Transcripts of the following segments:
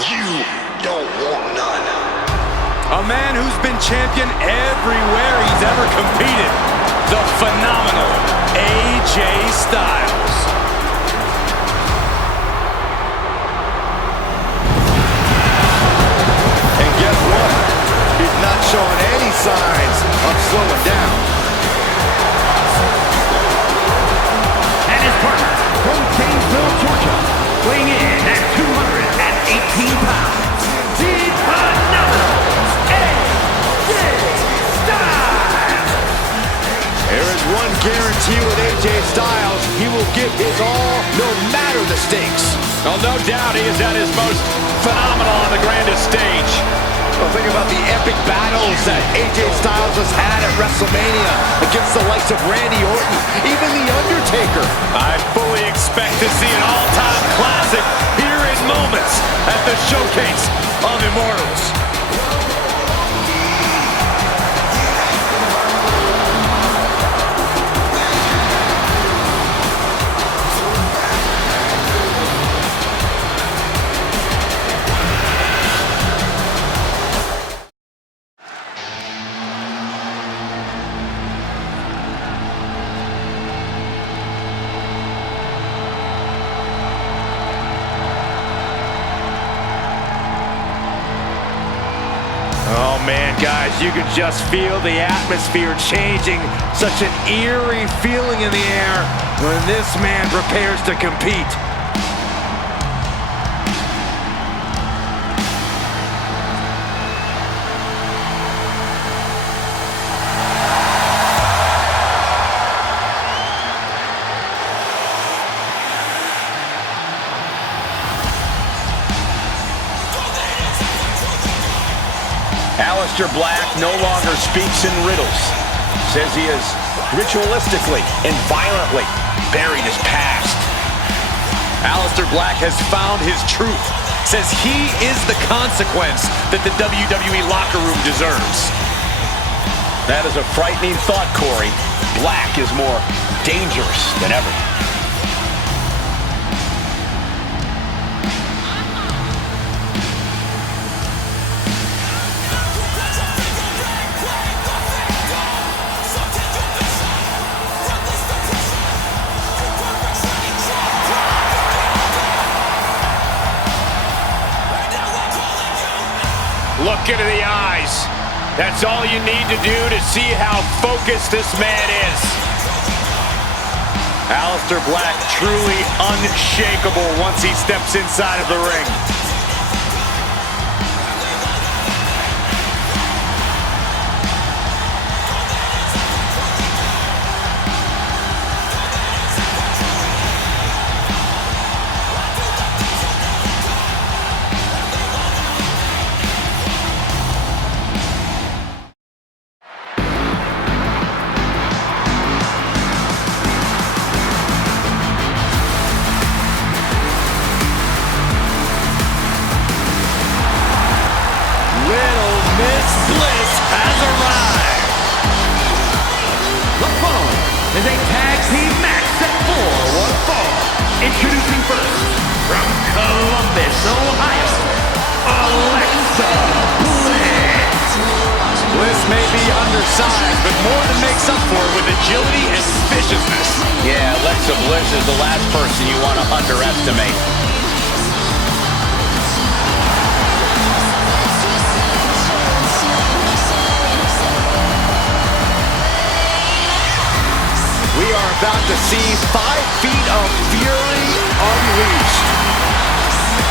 You don't want none. A man who's been champion everywhere he's ever competed. The phenomenal AJ Styles. And guess what? He's not showing any signs of slowing down. And his partner from Gainesville, Georgia, weighing in at 218 pounds, the phenomenal AJ Styles. There is one guarantee with AJ Styles: he will give his all, no matter the stakes. Well, no doubt he is at his most phenomenal on the grandest stage. Well, think about the epic battles that AJ Styles has had at WrestleMania against the likes of Randy Orton, even The Undertaker. I fully expect to see an all-time classic here in moments at the Showcase of Immortals. Oh man, guys, you can just feel the atmosphere changing. Such an eerie feeling in the air when this man prepares to compete. Aleister Black no longer speaks in riddles. Says he has ritualistically and violently buried his past. Aleister Black has found his truth. Says he is the consequence that the WWE locker room deserves. That is a frightening thought, Corey. Black is more dangerous than ever. Look into the eyes. That's all you need to do to see how focused this man is. Aleister Black truly unshakable once he steps inside of the ring. Bliss has arrived. The following is a tag team match set for one fall. Introducing first, from Columbus, Ohio, Alexa Bliss. Bliss may be undersized, but more than makes up for it with agility and viciousness. Yeah, Alexa Bliss is the last person you want to underestimate. We are about to see 5 feet of fury unleashed.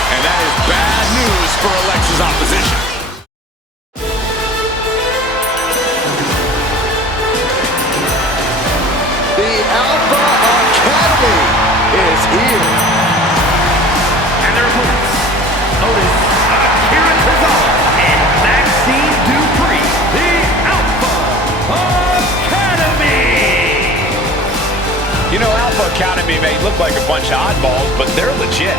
And that is bad news for Alexa's opposition. The Alpha Academy is here. And their opponents, Otis Akira Tozawa and Maxine Dupree, the Alpha Academy. You know, Alpha Academy may look like a bunch of oddballs, but they're legit.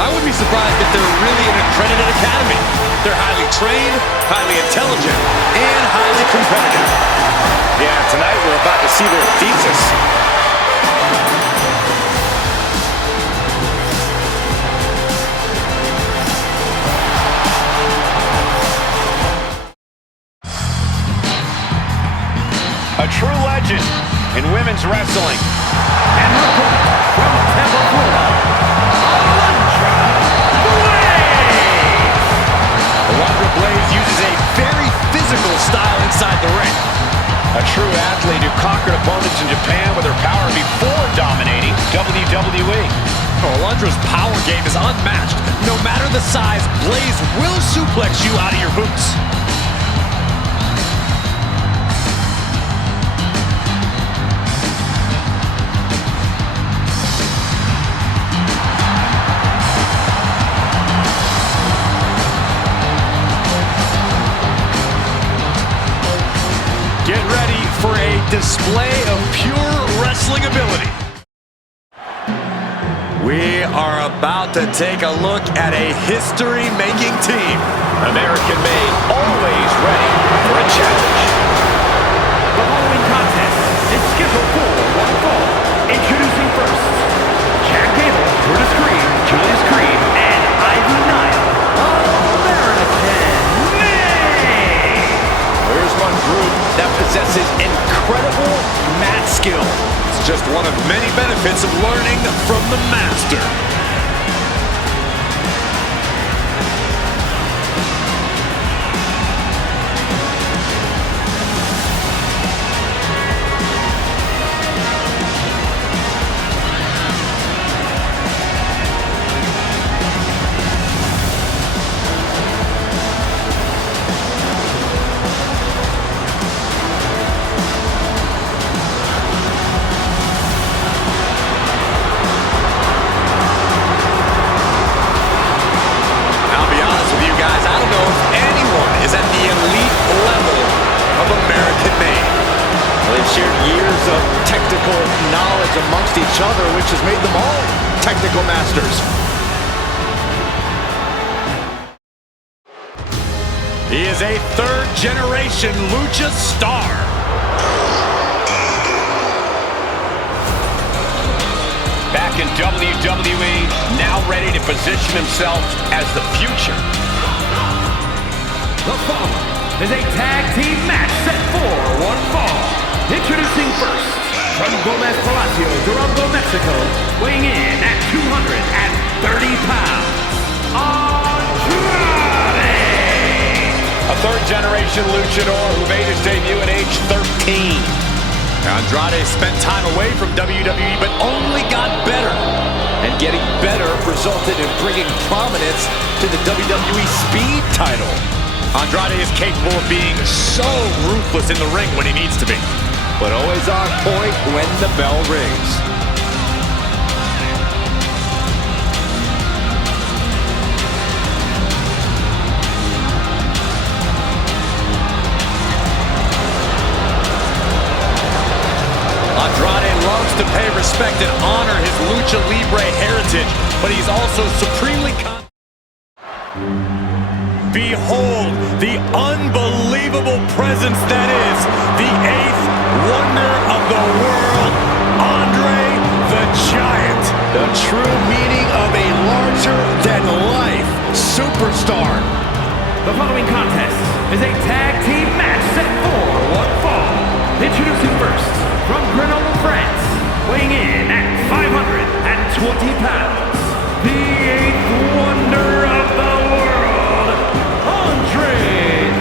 I wouldn't be surprised if they're really an accredited academy. They're highly trained, highly intelligent, and highly competitive. Yeah, tonight we're about to see their thesis. wrestling. And her opponent from Tampa, Florida, Alundra Blayze. Alundra Blayze uses a very physical style inside the ring. A true athlete who conquered opponents in Japan with her power before dominating WWE. Alundra's power game is unmatched. No matter the size, Blayze will suplex you out of your boots. Get ready for a display of pure wrestling ability. We are about to take a look at a history-making team. American-made, always ready for a challenge. The following contest is scheduled for one fall. Introducing first, Chad Gable, Curtis Creed, Julius Creed, and Ivy Nile, American made. There's one group that possesses incredible mat skill. It's just one of many benefits of learning from the master. Amongst each other, which has made them all technical masters. He is a third-generation lucha star. Back in WWE, now ready to position himself as the future. The following is a tag team match set for one fall. Introducing first, from Gomez Palacio, Durango, Mexico, weighing in at 230 pounds, Andrade! A third-generation luchador who made his debut at age 13. Andrade spent time away from WWE, but only got better. And getting better resulted in bringing prominence to the WWE Speed title. Andrade is capable of being so ruthless in the ring when he needs to be, but always on point when the bell rings. Andrade loves to pay respect and honor his Lucha Libre heritage, but he's also supremely Behold the unbelievable presence that is the eighth wonder of the world, Andre the Giant. The true meaning of a larger-than-life superstar. The following contest is a tag team match set for one fall. Introducing first, from Grenoble, France, weighing in at 520 pounds, the eighth wonder of the world, Andre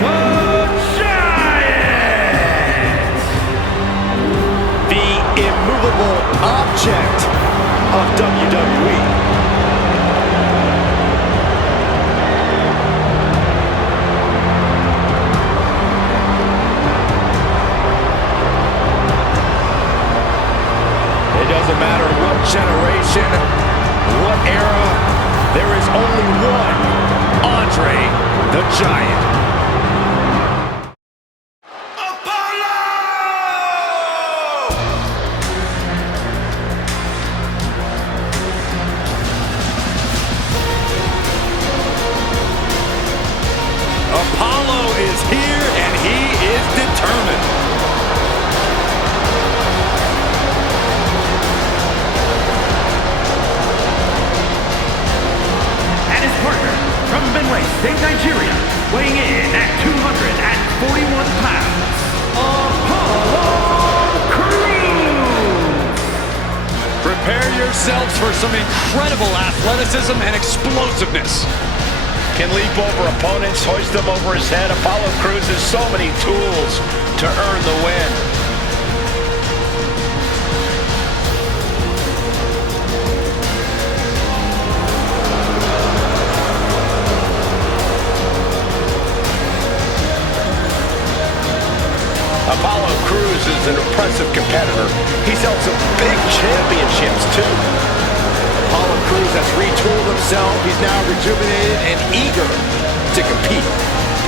the Giant! The immovable object of WWE. It doesn't matter what generation, what era, there is only one Andre the Giant. Apollo is here and he is determined. And his partner, from Benue State, Nigeria, weighing in yourselves for some incredible athleticism and explosiveness. Can leap over opponents, hoist them over his head. Apollo Crews has so many tools to earn the win. Apollo Crews is an impressive competitor. He's held some big championships too. Apollo Crews has retooled himself. He's now rejuvenated and eager to compete.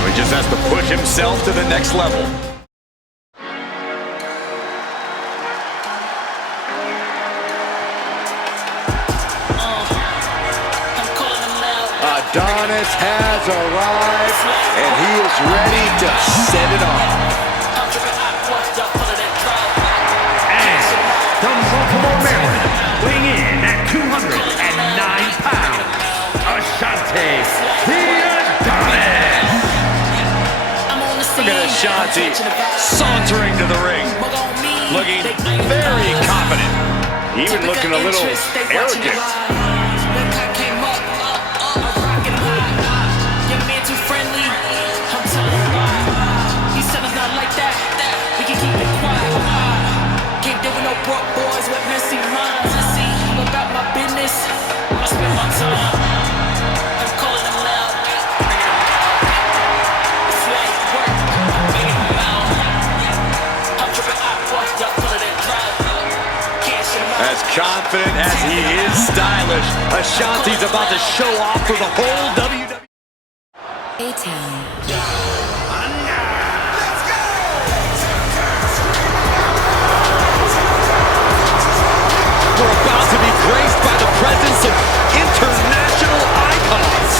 He just has to push himself to the next level. Adonis has arrived, and he is ready to set it off. From Baltimore, Maryland, weighing in at 209 pounds, Ashante the Adonis. Look at Ashanti sauntering to the ring, looking very confident, even looking a little arrogant. Broke boys with messy minds. I'm about my business. I spend my time. I'm calling them out. It's like work. I'm bringing them out. I'm dripping aqua. Y'all feeling that drought. Can't shut them out. As confident as he is stylish, Ashanti's about to show off for the whole WWE. A-Town. We're about to be graced by the presence of international icons.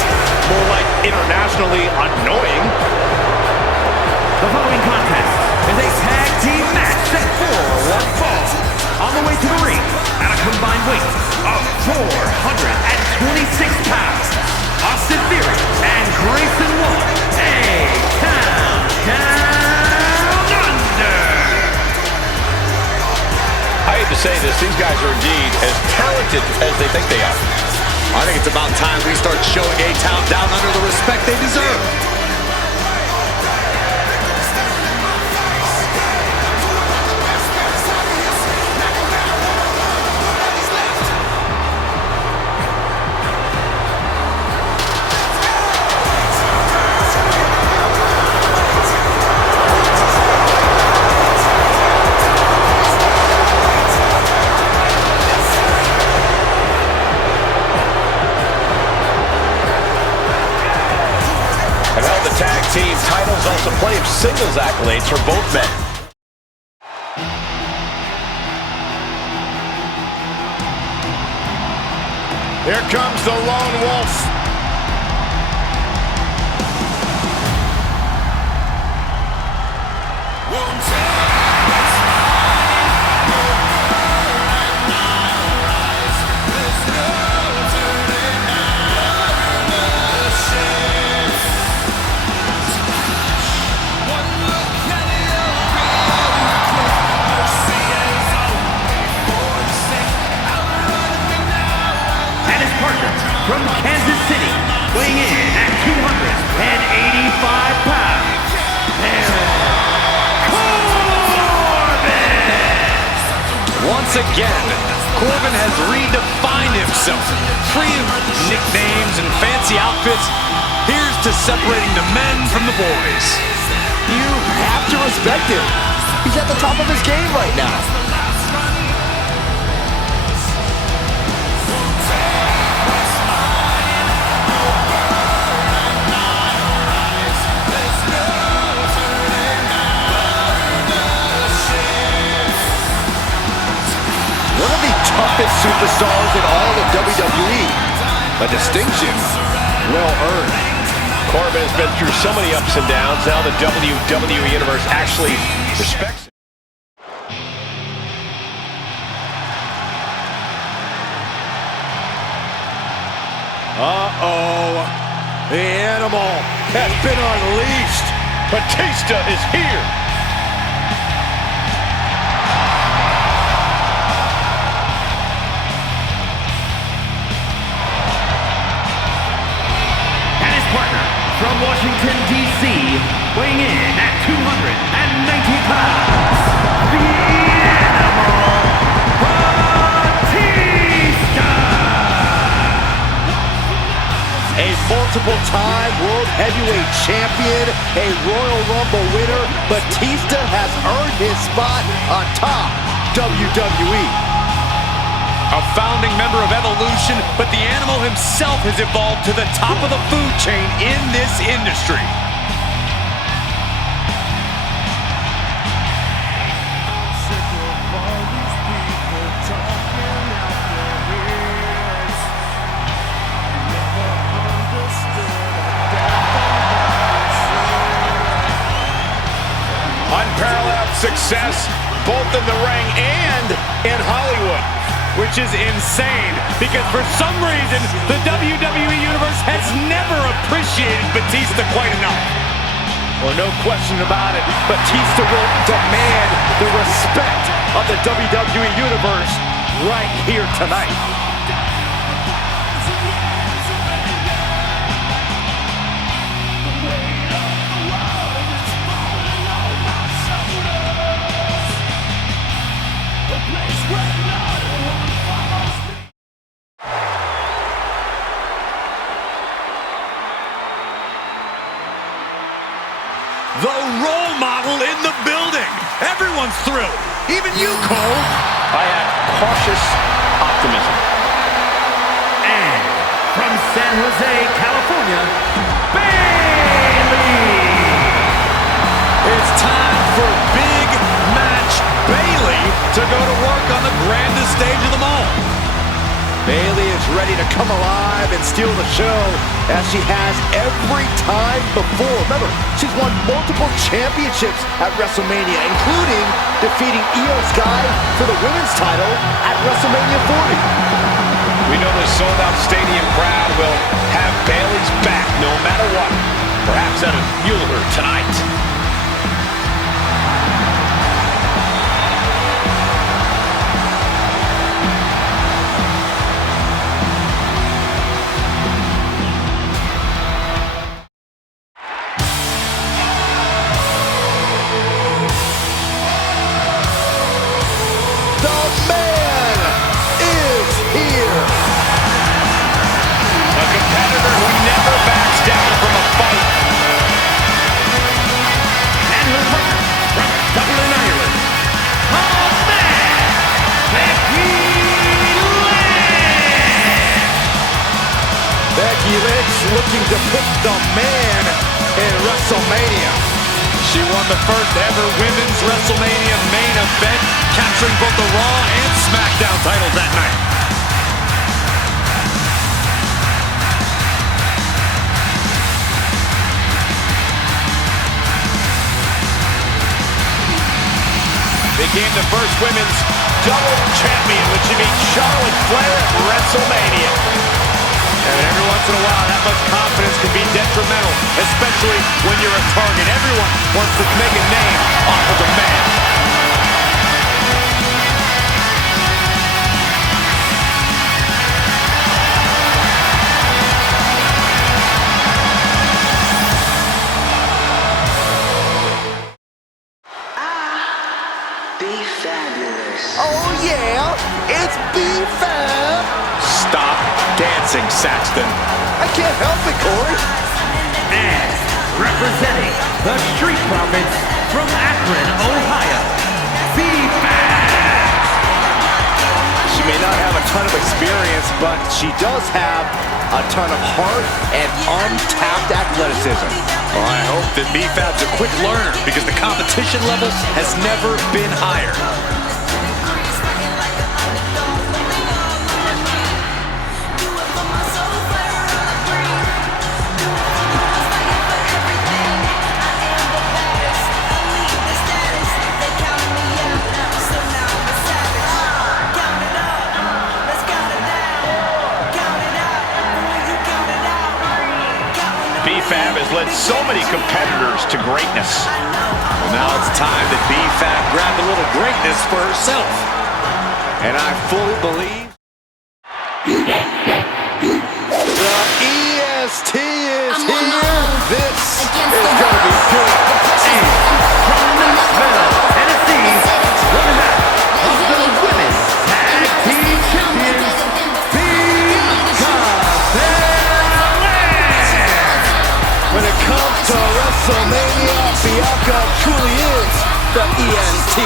More like internationally annoying. The following contest is a tag team match set for one fall. On the way to the ring, at a combined weight of 426 pounds, Austin Theory and Grayson Waller, A-Town Down Under. I hate to say this, these guys are indeed as talented as they think they are. I think it's about time we start showing A-Town Down Under the respect they deserve. Team titles, also plenty of singles accolades for both men. Here comes the Lone Wolf. From Kansas City, weighing in at 285 pounds, Corbin! Once again, Corbin has redefined himself. Free of nicknames and fancy outfits, here's to separating the men from the boys. You have to respect him. He's at the top of his game right now. One of the toughest superstars in all of WWE. A distinction well earned. Corbin has been through so many ups and downs. Now the WWE Universe actually respects him. Uh-oh. The animal has been unleashed. Batista is here. pounds, the Animal, Batista! A multiple-time World Heavyweight Champion, a Royal Rumble winner, Batista has earned his spot on top WWE. A founding member of Evolution, but the Animal himself has evolved to the top of the food chain in this industry. Unparalleled success, both in the ring and in Hollywood. Which is insane, because for some reason, the WWE Universe has never appreciated Batista quite enough. Well, no question about it, Batista will demand the respect of the WWE Universe right here tonight. The role model in the building. Everyone's thrilled. Even you, Cole. I have cautious optimism. And from San Jose, California, Bayley! It's time for Big Match Bayley to go to work on the grandest stage of them all. Bayley is ready to come alive and steal the show as she has every time before. Remember, she's won multiple championships at WrestleMania, including defeating Io Sky for the women's title at WrestleMania 40. We know the sold-out stadium crowd will have Bayley's back no matter what. Perhaps that'll fuel her tonight. Becky Lynch looking to put the man in WrestleMania. She won the first ever women's WrestleMania main event, capturing both the Raw and Smackdown titles that night. Became the first women's double champion when she beat Charlotte Flair at WrestleMania. And every once in a while, that much confidence can be detrimental, especially when you're a target. Everyone wants to make a name off of the man. Be fabulous. Oh yeah, it's B-Fab. Stop dancing, Saxton. I can't help it, Corey. And representing the Street Profits from Akron, Ohio, B-Fab! She may not have a ton of experience, but she does have a ton of heart and untapped athleticism. Well, I hope that B-Fab's a quick learner because the competition level has never been higher. B-Fab has led so many competitors to greatness. Well, now it's time that B-Fab grabbed a little greatness for herself. And I fully believe the EST is here. This is going to be good. And from Knoxville, the EST.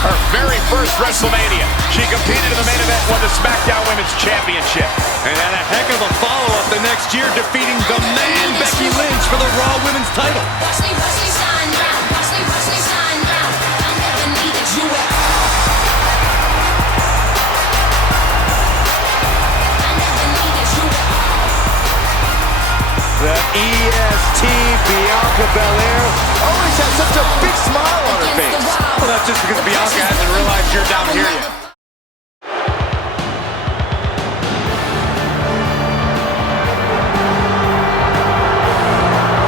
Her very first WrestleMania, she competed in the main event, won the SmackDown Women's Championship. And had a heck of a follow-up the next year, defeating the man Becky Lynch for the Raw Women's title. The EST, Binca Belair, always has such a big smile on her face. Well, that's just because Bianca hasn't realized you're down here yet.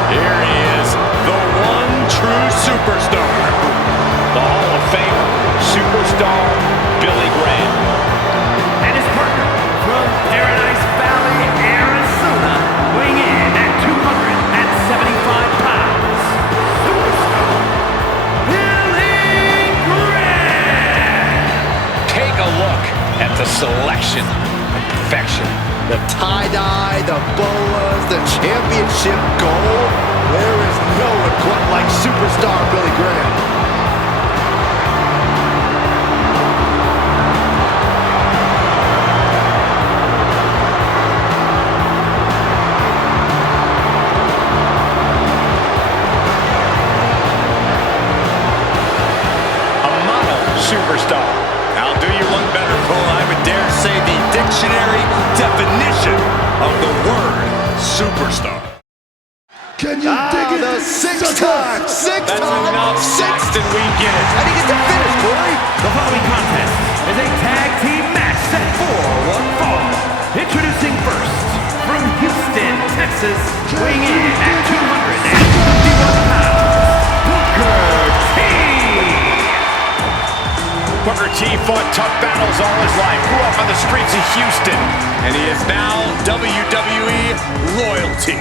Here he is, the one true superstar. The Hall of Famer, superstar Billy Graham. And his partner from Paradise Valley, Arizona, weighing in at 275 pounds, superstar Billy Graham. Take a look at the selection and perfection. The tie-dye, the boas, the championship gold. There is no one quite like superstar Billy Graham. Superstar. I'll do you one better, Cole. I would dare say the dictionary definition of the word superstar. Can you dig it? The sixth time! That's enough, Saxton. We get it. And he gets to finish, Corey. The following contest is a tag team match set for one fall. Introducing first, from Houston, Texas, weighing in at 251 pounds, Booker T. Booker T fought tough battles all his life, grew up on the streets of Houston, And he is now WWE royalty.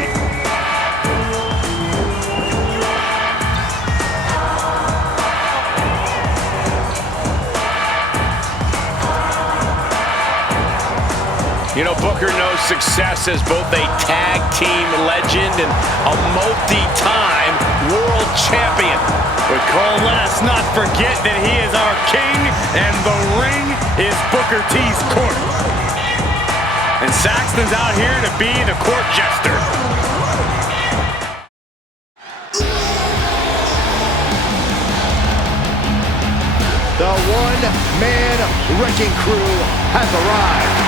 You know, Booker knows success as both a tag team legend and a multi-time world champion. But Cole, let us not forget that he is our king, and the ring is Booker T's court. And Saxton's out here to be the court jester. The one-man wrecking crew has arrived.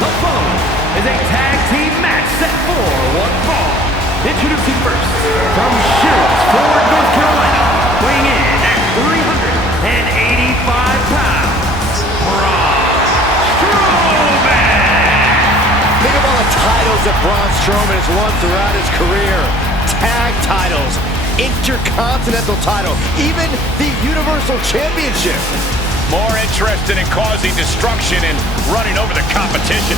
The following is a tag team match set for one fall. Introducing first, from Shreveport, North Carolina, weighing in at 385 pounds, Braun Strowman. Think of all the titles that Braun Strowman has won throughout his career. Tag titles, Intercontinental title, even the Universal Championship. More interested in causing destruction and running over the competition.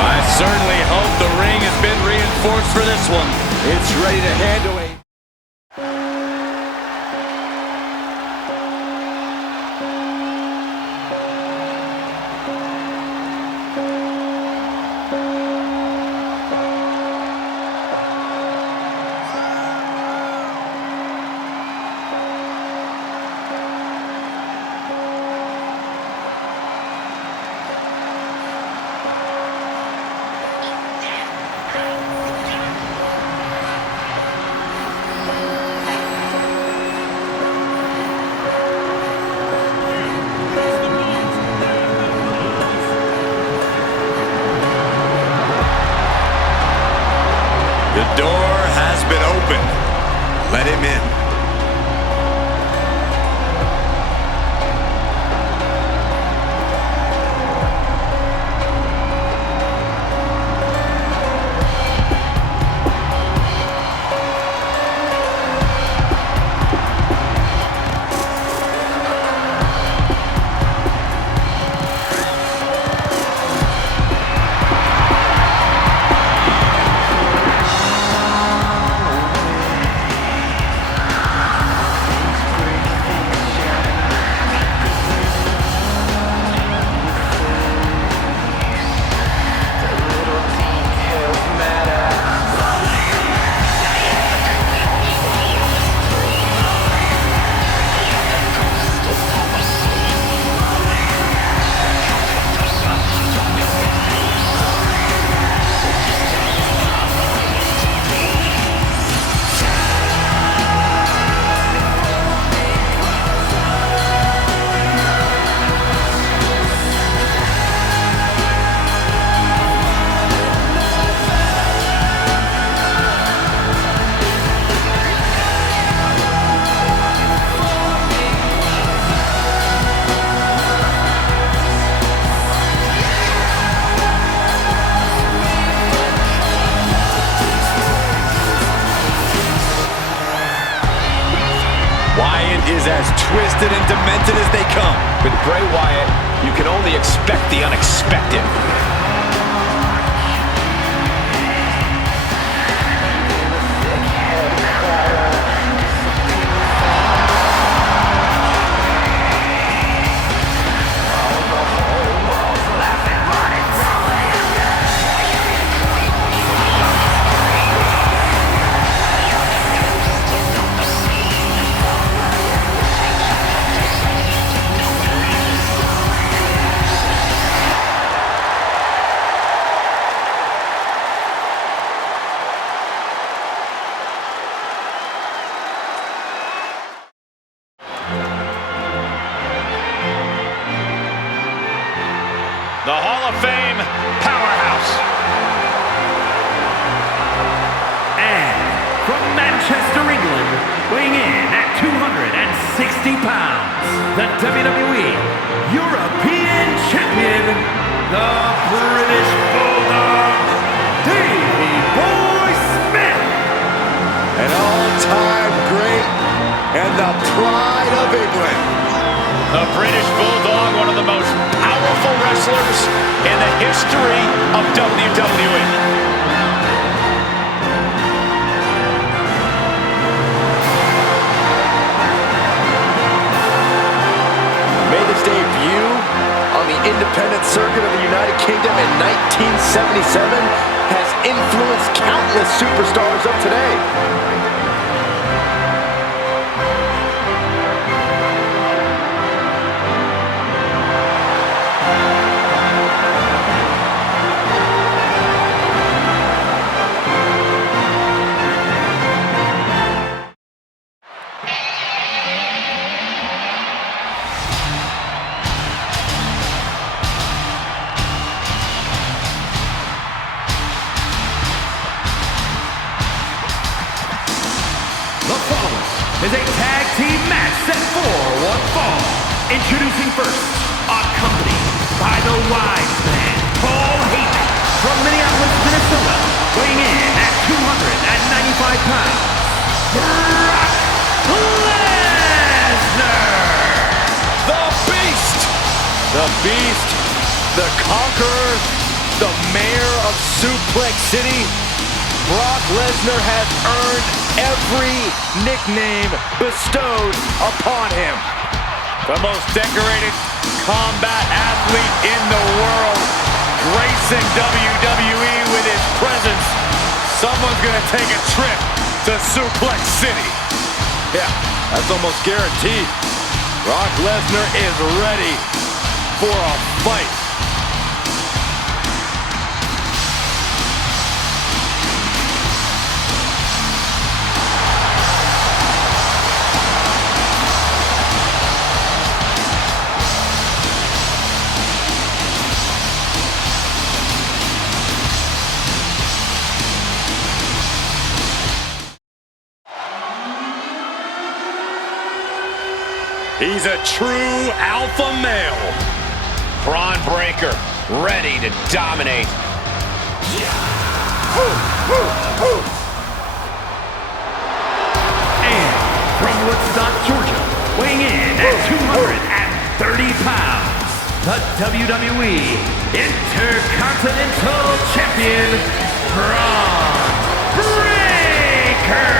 I certainly hope the ring has been reinforced for this one. It's ready to handle a... The door has been opened. Let him in. is as twisted and demented as they come. With Bray Wyatt, you can only expect the unexpected. The Hall of Fame powerhouse. And from Manchester, England, weighing in at 260 pounds, the WWE European Champion, the British Bulldog, Davey Boy Smith. An all-time great and the pride of England. The British Bulldog, one of the most powerful wrestlers in the history of WWE. Made his debut on the independent circuit of the United Kingdom in 1977, has influenced countless superstars of today. Is a tag team match set for one fall. Introducing first, accompanied by the wise man, Paul Heyman, from Minneapolis, Minnesota, weighing in at 295 pounds, Brock Lesnar! The Beast! The Beast, the Conqueror, the Mayor of Suplex City. Brock Lesnar has earned every nickname bestowed upon him. The most decorated combat athlete in the world, gracing WWE with his presence. Someone's gonna take a trip to Suplex City. Yeah, that's almost guaranteed. Brock Lesnar is ready for a fight. He's a true alpha male. Bronn Breaker, ready to dominate. And from Woodstock, Georgia, weighing in at 230 pounds, the WWE Intercontinental Champion, Bronn Breaker.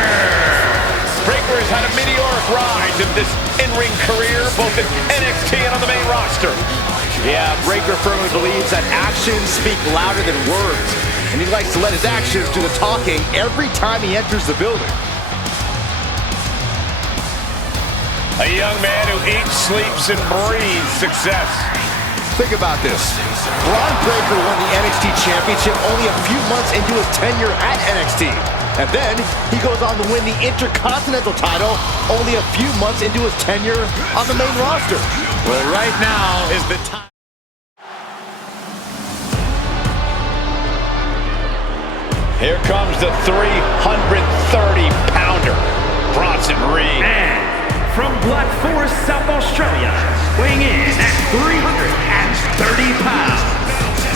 Breaker has had a meteoric rise in this in-ring career, both in NXT and on the main roster. Yeah, Breaker firmly believes that actions speak louder than words, and he likes to let his actions do the talking every time he enters the building. A young man who eats, sleeps, and breathes success. Think about this. Bronn Breaker won the NXT Championship only a few months into his tenure at NXT. And then he goes on to win the Intercontinental title only a few months into his tenure on the main roster. Well, right now is the time. Here comes the 330-pounder, Bronson Reed. And from Black Forest, South Australia, weighing in at 330 pounds,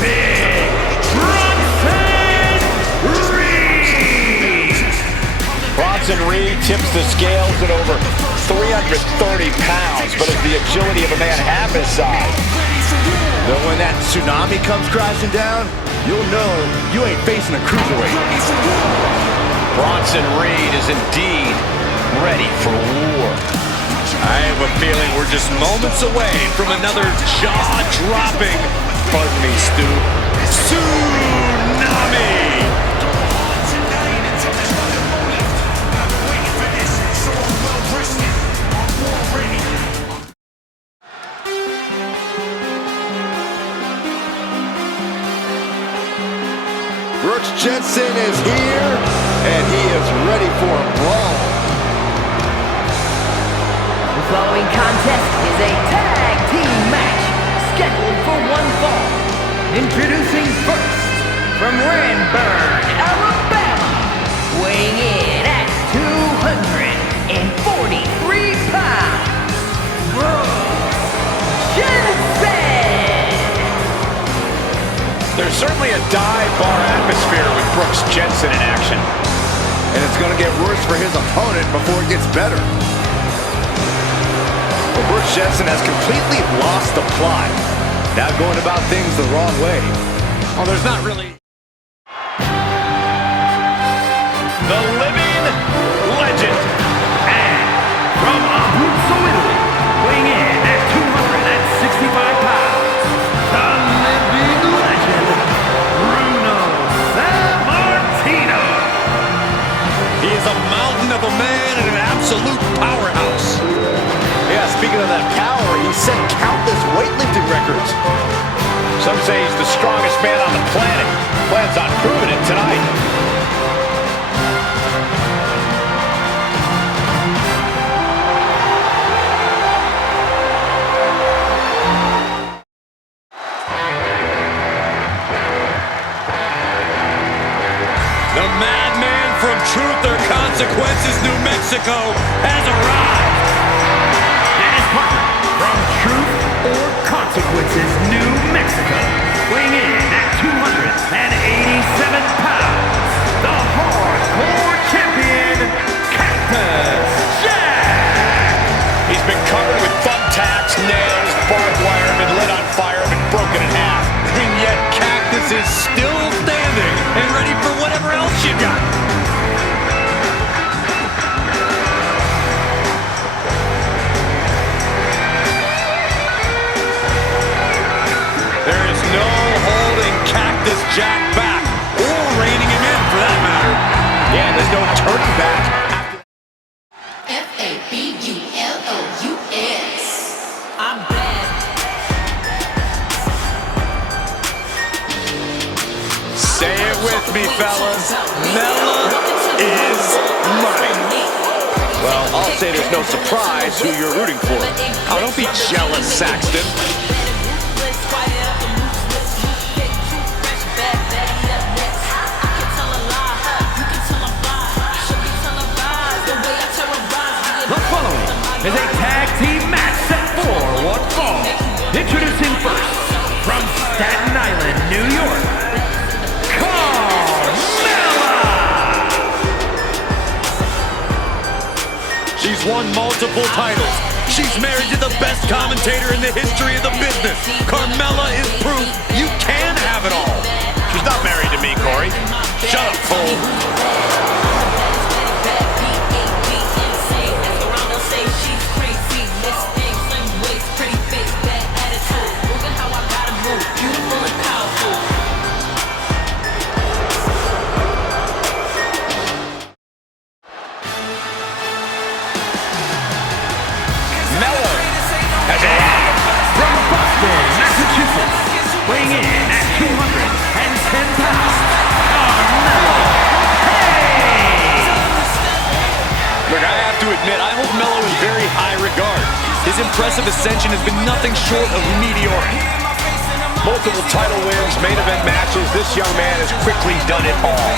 Big Bronson Reed! Bronson Reed tips the scales at over 330 pounds, but has the agility of a man half his size. Then when that tsunami comes crashing down, you'll know you ain't facing a cruiserweight. Bronson Reed is indeed ready for war. I have a feeling we're just moments away from another jaw-dropping, pardon me, Stu, tsunami! Brooks Jensen is here, and he is ready for a brawl. The following contest is a tag team match scheduled for one fall. Introducing first, from Ranburn, Alabama, weighing in at 243 pounds, Brooks Jensen. There's certainly a dive bar atmosphere with Brooks Jensen in action. And it's going to get worse for his opponent before it gets better. But Brooks Jensen has completely lost the plot. Now going about things the wrong way. Well, there's not really... The living legend. And from Abruzzo, Italy, weighing in at 265 pounds, the living legend, Bruno Sammartino. He is a mountain of a man and an absolute powerhouse. Yeah, speaking of that power, he set countless weightlifting records. Some say he's the strongest man on the planet. Plans on proving it tonight. The madman from Truth or Consequences, New Mexico, has arrived. And his partner from Truth or Consequences, New Mexico, weighing in at 287 pounds, the hardcore champion, Cactus Jack. He's been covered with thumbtacks, nails, barbed wire, been lit on fire, been broken in half. And yet Cactus is still standing and ready for whatever else you got. There is no holding Cactus Jack back, or reining him in for that matter. Yeah, there's no turning back. Fabulous. I'm bad. Say it with me, fellas. Mella is money. Well, I'll say there's no surprise who you're rooting for. Oh, don't be jealous, Saxton. The following is a tag team match set for one fall. Introducing first, from Staten Island, New York, Carmella. She's won multiple titles. She's married to the best commentator in the history of the business. Carmella is proof you can have it all. She's not married to me, Corey. Shut up, Cole. From Boston, Massachusetts, weighing in at 210 pounds, Carmello Hayes. Look, I have to admit, I hold Mello in very high regard. His impressive ascension has been nothing short of meteoric. Multiple title wins, main event matches. This young man has quickly done it all.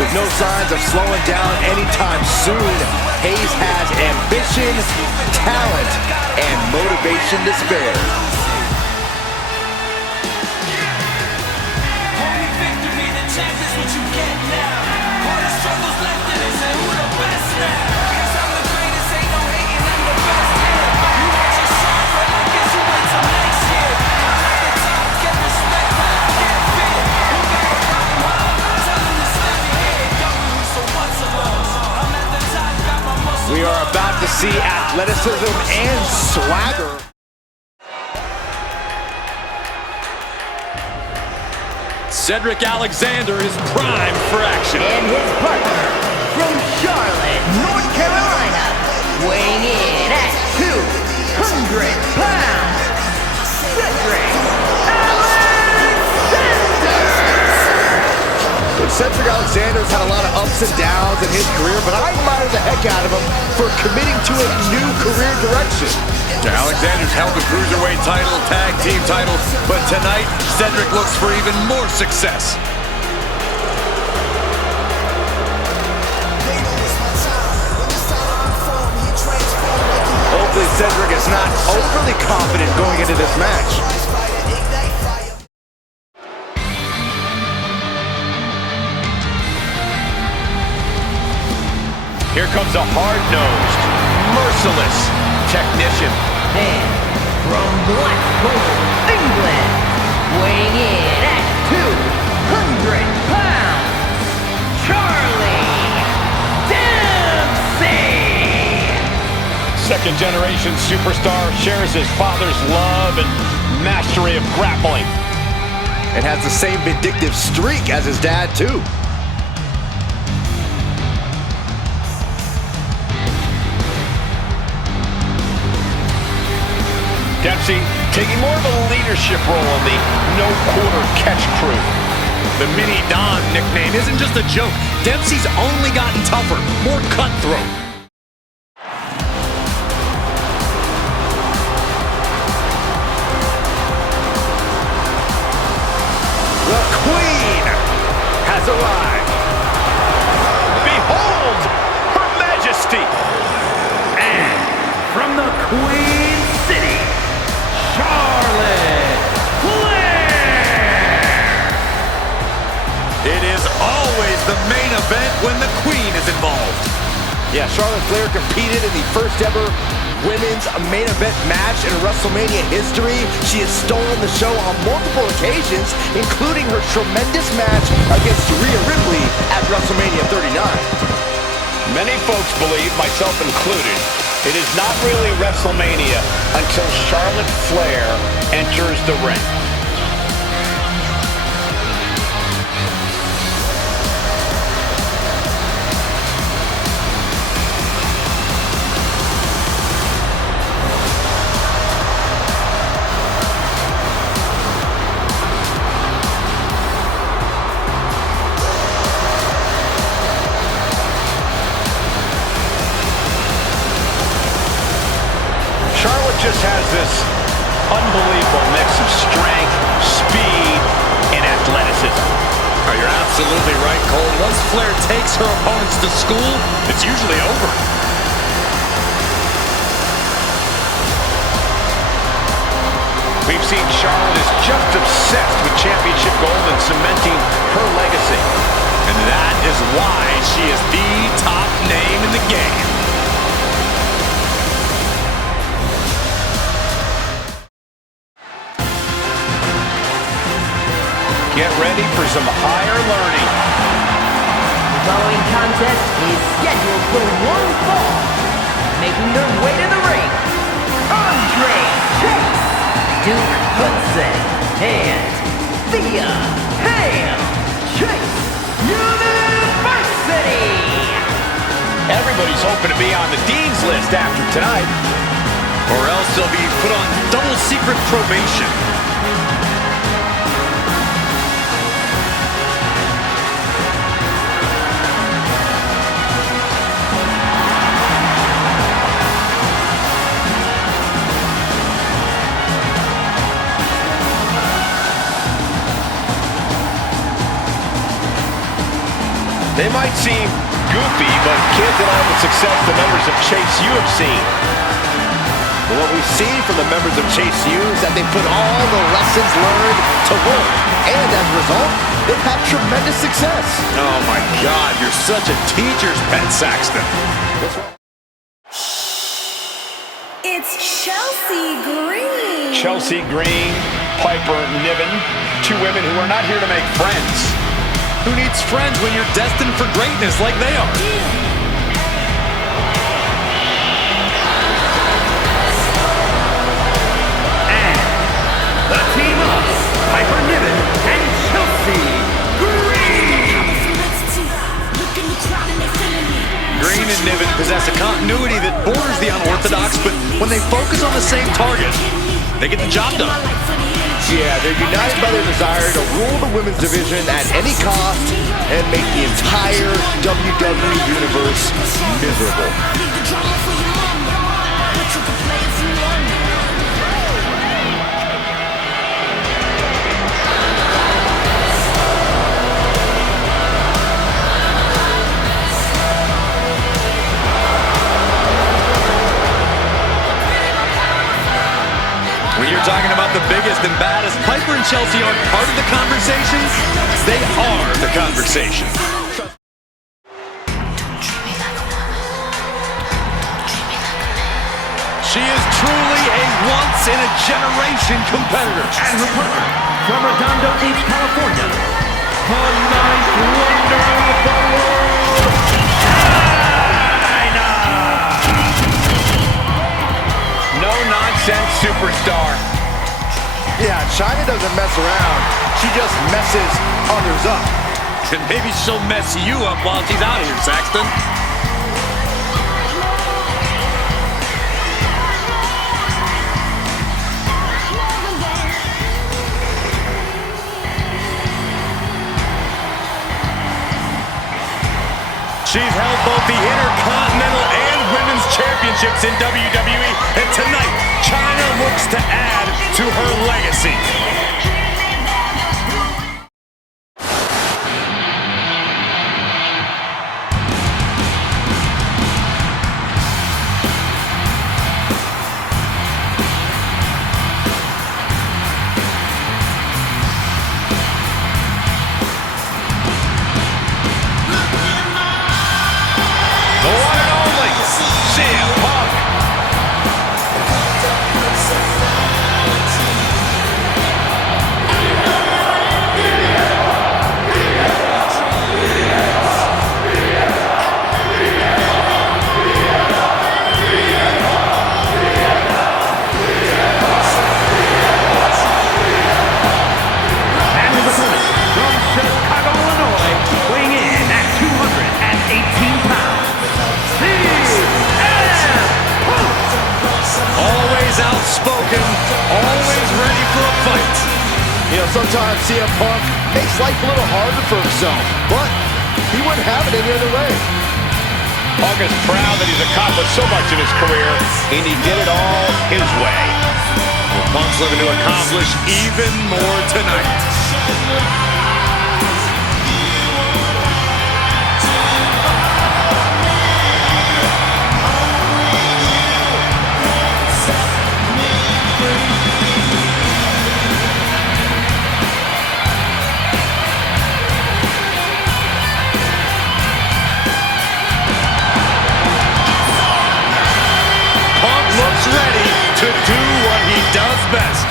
With no signs of slowing down anytime soon, Hayes has ambition, talent, and motivation to spare. We are about to see athleticism and swagger. Cedric Alexander is primed for action. And his partner from Charlotte, North Carolina, weighing in at 200 pounds, Cedric Alexander. Cedric Alexander's had a lot of ups and downs in his career, but I admire the heck out of him for committing to a new career direction. Alexander's held the Cruiserweight title, Tag Team title, but tonight, Cedric looks for even more success. Hopefully Cedric is not overly confident going into this match. Here comes a hard-nosed, merciless technician. And from Blackpool, England, weighing in at 200 pounds, Charlie Dempsey. Second-generation superstar shares his father's love and mastery of grappling. And has the same vindictive streak as his dad, too. Dempsey taking more of a leadership role on the no-quarter catch crew. The Mini Don nickname isn't just a joke. Dempsey's only gotten tougher, more cutthroat. The Queen has arrived. Behold, Her Majesty! And from the Queen City, Charlotte Flair. It is always the main event when the Queen is involved. Yeah, Charlotte Flair competed in the first ever women's main event match in WrestleMania history. She has stolen the show on multiple occasions, including her tremendous match against Rhea Ripley at WrestleMania 39. Many folks believe, myself included, it is not really WrestleMania until Charlotte Flair enters the ring. Just has this unbelievable mix of strength, speed, and athleticism. Oh, you're absolutely right, Cole. Once Flair takes her opponents to school, it's usually over. We've seen Charlotte is just obsessed with championship gold and cementing her legacy. And that is why she is the top name in the game. Get ready for some higher learning. The following contest is scheduled for one fall. Making their way to the ring, Andre Chase, Duke Hudson, and Thea Hail Chase University. Everybody's hoping to be on the Dean's list after tonight. Or else they'll be put on double secret probation. They might seem goofy, but can't deny the success the members of Chase U have seen. But what we've seen from the members of Chase U is that they put all the lessons learned to work. And as a result, they've had tremendous success. Oh my God, you're such a teacher's pet, Saxton. It's Chelsea Green. Chelsea Green, Piper Niven, two women who are not here to make friends. Who needs friends when you're destined for greatness like they are? for Niven and Chelsea Green. Green and Niven possess a continuity that borders the unorthodox, but when they focus on the same target, they get the job done. Yeah, they're united by their desire to rule the women's division at any cost and make the entire WWE Universe miserable. When you're talking about the biggest and baddest, Piper and Chelsea aren't part of the conversation. They are the conversation. She is truly a once-in-a-generation competitor. And her partner from Redondo Beach, California, the ninth wonder of the world, China! No-nonsense superstar. Yeah, China doesn't mess around. She just messes others up. And maybe she'll mess you up while she's out here, Saxton. She's held both the Intercontinental and Women's Championships in WWE, and tonight, China looks to add to her legacy. Outspoken, always ready for a fight. You know, sometimes CM Punk makes life a little harder for himself, but he wouldn't have it any other way. Punk is proud that he's accomplished so much in his career, and he did it all his way. Well, Punk's looking to accomplish even more tonight. Ready to do what he does best.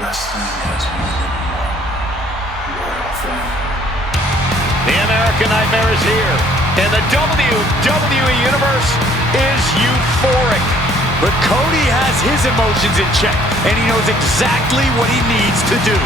Wrestling has more than one loyal fan. The American Nightmare is here, and the WWE Universe is euphoric. But Cody has his emotions in check, and he knows exactly what he needs to do.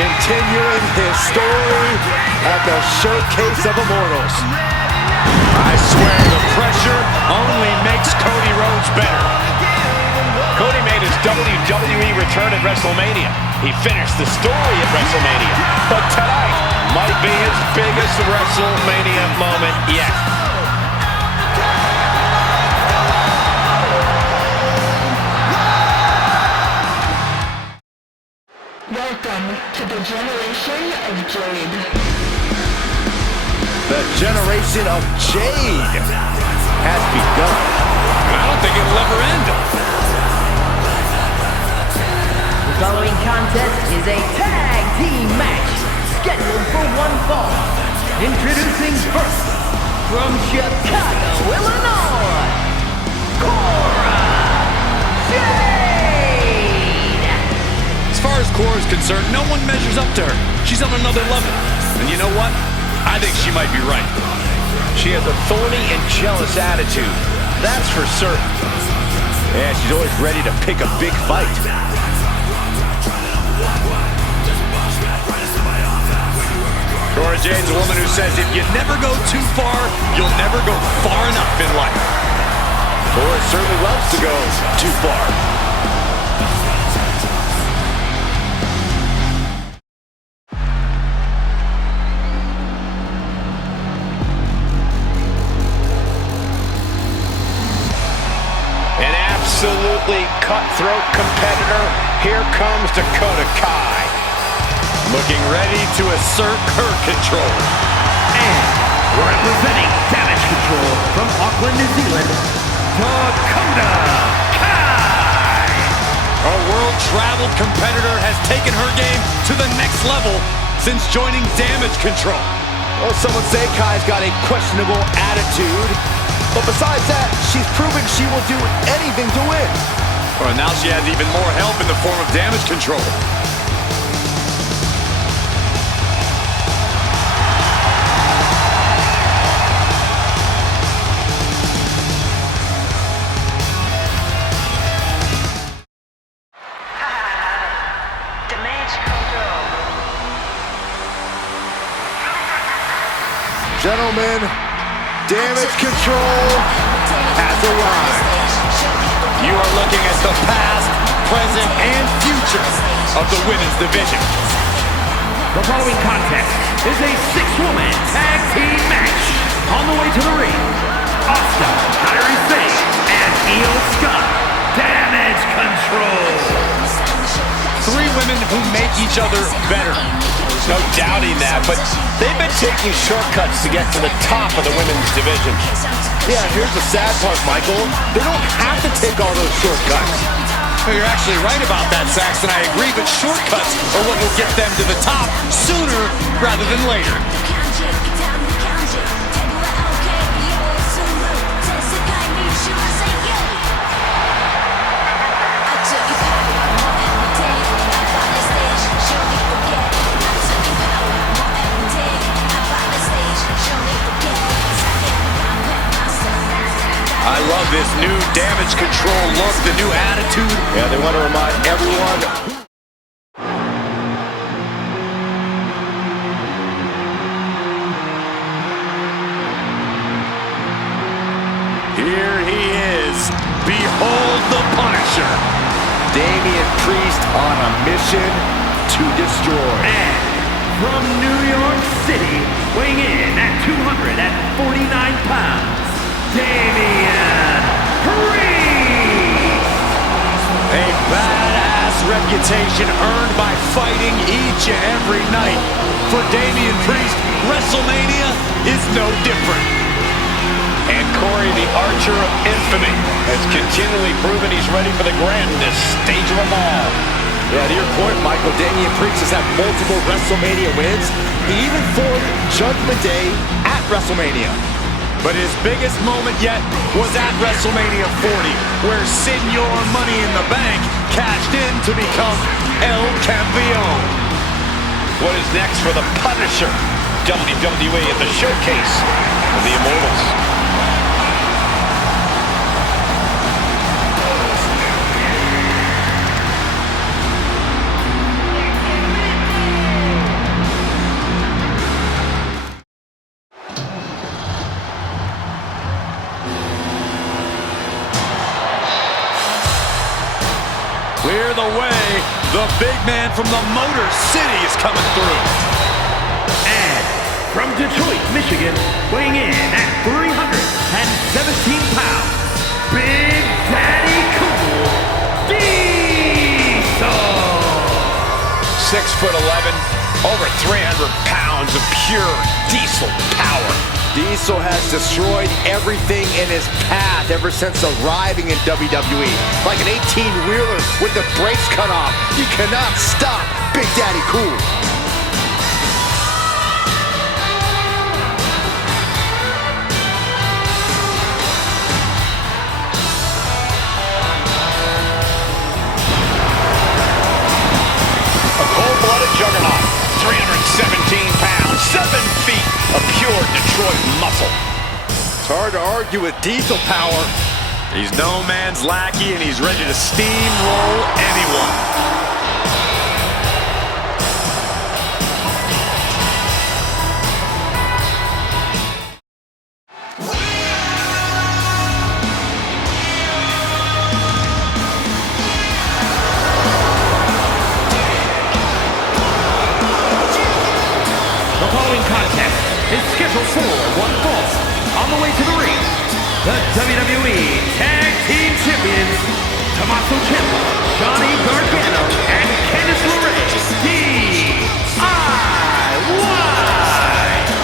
Continuing his story at the Showcase of Immortals. I swear the pressure only makes Cody Rhodes better. Cody made his WWE return at WrestleMania. He finished the story at WrestleMania. But tonight might be his biggest WrestleMania moment yet. Welcome to the generation of Jade. The generation of Jade has begun. And I don't think it'll ever end. The following contest is a tag team match scheduled for one fall. Introducing first, from Chicago, Illinois, Cora Jade! As far as Cora is concerned, no one measures up to her. She's on another level. And you know what? I think she might be right. She has a thorny and jealous attitude. That's for certain. And she's always ready to pick a big fight. Cora Jade's a woman who says if you never go too far, you'll never go far enough in life. Cora certainly loves to go too far. An absolutely cutthroat competitor. Here comes Dakota Kai. Looking ready to assert her control. And representing Damage Control from Auckland, New Zealand, Dakota Kai! A world-traveled competitor has taken her game to the next level since joining Damage Control. Well, some would say Kai's got a questionable attitude. But besides that, she's proven she will do anything to win. Well, now she has even more help in the form of Damage Control. Gentlemen, Damage Control has arrived. You are looking at the past, present, and future of the women's division. The following contest is a six-woman tag team match. On the way to the ring, Asuka, Harley Race, and Io Sky, Damage Control. Three women who make each other better. No doubting that, but they've been taking shortcuts to get to the top of the women's division. Yeah, here's the sad part, Michael. They don't have to take all those shortcuts. Well, you're actually right about that, Saxton. I agree, but shortcuts are what will get them to the top sooner rather than later. I love this new Damage Control look, the new attitude. Yeah, they want to remind everyone. Here he is. Behold the Punisher. Damien Priest on a mission to destroy. And from New York City, weighing in at 249 pounds, Damien Priest! A badass reputation earned by fighting each and every night. For Damien Priest, WrestleMania is no different. And Corey, the archer of infamy, has continually proven he's ready for the grandest stage of them all. Yeah, to your point, Michael, Damien Priest has had multiple WrestleMania wins. He even formed Judgment Day at WrestleMania. But his biggest moment yet was at WrestleMania 40, where Senor Money in the Bank cashed in to become El Campeon. What is next for the Punisher? WWE at the showcase of the Immortals. big man from the Motor City is coming through. And from Detroit, Michigan, weighing in at 317 pounds, Big Daddy Cool, Diesel. 6'11", over 300 pounds of pure diesel power. Diesel has destroyed everything in his path ever since arriving in WWE. Like an 18-wheeler with the brakes cut off, you cannot stop Big Daddy Cool. A cold-blooded juggernaut, 317 pounds, 7 feet of pure Detroit muscle. It's hard to argue with Diesel power. He's no man's lackey, and he's ready to steamroll anyone. The following contest is scheduled for one fall. On the way to the ring, the WWE Tag Team Champions, Tommaso Ciampa, Johnny Gargano, and Candice LeRae, DIY.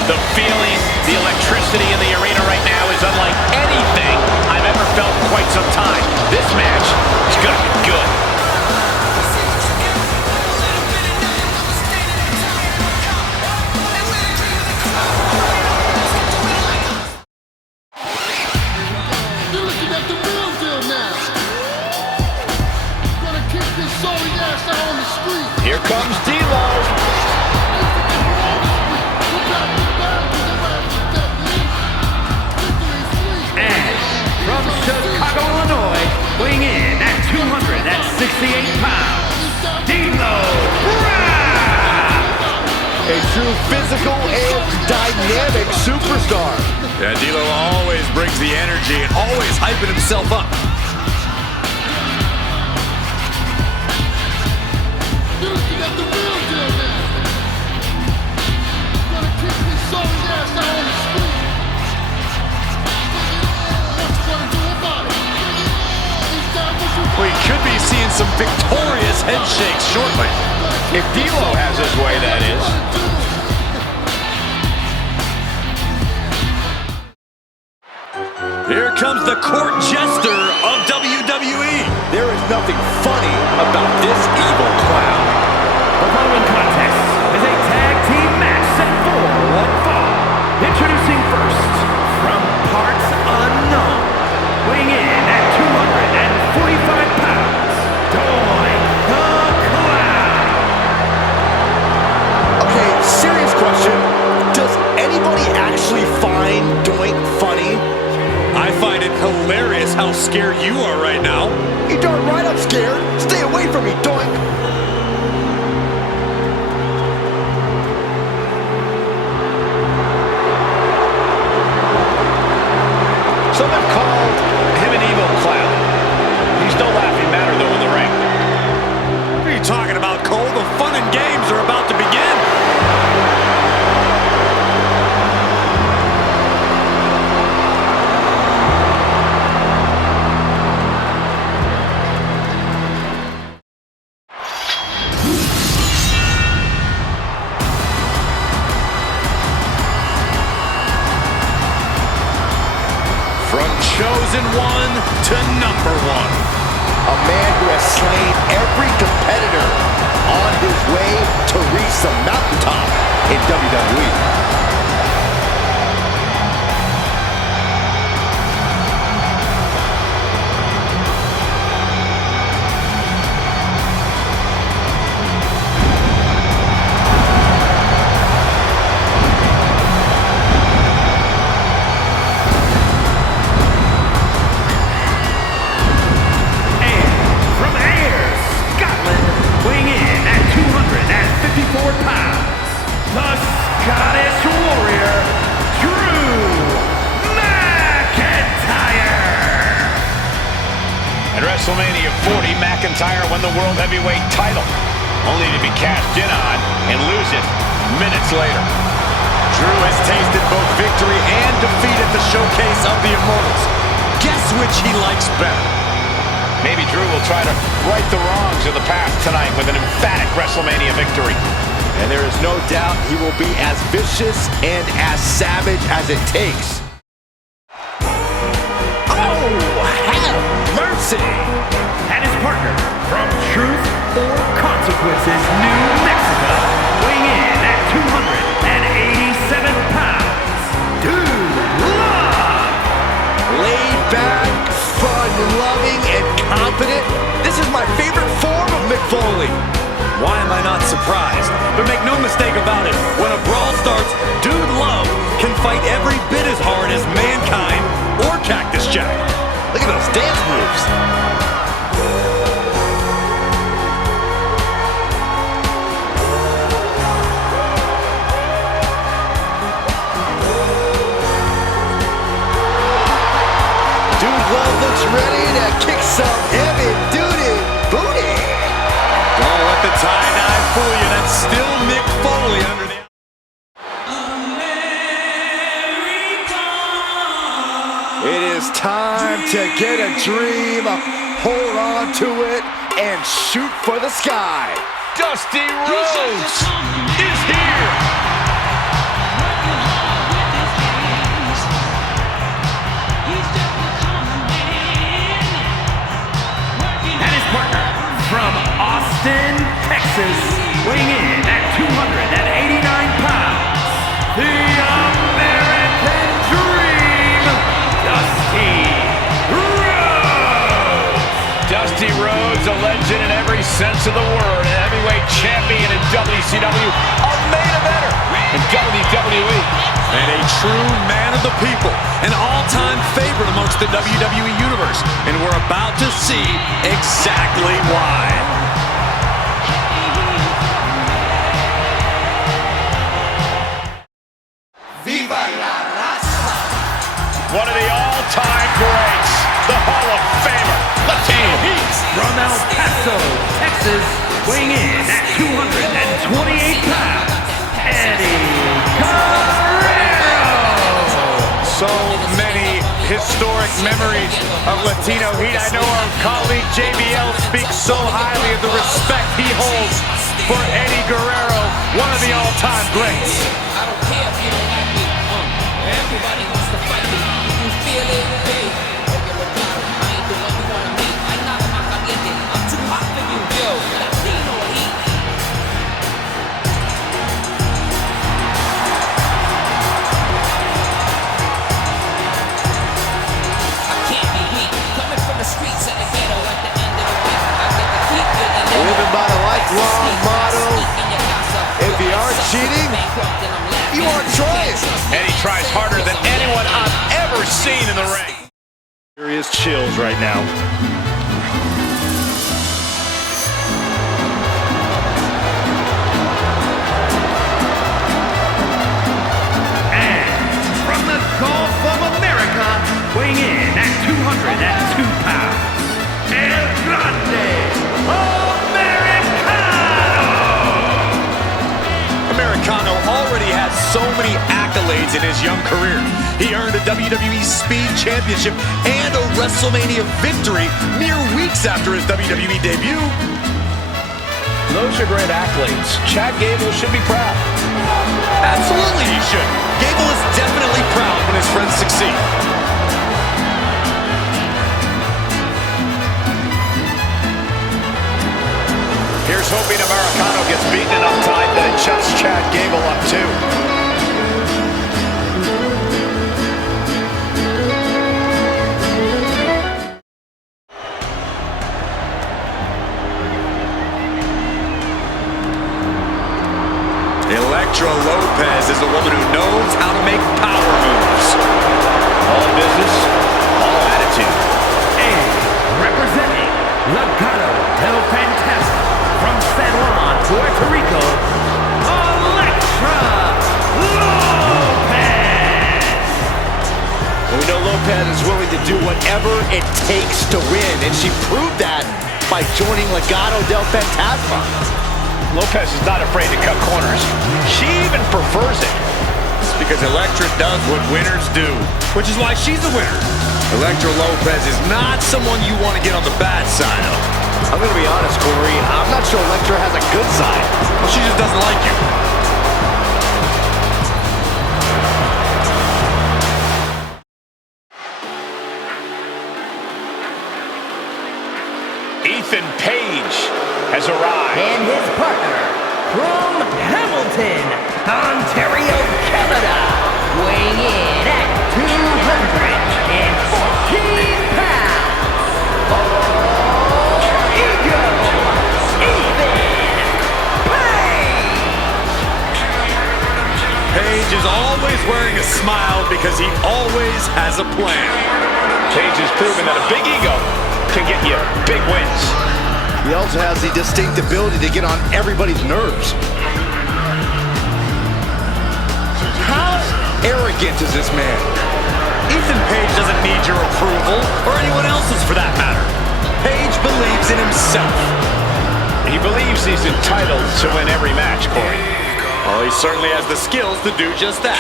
The feeling, the electricity in the arena right now is unlike anything I've ever felt in quite some time. This match is going to be good. Here comes D-Lo. And from Chicago, Illinois, weighing in at 268 pounds, D'Lo Brown. A true physical and dynamic superstar. Yeah, D'Lo always brings the energy and always hyping himself up. We could be seeing some victorious head shakes shortly. If D'Lo has his way, that is. Here comes the court jester of WWE. There is nothing funny about this evil clown. The following contest is a tag team match set for one fall. Introducing first, from parts unknown, weighing in at 245 pounds, Doink The Clown. Okay, serious question. Does anybody actually find Doink funny? I find it hilarious how scared you are right now. You darn right I'm scared. Stay away from me, Doink. Some have called him an evil clown. He's no laughing matter, though, in the ring. What are you talking about, Cole? The fun and games are about to begin. From chosen one to number one. A man who has slain every competitor on his way to reach the mountaintop in WWE. WrestleMania 40, McIntyre won the World Heavyweight title. only to be cashed in on and lose it minutes later. Drew has tasted both victory and defeat at the showcase of the Immortals. Guess which he likes better? Maybe Drew will try to right the wrongs of the past tonight with an emphatic WrestleMania victory. And there is no doubt he will be as vicious and as savage as it takes. Oh, have mercy! And his partner from Truth or Consequences, New Mexico, weighing in at 287 pounds, Dude Love! Laid back, fun-loving, and confident. This is my favorite form of Mick Foley. Why am I not surprised? But make no mistake about it, when a brawl starts, Dude Love can fight every bit as hard as Mankind or Cactus Jack. Look at those dance moves. Dude Love looks ready to kick some heavy-duty booty. Don't let the tie-dye fool you. That's still Mick Foley under the... It is time to get a dream, hold on to it, and shoot for the sky. Dusty Rhodes is here. And his partner from Austin, Texas, weighing in at 289 pounds, the American Dream, Dusty Rhodes! Dusty Rhodes, a legend in every sense of the word, a heavyweight champion in WCW, a main eventer in WWE. And a true man of the people, an all-time favorite amongst the WWE Universe. And we're about to see exactly why. Viva la raza! One of the all-time greats, the Hall of Famer, Latino Heat. From El Paso, Texas, weighing in at 228 pounds, Eddie Guerrero! So many historic memories of Latino Heat. I know our colleague JBL speaks so highly of the respect he holds for Eddie Guerrero, one of the all-time greats. I don't care if you don't like me. Everybody wants to fight me. You feel it, babe. Oh, you're a god. I ain't the one you wanna meet. I'm not a caliente. I'm too hot for you, yo. Latino Heat. I can't be weak. Coming from the streets of the ghetto at the end of the week. I get to keep it. Living by the lifelong motto, if you aren't cheating, you aren't trying. And he tries harder than anyone I've ever seen in the ring. Serious chills right now. And from the Gulf of America, weighing in at 202 pounds, El Grande Americano already has so many accolades in his young career. He earned a WWE Speed Championship and a WrestleMania victory mere weeks after his WWE debut. Those are great accolades. Chad Gable should be proud. Absolutely he should. Gable is definitely proud when his friends succeed. Here's hoping Americano gets beaten enough time that it shuts Chad Gable up too. Elektra Lopez is a woman who knows how to make power moves. All business, all attitude. And representing Legado del Fantasma from San Juan, Puerto Rico, Elektra Lopez! We know Lopez is willing to do whatever it takes to win, and she proved that by joining Legado del Fantasma. Lopez is not afraid to cut corners. She even prefers it. It's because Elektra does what winners do, which is why she's a winner. Elektra Lopez is not someone you want to get on the bad side of. I'm going to be honest, Corey. I'm not sure Elektra has a good side. Well, she just doesn't like you. Ethan Page has arrived. And his partner, from Hamilton, Ontario, Canada, weighing in at 214 pounds, Ethan Page! Page is always wearing a smile because he always has a plan. Page has proven that a big ego can get you big wins. He also has the distinct ability to get on everybody's nerves. How arrogant is this man? Ethan Page doesn't need your approval, or anyone else's for that matter. Page believes in himself. He believes he's entitled to win every match, Corey. Well, he certainly has the skills to do just that.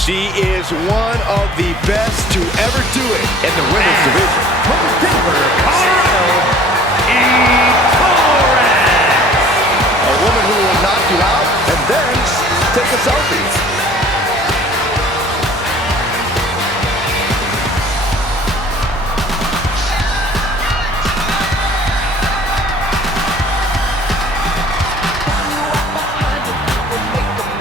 She is one of the best to ever do it in the women's division. From Denver, Colorado, Torres. A woman who will knock you out and then take a selfie.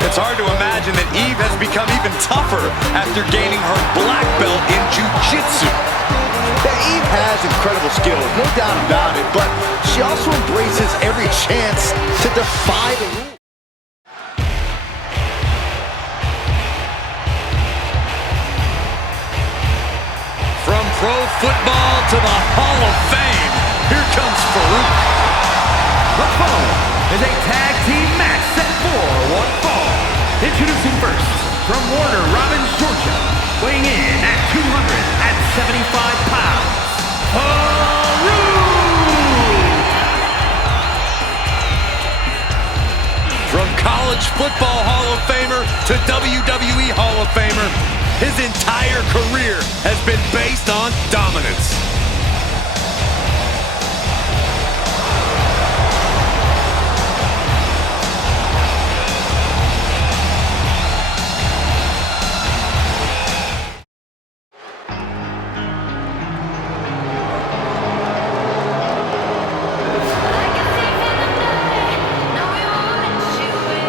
It's hard to imagine that Eve has become even tougher after gaining her black belt in jiu-jitsu. Yeah, Eve has incredible skills, no doubt about it, but she also embraces every chance to defy the rules. From pro football to the Hall of Fame, here comes Farouk. The following is a tag team match set for one fall. Introducing first, from Warner Robins, Georgia, weighing in at 275 pounds, Farouk! From College Football Hall of Famer to WWE Hall of Famer, his entire career has been based on dominance.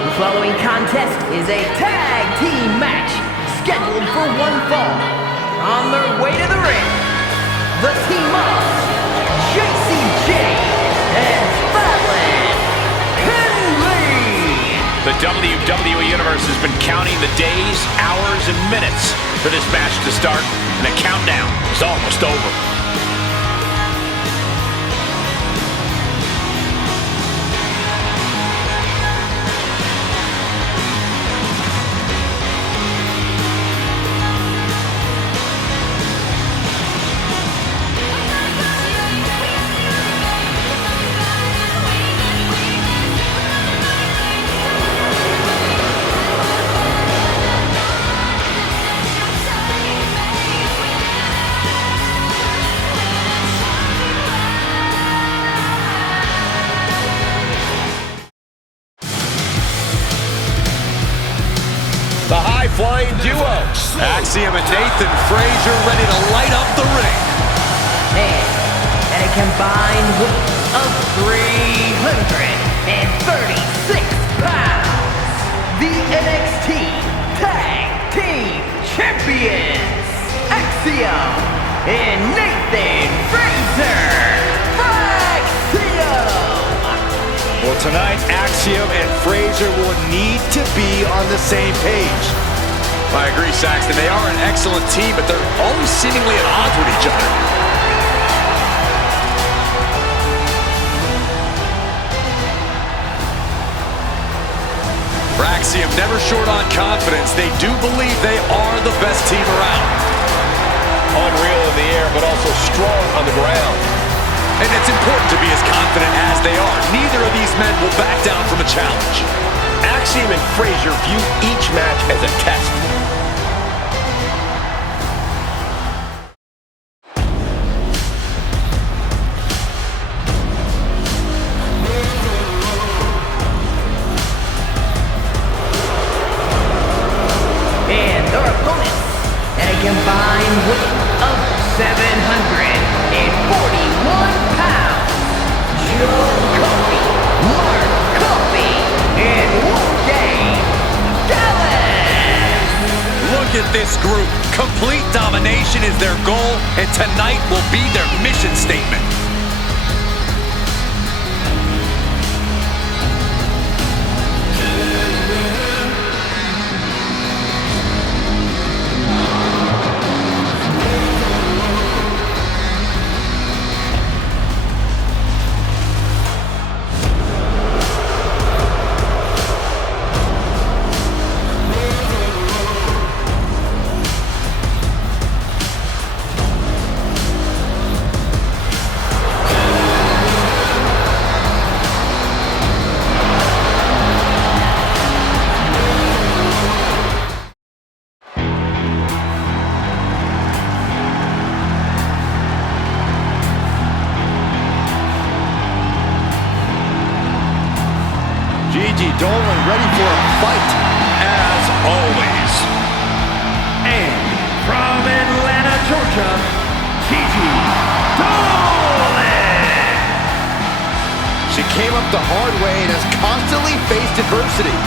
The following contest is a tag team match scheduled for one fall. On their way to the ring, the team of JCJ and Fallon Henley. The WWE Universe has been counting the days, hours, and minutes for this match to start, and the countdown is almost over. The high-flying duo, Axiom and Nathan Frazier ready to light up the ring. And at a combined weight of 336 pounds, the NXT Tag Team Champions, Axiom and Nathan Frazier. Well, tonight, Axiom and Frazier will need to be on the same page. I agree, Saxton. They are an excellent team, but they're always seemingly at odds with each other. For Axiom, never short on confidence. They do believe they are the best team around. Unreal in the air, but also strong on the ground. And it's important to be as confident as they are. Neither of these men will back down from a challenge. Axiom and Frazier view each match as a test. And their opponents at a combined weight of 741 pounds, Joe Coffey, Mark Coffey, and Wolfgang Dallas. Look at this group. Complete domination is their goal, and tonight will be their mission statement. Gigi Dolin ready for a fight. As always. And from Atlanta, Georgia, Gigi Dolin. She came up the hard way and has constantly faced adversity.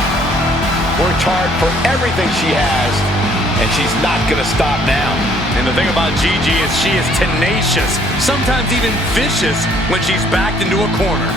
Worked hard for everything she has, and she's not gonna stop now. And the thing about Gigi is she is tenacious, sometimes even vicious when she's backed into a corner.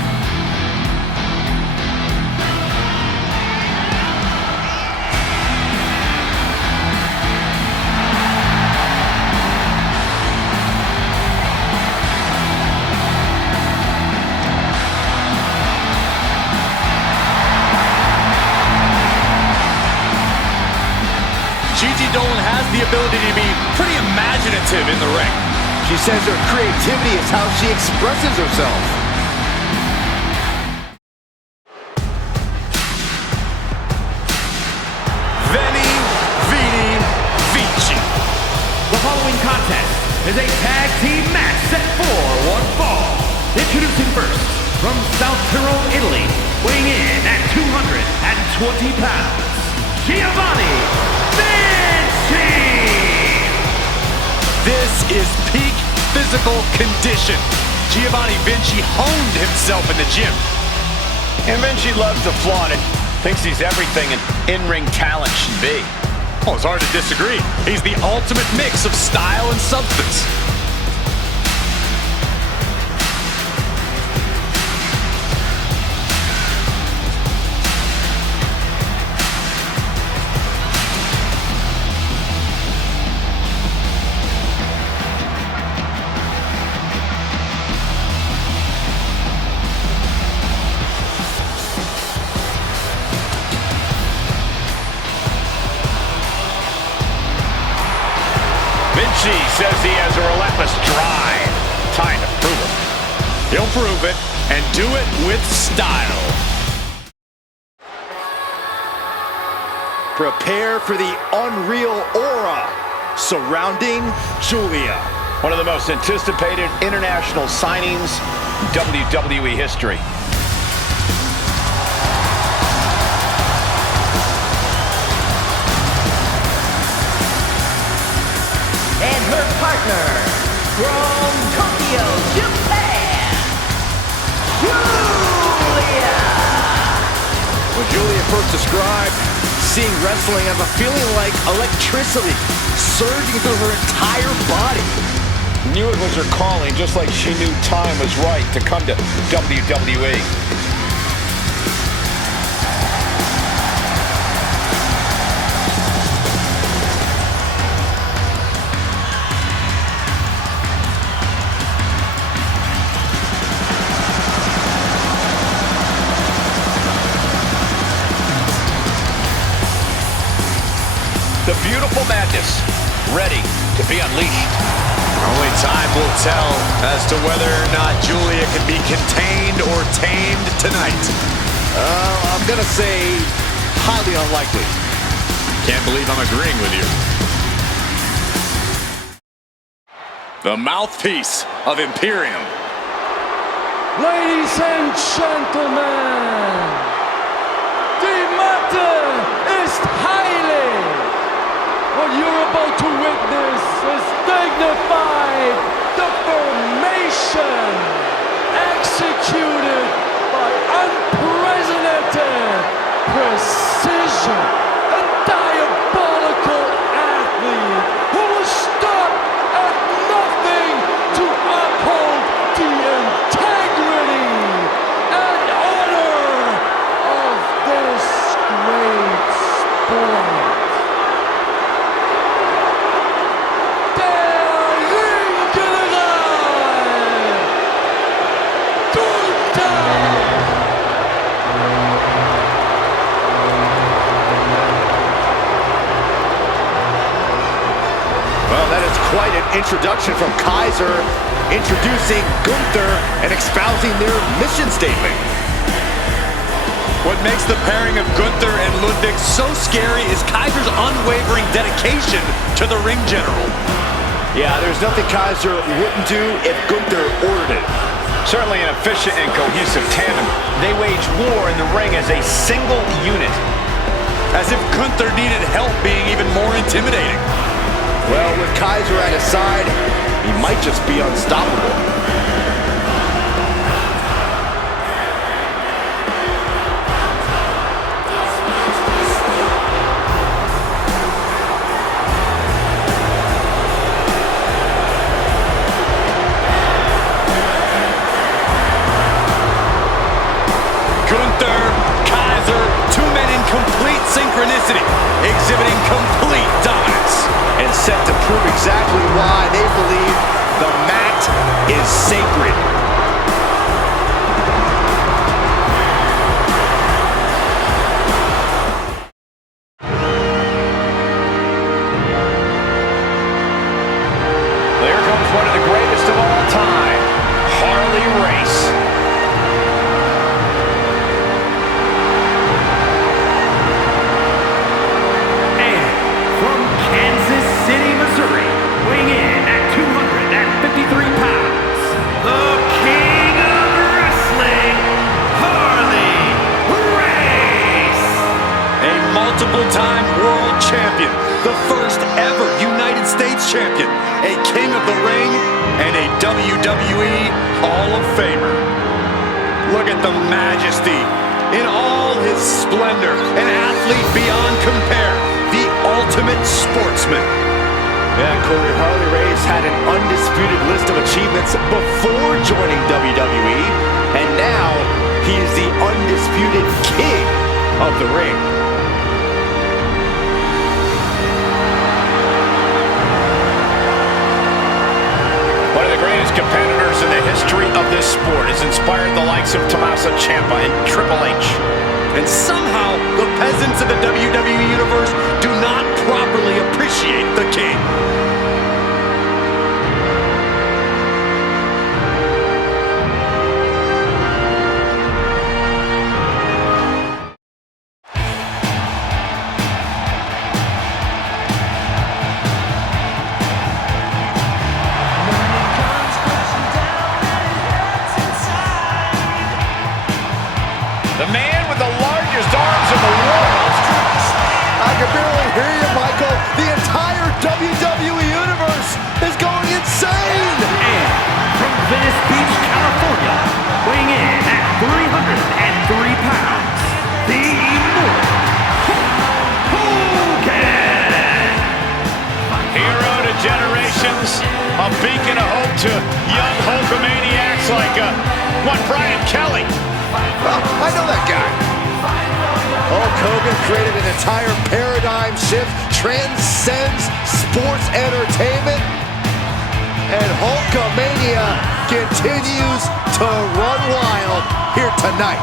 Gigi Dolin has the ability to be pretty imaginative in the ring. She says her creativity is how she expresses herself. Veni, Vidi, Vici. The following contest is a tag team match set for one fall. Introducing first, from South Tyrol, Italy, weighing in at 220 pounds, Giovanni Vinci! This is peak physical condition. Giovanni Vinci honed himself in the gym. And Vinci loves to flaunt it. Thinks he's everything an in-ring talent should be. Oh, it's hard to disagree. He's the ultimate mix of style and substance. Vinci says he has a relentless drive. Time to prove it. He'll prove it, and do it with style. Prepare for the unreal aura surrounding Julia. One of the most anticipated international signings in WWE history. And her partner, from Tokyo, Japan, Julia! When Julia first described seeing wrestling as a feeling like electricity surging through her entire body. Knew it was her calling, just like she knew time was right to come to WWE. The beautiful madness, ready to be unleashed. Only time will tell as to whether or not Julia can be contained or tamed tonight. I'm going to say highly unlikely. Can't believe I'm agreeing with you. The mouthpiece of Imperium. Ladies and gentlemen, the matter is highly. What you're about to witness is dignified deformation executed by unprecedented precision. A diabolical athlete who will stop at nothing to uphold the integrity and honor of this great sport. Quite an introduction from Kaiser, introducing Gunther and espousing their mission statement. What makes the pairing of Gunther and Ludwig so scary is Kaiser's unwavering dedication to the ring general. Yeah, there's nothing Kaiser wouldn't do if Gunther ordered it. Certainly an efficient and cohesive tandem. They wage war in the ring as a single unit. As if Gunther needed help being even more intimidating. Well, with Kaiser at his side, he might just be unstoppable. Gunther, Kaiser, two men in complete synchronicity, exhibiting complete dominance. And set to prove exactly why they believe the mat is sacred. There comes one of the greatest of all time, Harley Race. Missouri, weighing in at 253 pounds, the king of wrestling, Harley Race. A multiple-time world champion, the first ever United States champion, a king of the ring, and a WWE Hall of Famer. Look at the majesty in all his splendor, an athlete beyond compare, the ultimate sportsman. Yeah, Corey, Harley Race had an undisputed list of achievements before joining WWE, and now he is the undisputed king of the ring. One of the greatest competitors in the history of this sport has inspired the likes of Tommaso Ciampa and Triple H. And somehow, the peasants of the WWE Universe do not properly appreciate the king. The man with the largest arms in the world. I can barely hear you, Michael. The entire WWE Universe is going insane. And from Venice Beach, California, weighing in at 303 pounds, the immortal Hogan. Hero to generations, a beacon of hope to young Hulkamaniacs like Brian Kelly. I know that guy. Hulk Hogan created an entire paradigm shift, transcends sports entertainment, and Hulkamania continues to run wild here tonight.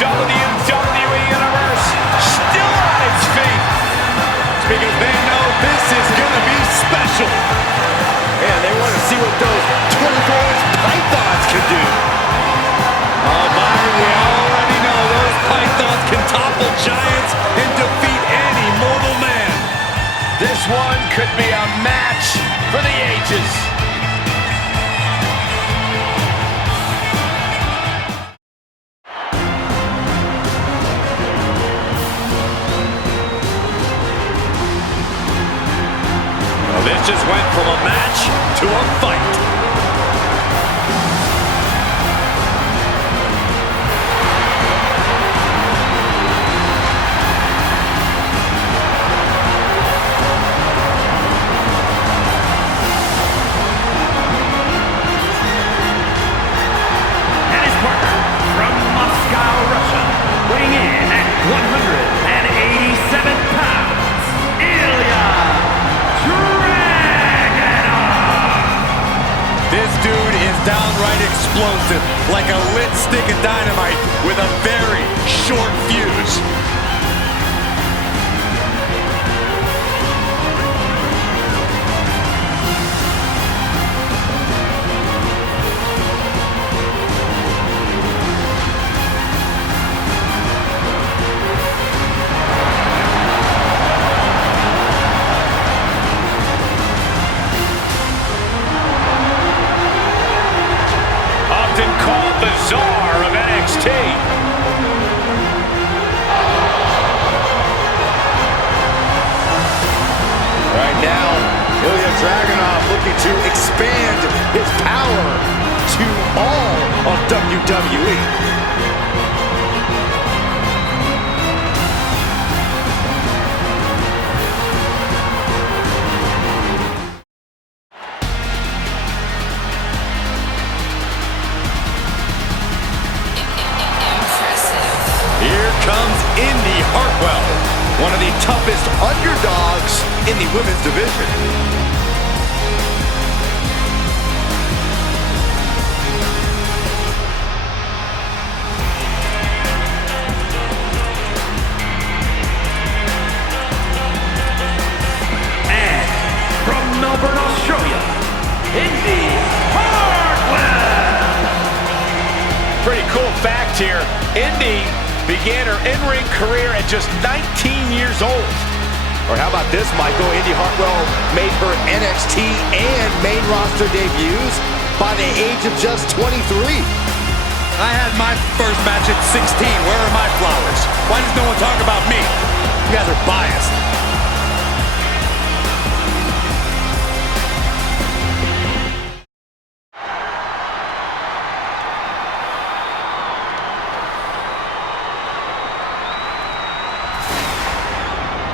WWE Universe still on its feet. Because they know this is going to be special. Man, they want to see what those 24-inch pythons can do. Oh, Byron, we already know those pythons can topple giants and defeat any mortal man. This one could be a match for the ages. This just went from a match to a fight. And his partner from Moscow, Russia, weighing in at 187 pounds, Ilja Draganov. This dude is downright explosive, like a lit stick of dynamite with a very short fuse. Often called the Czar of NXT. Right now, Ilja Draganov looking to expand his power to all of WWE. Here comes Indi Hartwell, one of the toughest Underdogs in the women's division. And from Melbourne, Australia, Indi Hartwell. Pretty cool fact here. Indi began her in-ring career at just 19 years old. Or how about this, Michael? Indi Hartwell made her NXT and main roster debuts by the age of just 23. I had my first match at 16. Where are my flowers? Why does no one talk about me? You guys are biased.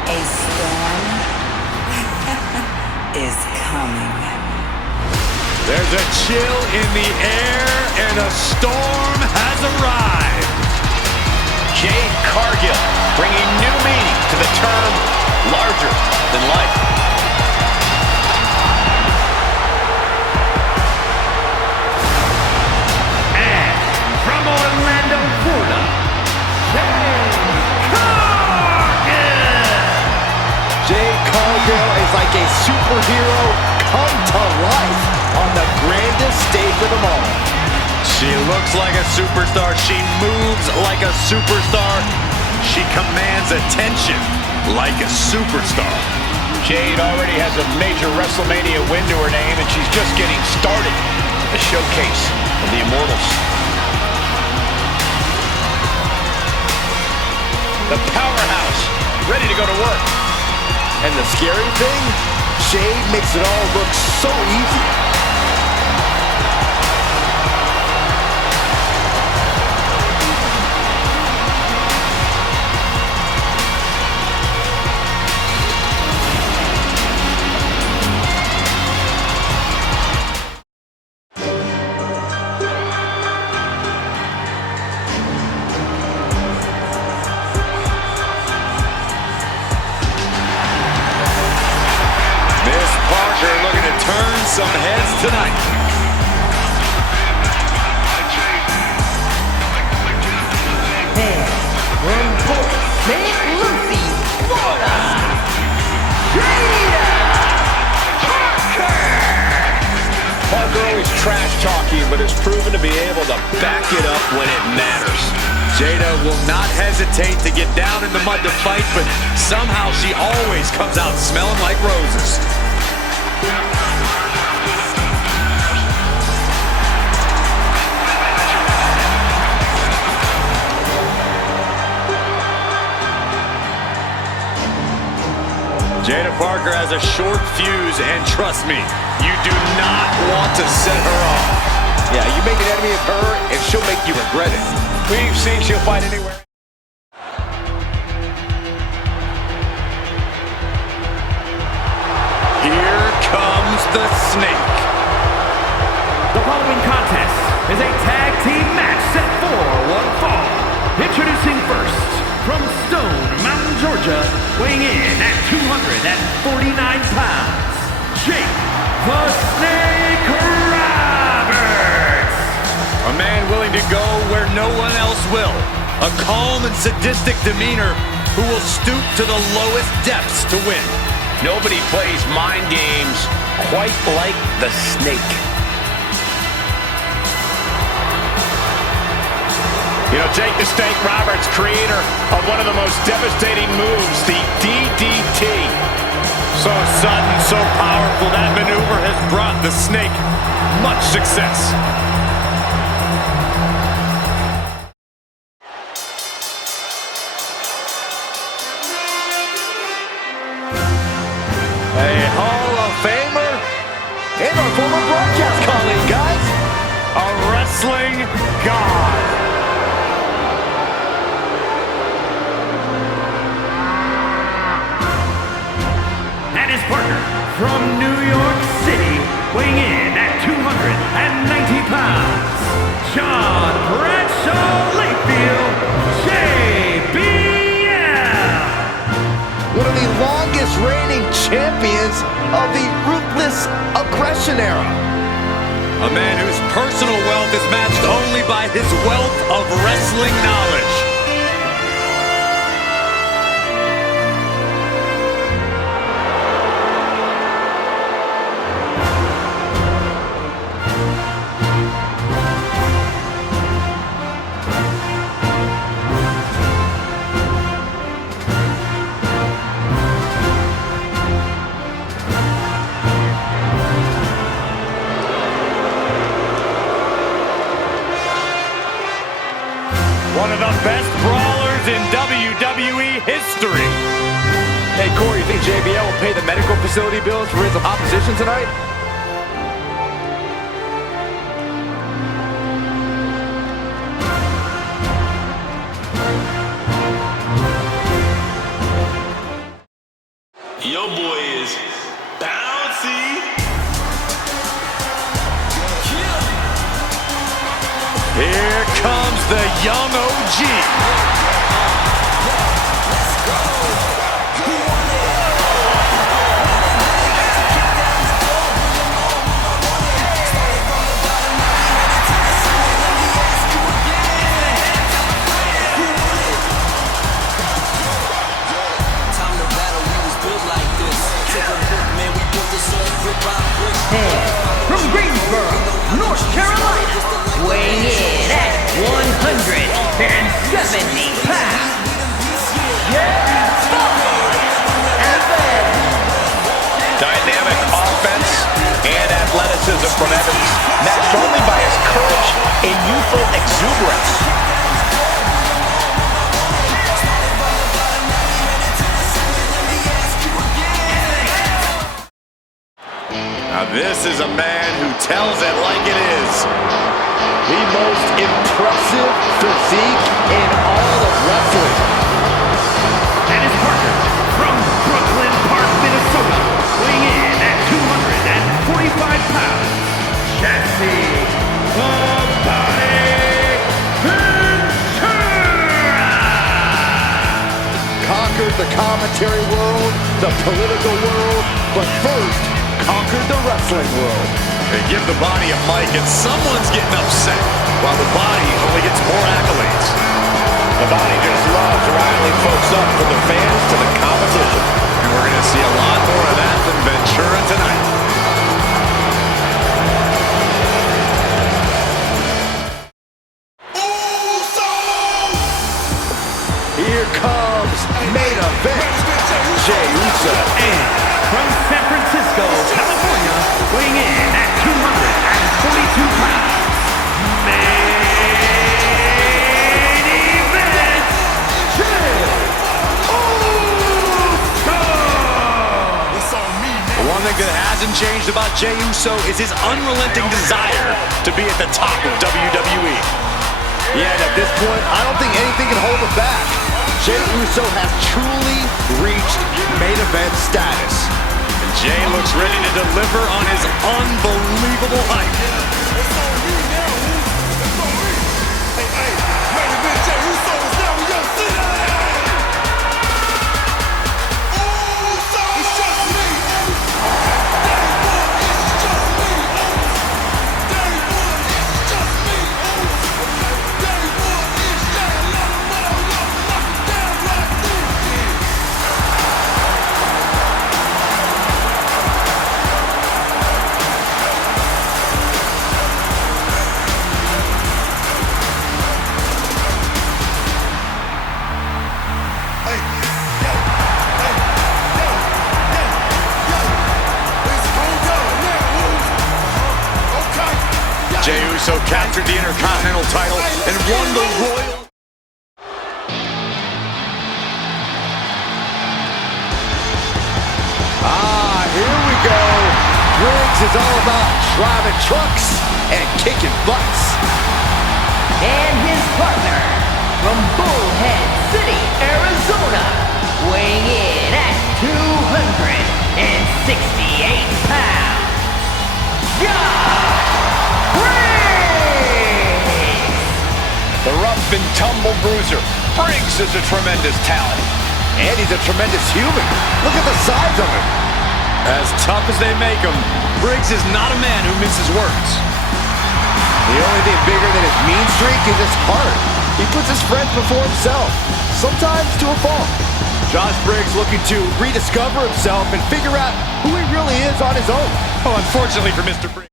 A storm is coming. There's a chill in the air and a storm has arrived. Jade Cargill bringing new meaning to the term larger than life. And from Orlando, Florida, Jade Cargill. Jade Cargill is like a superhero come to life on the grandest stage of them all. She looks like a superstar. She moves like a superstar. She commands attention like a superstar. Jade already has a major WrestleMania win to her name, and she's just getting started. The showcase of the Immortals. The powerhouse, ready to go to work. And the scary thing, Jade makes it all look so easy. Some heads tonight. Hey. trash talking, but has proven to be able to back it up when it matters. Jaida will not hesitate to get down in the mud to fight, but somehow she always comes out smelling like roses. Jaida Parker has a short fuse, and trust me, you do not want to set her off. Yeah, you make an enemy of her, and she'll make you regret it. We've seen she'll fight anywhere. Here comes the Snake. The following contest is a tag team match set for one fall. Introducing first, from Stone Mountain, Georgia, weighing in at 249 pounds, Jake the Snake Roberts. A man willing to go where no one else will. A calm and sadistic demeanor who will stoop to the lowest depths to win. Nobody plays mind games quite like the Snake. You know, Jake the Snake Roberts, creator of one of the most devastating moves, the DDT. So sudden, so powerful, that maneuver has brought the Snake much success. A Hall of Famer and our former broadcast colleague, guys. A wrestling god. And his partner from New York City, weighing in at 290 pounds, John Bradshaw Layfield, JBL. One of the longest reigning champions of the Ruthless Aggression era. A man whose personal wealth is matched only by his wealth of wrestling knowledge. One of the best brawlers in WWE history. Hey, Corey, you think JBL will pay the medical facility bills for his opposition tonight? Your boy is bouncy. Here comes the young OG. From Greensboro, North Carolina, weighing in at 170 pounds, Dynamic offense and athleticism from Evans, matched only by his courage and youthful exuberance. Now this is a man who tells it like it is. The most impressive physique in all of wrestling. And his partner from Brooklyn Park, Minnesota, weighing in at 245 pounds, Jesse the Body Ventura. Conquered the commentary world, the political world, but first conquered the wrestling world. They give the Body a mic and someone's getting upset, while the Body only gets more accolades. The Body just loves riling folks up, from the fans to the competition. And we're going to see a lot more of that than Ventura tonight. Uso. And from San Francisco, California, weighing in at 242 pounds, main event, Jey Uso! The one thing that hasn't changed about Jey Uso is his unrelenting desire to be at the top of WWE. Yeah, and at this point, I don't think anything can hold him back. Jey Uso has truly reached main event status. And Jey looks ready to deliver on his unbelievable hype. Jey Uso captured the Intercontinental title and won the Royal... Here we go. Briggs is all about driving trucks and kicking butts. And his partner, from Bullhead City, Arizona, weighing in at 268 pounds, The rough and tumble bruiser. Briggs is a tremendous talent. And he's a tremendous human. Look at the size of him. As tough as they make him, Briggs is not a man who minces words. The only thing bigger than his mean streak is his heart. He puts his friends before himself, sometimes to a fault. Josh Briggs looking to rediscover himself and figure out who he really is on his own. Oh, unfortunately for Mr. Briggs.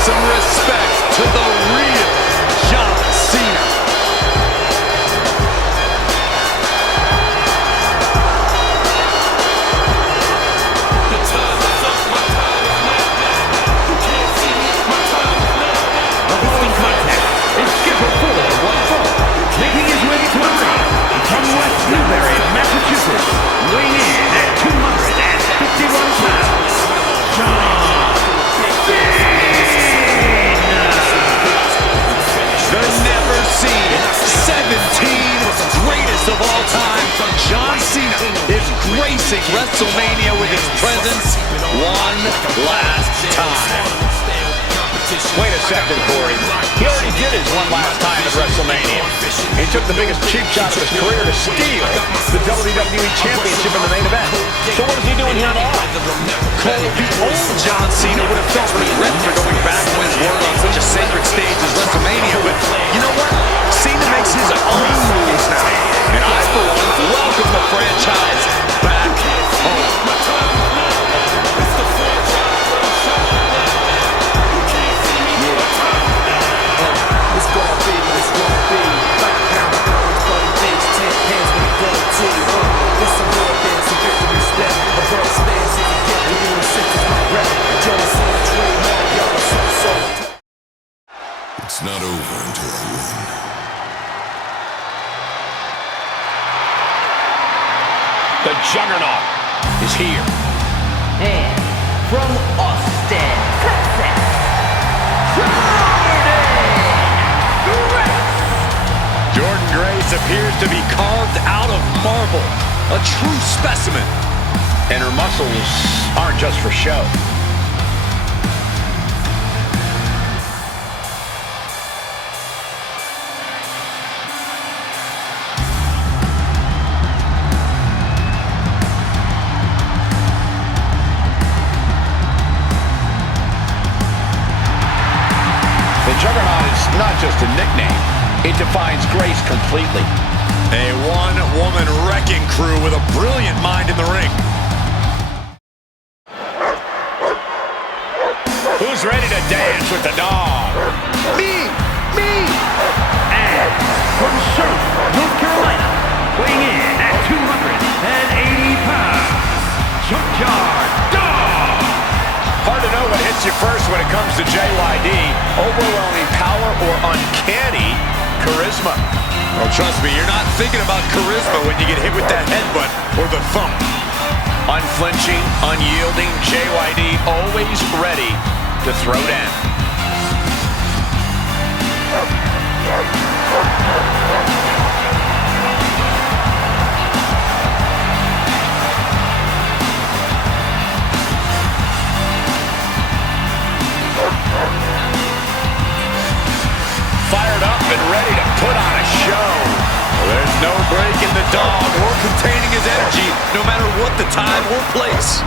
Some respect to the real John Cena. The following contest is scheduled for one fall. Making his way to the ring from West Newbury, Massachusetts, weighing in at 251 pounds, John Cena. The never-seen 17th greatest of all time, John Cena is gracing WrestleMania with his presence one last time. Wait a second, Corey. He already did his one last time at WrestleMania. He took the biggest cheap shot of his career to steal the WWE Championship in the main event. So what is he doing here now? Cole, the old John Cena would have felt regret for going back to his work on such a sacred stage as WrestleMania, but you know what? Cena makes his own moves now. And I, for one, welcome the franchise back home. It's not over until I win. The Juggernaut is here. And from Austin, Texas, Jordynne Grace appears to be carved out of marble, a true specimen. And her muscles aren't just for show. The Juggernaut is not just a nickname. It defines Grace completely. A one-woman wrecking crew with a brilliant mind in the ring. Who's ready to dance with the dog? Me! And from Charlotte, North Carolina, weighing in at 280 pounds, Junkyard Dog. Hard to know what hits you first when it comes to JYD. Overwhelming power or uncanny charisma. Oh, trust me, you're not thinking about charisma when you get hit with that headbutt or the thump. Unflinching, unyielding, JYD always ready to throw down. Fired up and ready to put on a show. There's no break in the dog or containing his energy, no matter what the time or place.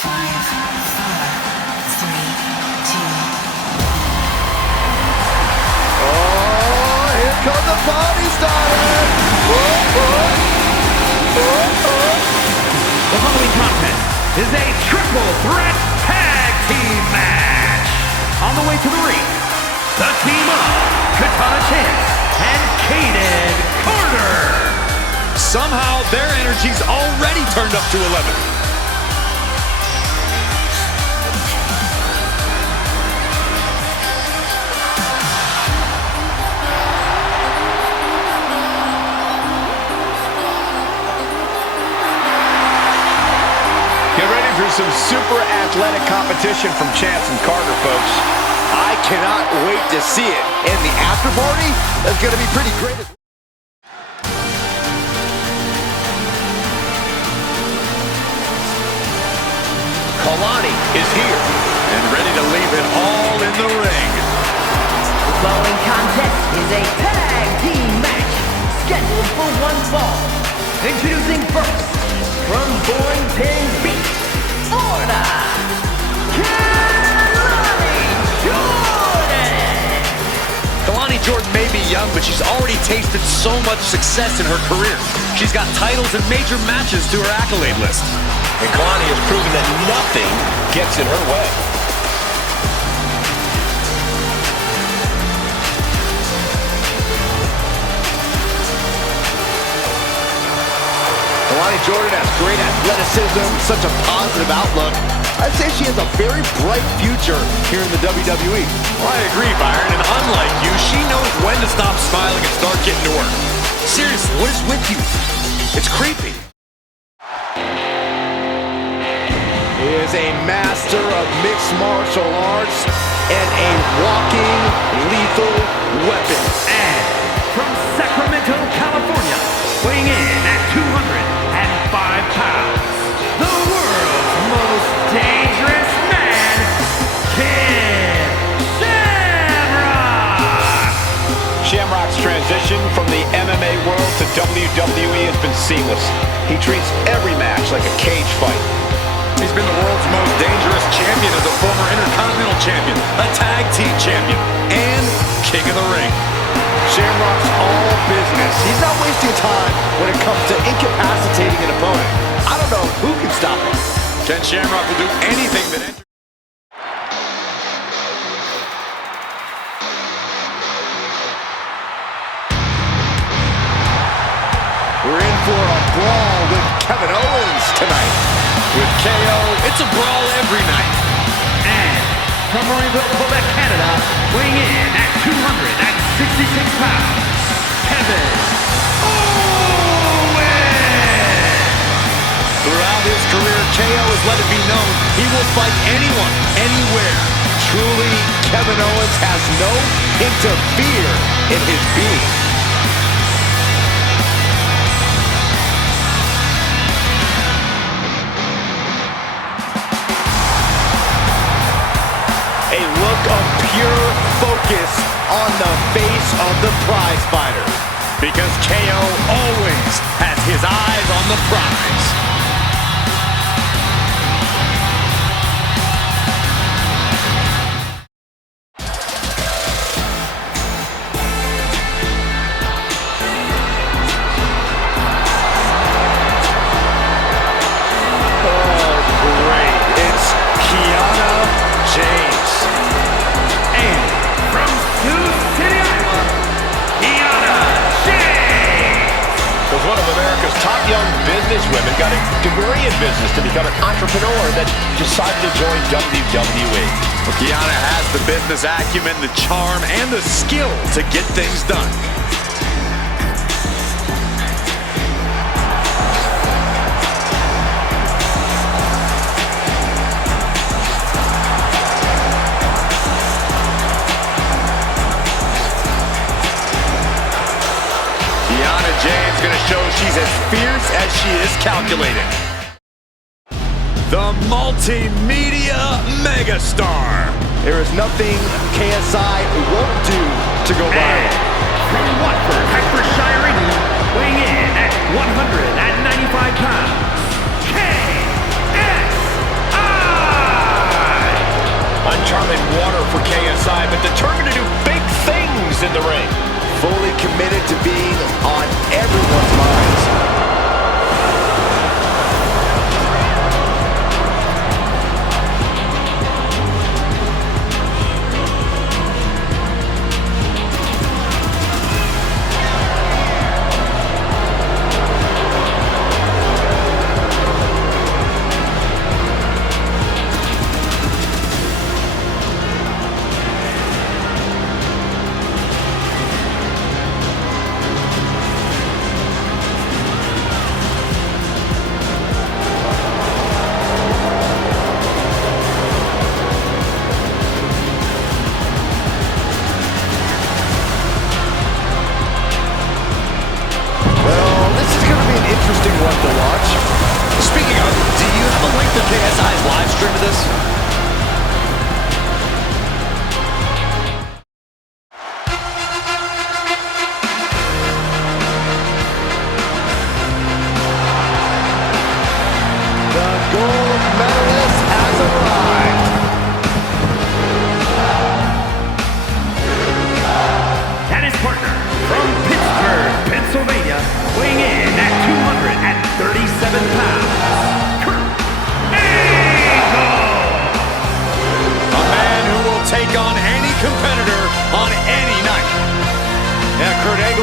5, 4, 3, 2. Oh, here comes the party starter! The following contest is a triple threat tag team match. On the way to the ring, the team of Katana Chance and Kaden Carter. Somehow their energy's already turned up to 11. Get ready for some super athletic competition from Chance and Carter, folks. I cannot wait to see it. And the after party is going to be pretty great. Kalani is here and ready to leave it all in the ring. The following contest is a tag team match scheduled for one fall. Introducing first, from Boynton Beach, Florida, Kalani Jordan may be young, but she's already tasted so much success in her career. She's got titles and major matches to her accolade list. And Kalani has proven that nothing gets in her way. Kalani Jordan has great athleticism, such a positive outlook. I'd say she has a very bright future here in the WWE. Well, I agree, Byron, and unlike you, she knows when to stop smiling and start getting to work. Seriously, what is with you? It's creepy. He is a master of mixed martial arts and a walking lethal weapon. And from Sacramento, California, weighing in at 205 pounds, the world's most dangerous man, Ken Shamrock! Shamrock's transition from the MMA world to WWE has been seamless. He treats every match like a cage fight. He's been the world's most dangerous champion as a former Intercontinental champion, a tag team champion, and king of the ring. Shamrock's all business. He's not wasting time when it comes to incapacitating an opponent. I don't know who can stop him. Ken Shamrock will do anything that enters. We're in for a brawl with Kevin Owens tonight. With KO, it's a brawl every night. And from Marieville, Quebec, Canada, weighing in at 266 pounds, Kevin Owens! Throughout his career, KO has let it be known he will fight anyone, anywhere. Truly, Kevin Owens has no hint of fear in his being. A look of pure focus on the face of the prize fighter. Because KO always has his eyes on the prize. America's top young businesswomen got a degree in business to become an entrepreneur that decided to join WWE. Well, Kiana has the business acumen, the charm, and the skill to get things done. Jane's going to show she's as fierce as she is calculating. The multimedia megastar. There is nothing KSI won't do to go viral. From Watford, Hertfordshire, England, weighing in at 195 pounds, KSI! Uncharted water for KSI, but determined to do big things in the ring. Fully committed to being on everyone's minds.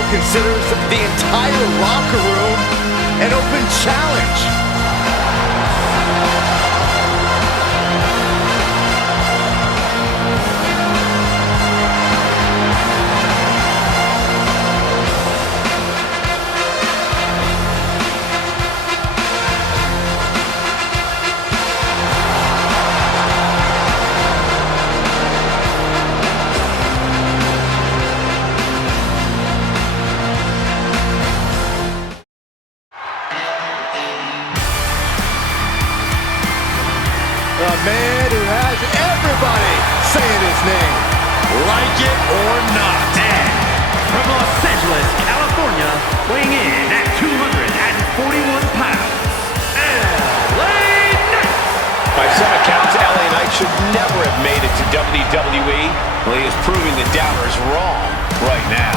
Considers the entire locker room an open challenge. A man who has everybody saying his name. Like it or not. And from Los Angeles, California, weighing in at 241 pounds, LA Knight. By some accounts, LA Knight should never have made it to WWE. Well, he is proving the doubters wrong right now.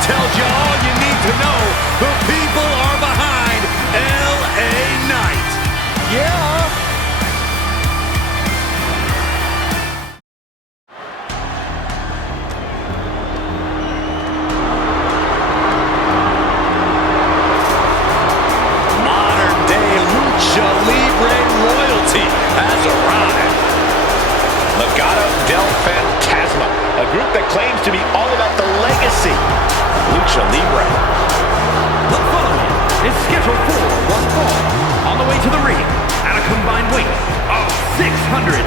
Tells you all you need to know. The people are behind LA Knight. Yeah. Modern day lucha libre royalty has arrived. Legado del Fantasma, a group that claims to be all about the legacy. Lucha Libre. The following is scheduled for one fall. On the way to the ring, at a combined weight of 603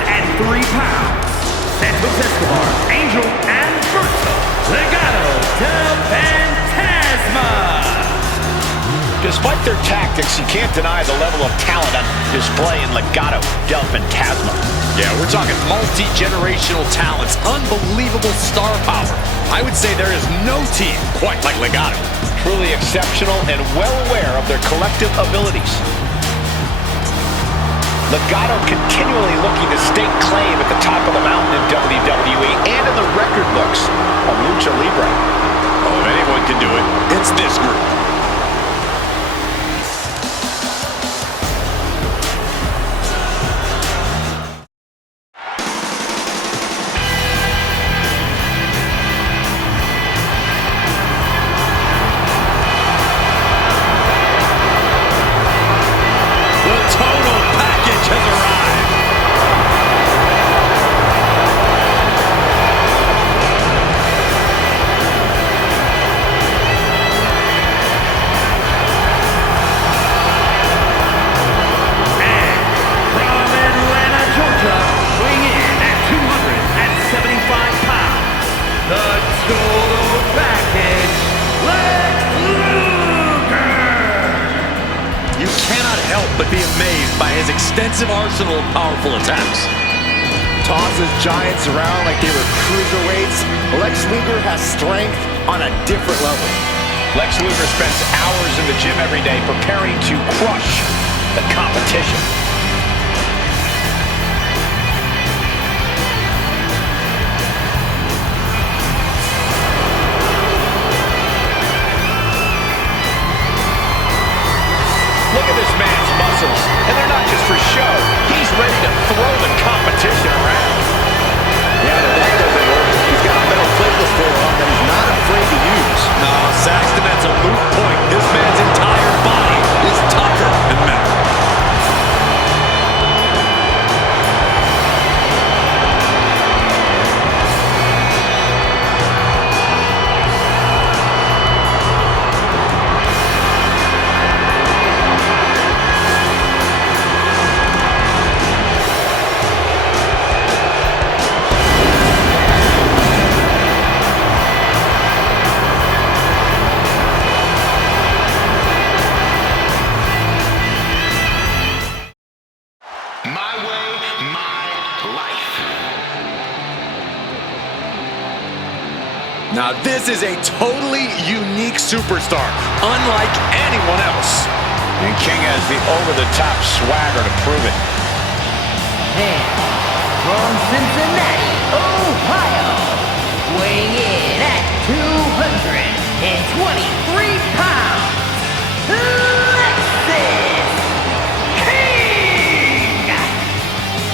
pounds, Santos Escobar, Angel, and Berto, Legado del Fantasma. Despite their tactics, you can't deny the level of talent on display in Legado del Fantasma. Yeah, we're talking multi-generational talents, unbelievable star power. I would say there is no team quite like Legado. Truly exceptional and well aware of their collective abilities. Legado continually looking to stake claim at the top of the mountain in WWE and in the record books of Lucha Libre. Oh, if anyone can do it, it's this group. But be amazed by his extensive arsenal of powerful attacks. Tosses giants around like they were cruiserweights. Lex Luger has strength on a different level. Lex Luger spends hours in the gym every day preparing to crush the competition. Look at this man's muscles, and they're not just for show. He's ready to throw the competition around. Yeah, but that doesn't work. He's got a metal plateless for him that he's not afraid to use. No, Saxton, that's a moot point. This man's entire body is tougher than metal. Now this is a totally unique superstar, unlike anyone else. And King has the over-the-top swagger to prove it. And from Cincinnati, Ohio, weighing in at 223 pounds,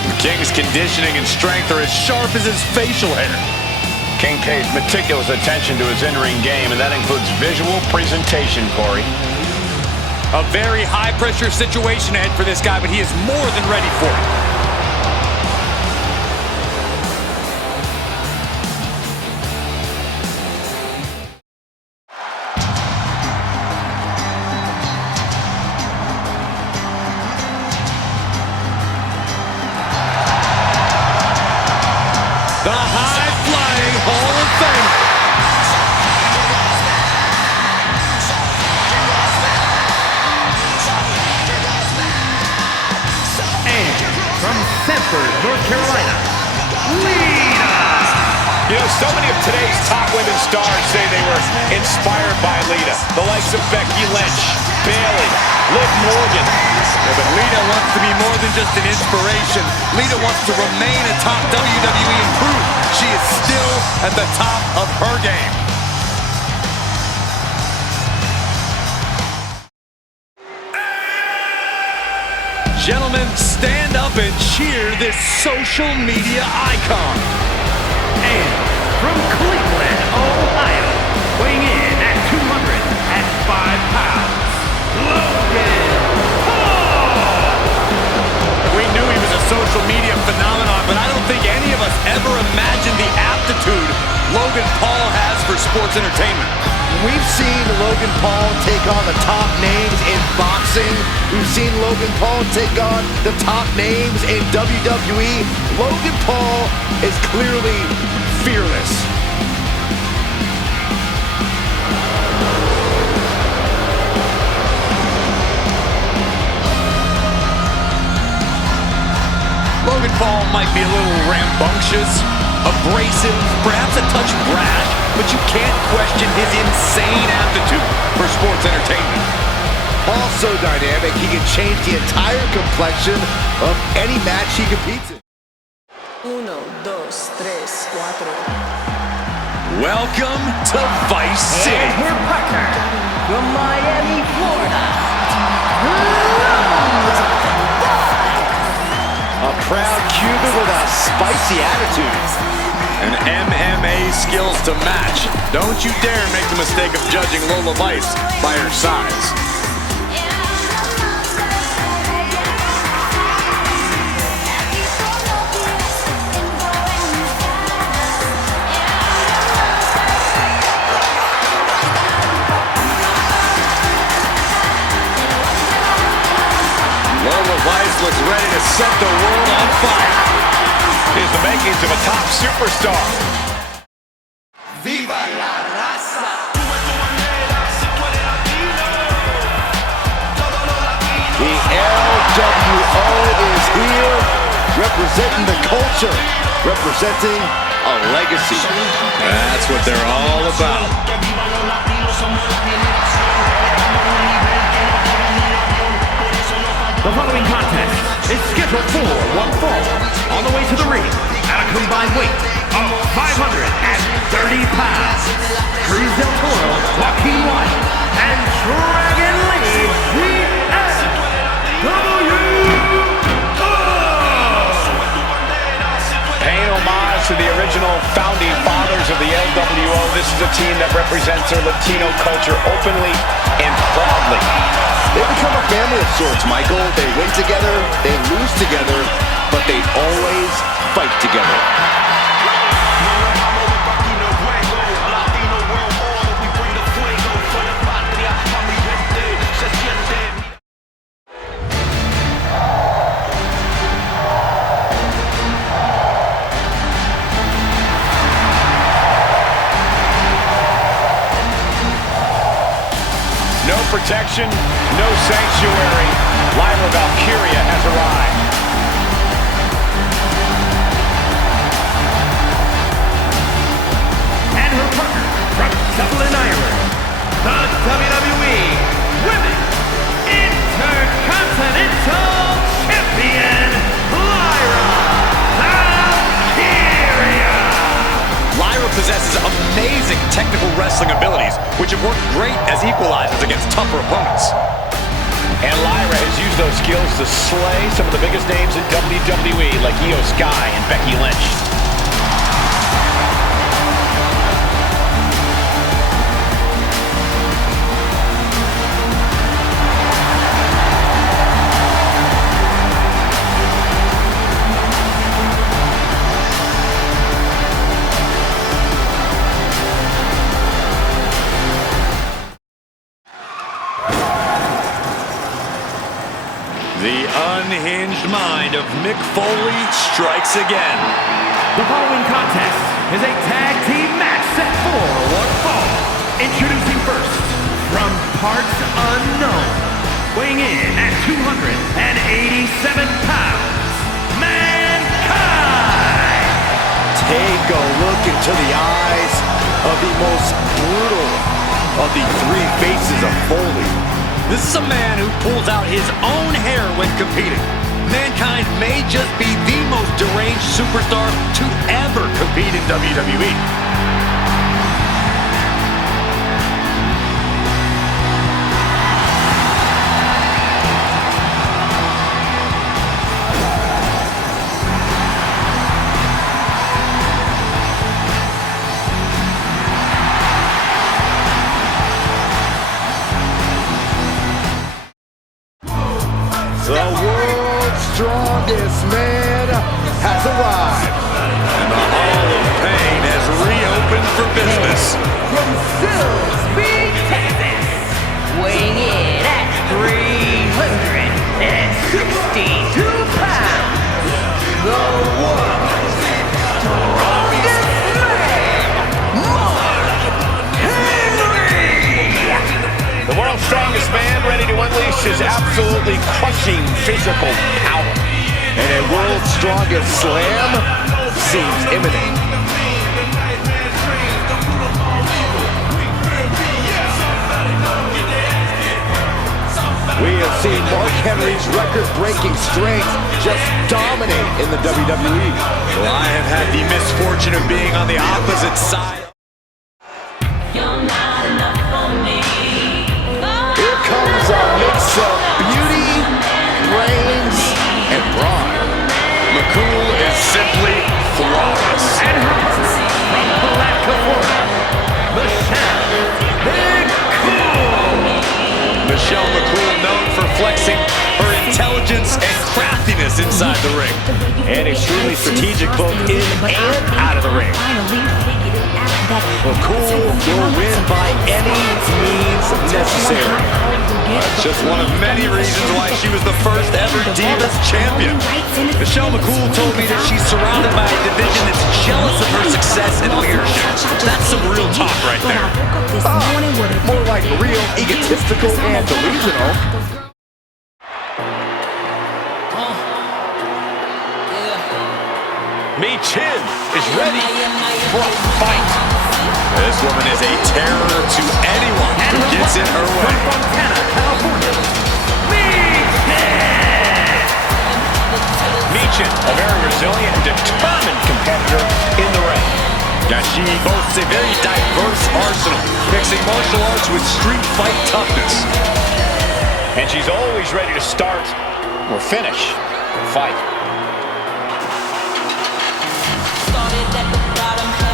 The King's conditioning and strength are as sharp as his facial hair. King pays meticulous attention to his in-ring game, and that includes visual presentation, Corey. A very high-pressure situation ahead for this guy, but he is more than ready for it. The high-flying Hall of Fame. And from Sanford, North Carolina, Lita. You know, so many of today's top women stars say they were inspired by Lita. The likes of Becky Lynch, Bayley, Liv Morgan. Yeah, but Lita wants to be more than just an inspiration. Lita wants to remain a top WWE and prove she is still at the top of her game. Gentlemen, stand up and cheer this social media icon. And from Cleveland, Ohio, weighing in at 205 pounds, Logan Paul. We knew he was a social media phenomenon, but I don't think any of us ever imagined the aptitude Logan Paul has for sports entertainment. We've seen Logan Paul take on the top names in boxing. We've seen Logan Paul take on the top names in WWE. Logan Paul is clearly fearless. Logan Paul might be a little rambunctious, abrasive, perhaps a touch brash, but you can't question his insane aptitude for sports entertainment. Paul's so dynamic, he can change the entire complexion of any match he competes in. 1, 2, 3, 4. Welcome to Vice City. And her partner from Miami, Florida. A proud Cuban with a spicy attitude. And MMA skills to match. Don't you dare make the mistake of judging Lola Vice by her size. Lola Vice looks ready to set the world on fire. Here's the makings of a top superstar. Viva la raza. The LWO is here, representing the culture, representing a legacy. That's what they're all about. The following contest is scheduled for one fall. On the way to the ring, at a combined weight of 530 pounds, Cruz del Toro, Joaquin White, and Dragon Lee, the Paying homage to the original founding fathers of the LWO, this is a team that represents their Latino culture openly and proudly. They become a family of sorts, Michael. They win together, they lose together, but they always fight together. No protection, no sanctuary. Lyra Valkyria has arrived. and her partner from Dublin, Ireland, the WWE Women's Intercontinental Champion, Lyra Valkyria. Lyra possesses amazing technical wrestling abilities, which have worked great as equalizers against tougher opponents. And Lyra has used those skills to slay some of the biggest names in WWE, like Io Sky and Becky Lynch. The unhinged mind of Mick Foley strikes again. The following contest is a tag team match set for one fall. Introducing first, from parts unknown, weighing in at 287 pounds, Mankind! Take a look into the eyes of the most brutal of the three faces of Foley. This is a man who pulls out his own hair when competing. Mankind may just be the most deranged superstar to ever compete in WWE. The world's strongest man has arrived. And the Hall of Pain has reopened for business. From Silsbee, Texas, weighing in at 362 pounds, the world's strongest man, Mark Henry! The world's strongest man, ready to unleash his absolutely crushing physical power. And a world's strongest slam seems imminent. We have seen Mark Henry's record-breaking strength just dominate in the WWE. Well, I have had the misfortune of being on the opposite side. You're not enough for me. Here comes a mix of beauty, brains, and brawn. McCool is simply flawless. And her from Palatka, Florida, Michelle McCool, known for flexing her intelligence and craftiness inside the ring. And extremely strategic both in and out of the ring. McCool will win by any means necessary. That's just one of many reasons why she was the first ever Divas champion. Michelle McCool told me that she's surrounded by a division that's jealous of her success and leadership. That's some real talk right there. More like real, egotistical, and delusional. Mi Chin is ready for a fight. This woman is a terror to anyone who gets in her way. Fontana, California, Mi Chin, a very resilient and determined competitor in the ring. Yeah, she boasts a very diverse arsenal, mixing martial arts with street fight toughness. And she's always ready to start or finish the fight.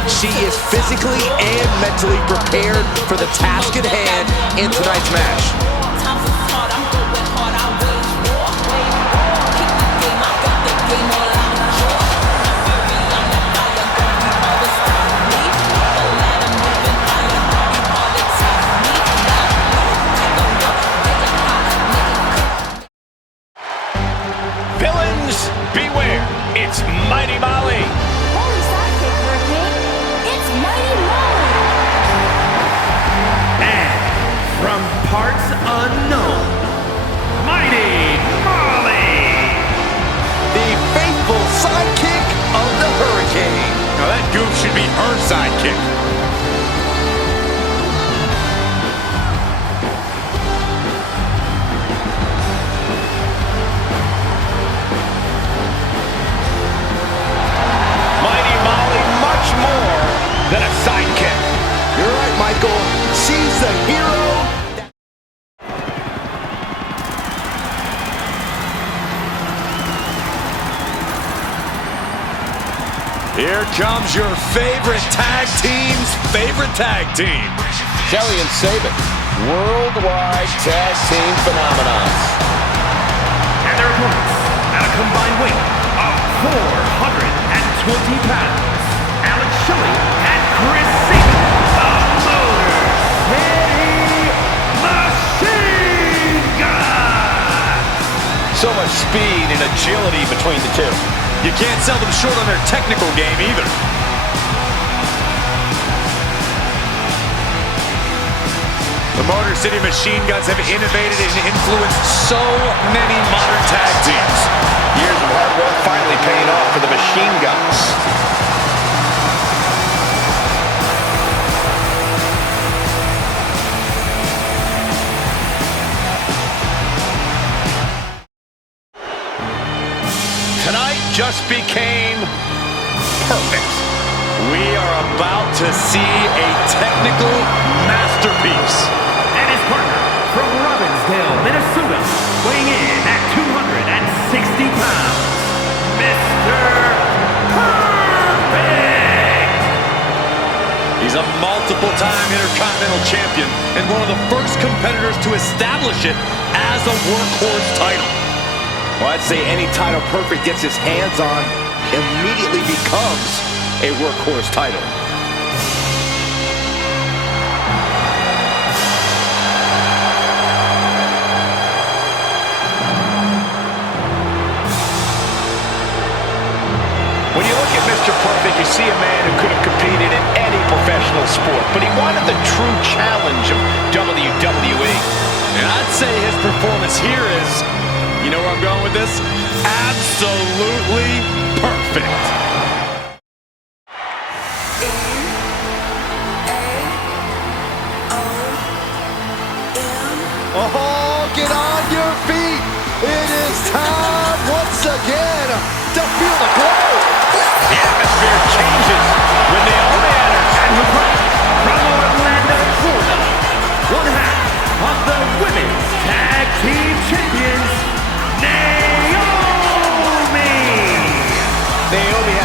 She is physically and mentally prepared for the task at hand in tonight's match. Villains, beware. It's Mighty Molly. Holy sidekick, Hurricane! It's Mighty Molly! and from parts unknown, Mighty Molly. The faithful sidekick of the Hurricane. Now that goof should be her sidekick. Mighty Molly, much more than a sidekick. You're right, Michael. She's the hero. Here comes your favorite tag team's favorite tag team. Shelly and Sabin, worldwide tag team phenomenons. And their opponents, at a combined weight of 420 pounds, Alex Shelley and Chris Sabin, the Motor City Machine Gun. So much speed and agility between the two. You can't sell them short on their technical game either. The Motor City Machine Guns have innovated and influenced so many modern tag teams. Years of hard work finally paying off for the Machine Guns. Tonight just became perfect. We are about to see a technical masterpiece. And his partner from Robbinsdale, Minnesota, weighing in at 260 pounds, Mr. Perfect! He's a multiple-time Intercontinental Champion and one of the first competitors to establish it as a workhorse title. Well, I'd say any title Perfect gets his hands on immediately becomes a workhorse title. When you look at Mr. Perfect, you see a man who could have competed in any professional sport, but he wanted the true challenge of WWE. And I'd say his performance here is, you know where I'm going with this? Absolutely perfect. Oh, get on your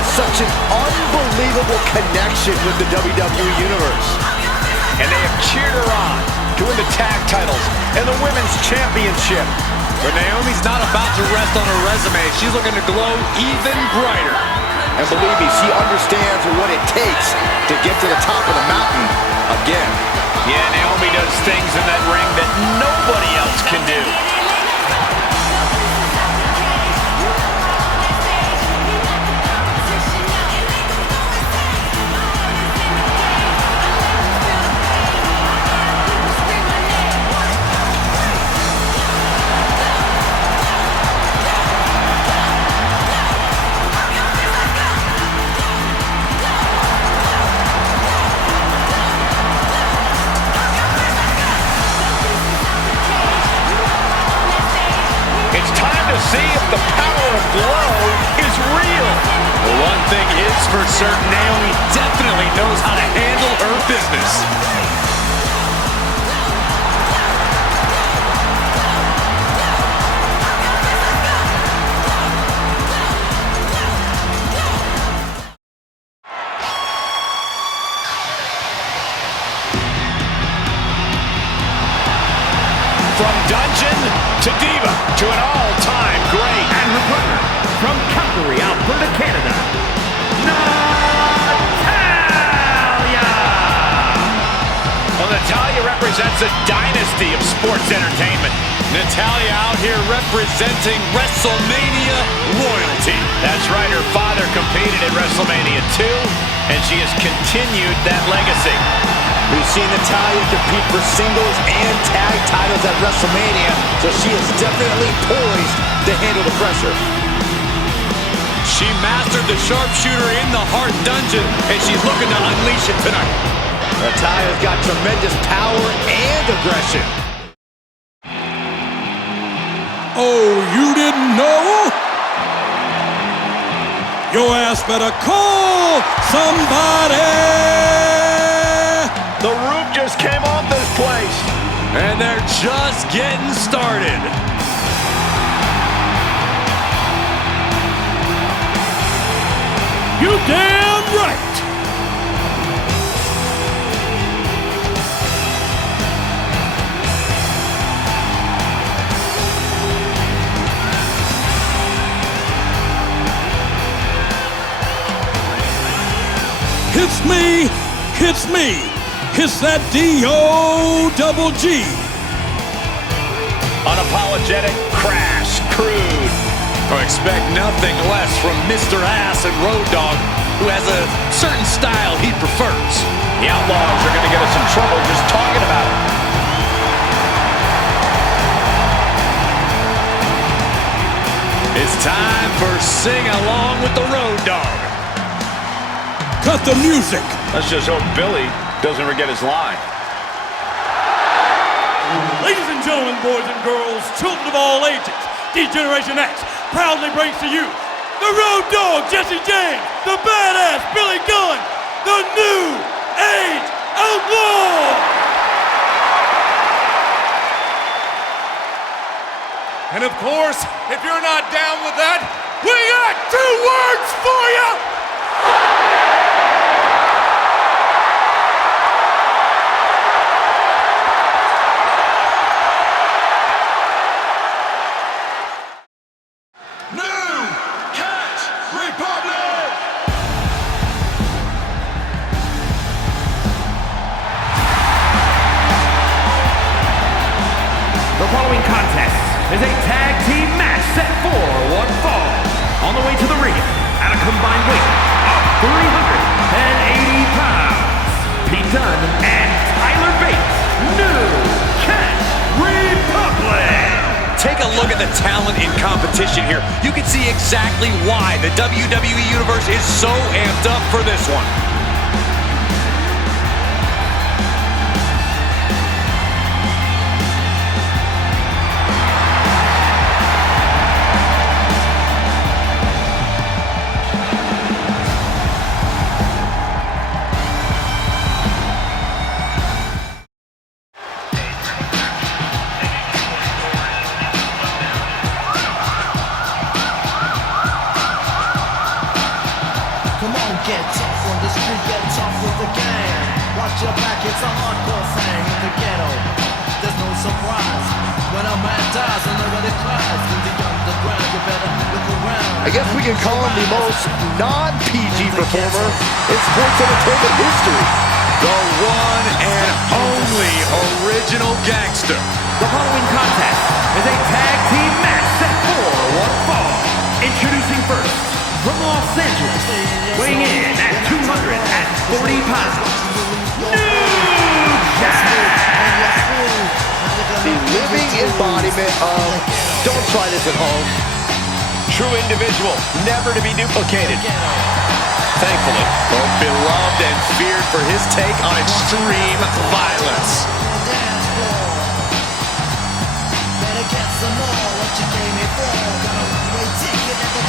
has such an unbelievable connection with the WWE Universe. And they have cheered her on to win the tag titles and the Women's Championship. But Naomi's not about to rest on her resume. She's looking to glow even brighter. And believe me, she understands what it takes to get to the top of the mountain again. Yeah, Naomi does things in that ring that nobody else can do. See if the power of glow is real. Well, one thing is for certain, Naomi definitely knows how to handle her business. From dungeon to diva to an all-time great. And her partner, from Calgary, Alberta, Canada, Natalya! Well, Natalya represents a dynasty of sports entertainment. Natalya out here representing WrestleMania royalty. That's right, her father competed at WrestleMania 2, and she has continued that legacy. We've seen Natalya compete for singles and tag titles at WrestleMania, so she is definitely poised to handle the pressure. She mastered the sharpshooter in the Hart Dungeon, and she's looking to unleash it tonight. Natalya's got tremendous power and aggression. Oh, you didn't know? Your ass better call somebody! The roof just came off this place. And they're just getting started. You damn right! Hits me, hits me. Hits that D-O-double-G. Unapologetic, crass, crude. Or expect nothing less from Mr. Ass and Road Dogg, who has a certain style he prefers. The Outlaws are going to get us in trouble just talking about it. It's time for Sing Along with the Road Dogg. Cut the music. Let's just hope Billy doesn't forget his line. Ladies and gentlemen, boys and girls, children of all ages, D-Generation X proudly brings to you the Road Dogg, Jesse James, the badass Billy Gunn, the New Age Outlaw! And of course, if you're not down with that, we got 2 words for you! The following contest is a tag team match set for one fall. On the way to the ring, at a combined weight of 380 pounds, Pete Dunne and Tyler Bates, New Catch Republic. Take a look at the talent in competition here. You can see exactly why the WWE Universe is so amped up for this one. get tough on the street, get tough with the gang. Watch your back, it's a hardcore thing in the ghetto. There's no surprise when a man dies and nobody cries. In the underground, you better look around. I guess we can call him the most non-PG performer in sports entertainment history. The one and only original gangster. The following contest is a tag team match set for one fall. Introducing first, from Los Angeles, weighing in at 240 pounds, New Jack. The living embodiment of don't try this at home. True individual, never to be duplicated. Thankfully, Both beloved and feared for his take on extreme violence. Better get some more what you gave me for. Got a one-way ticket at the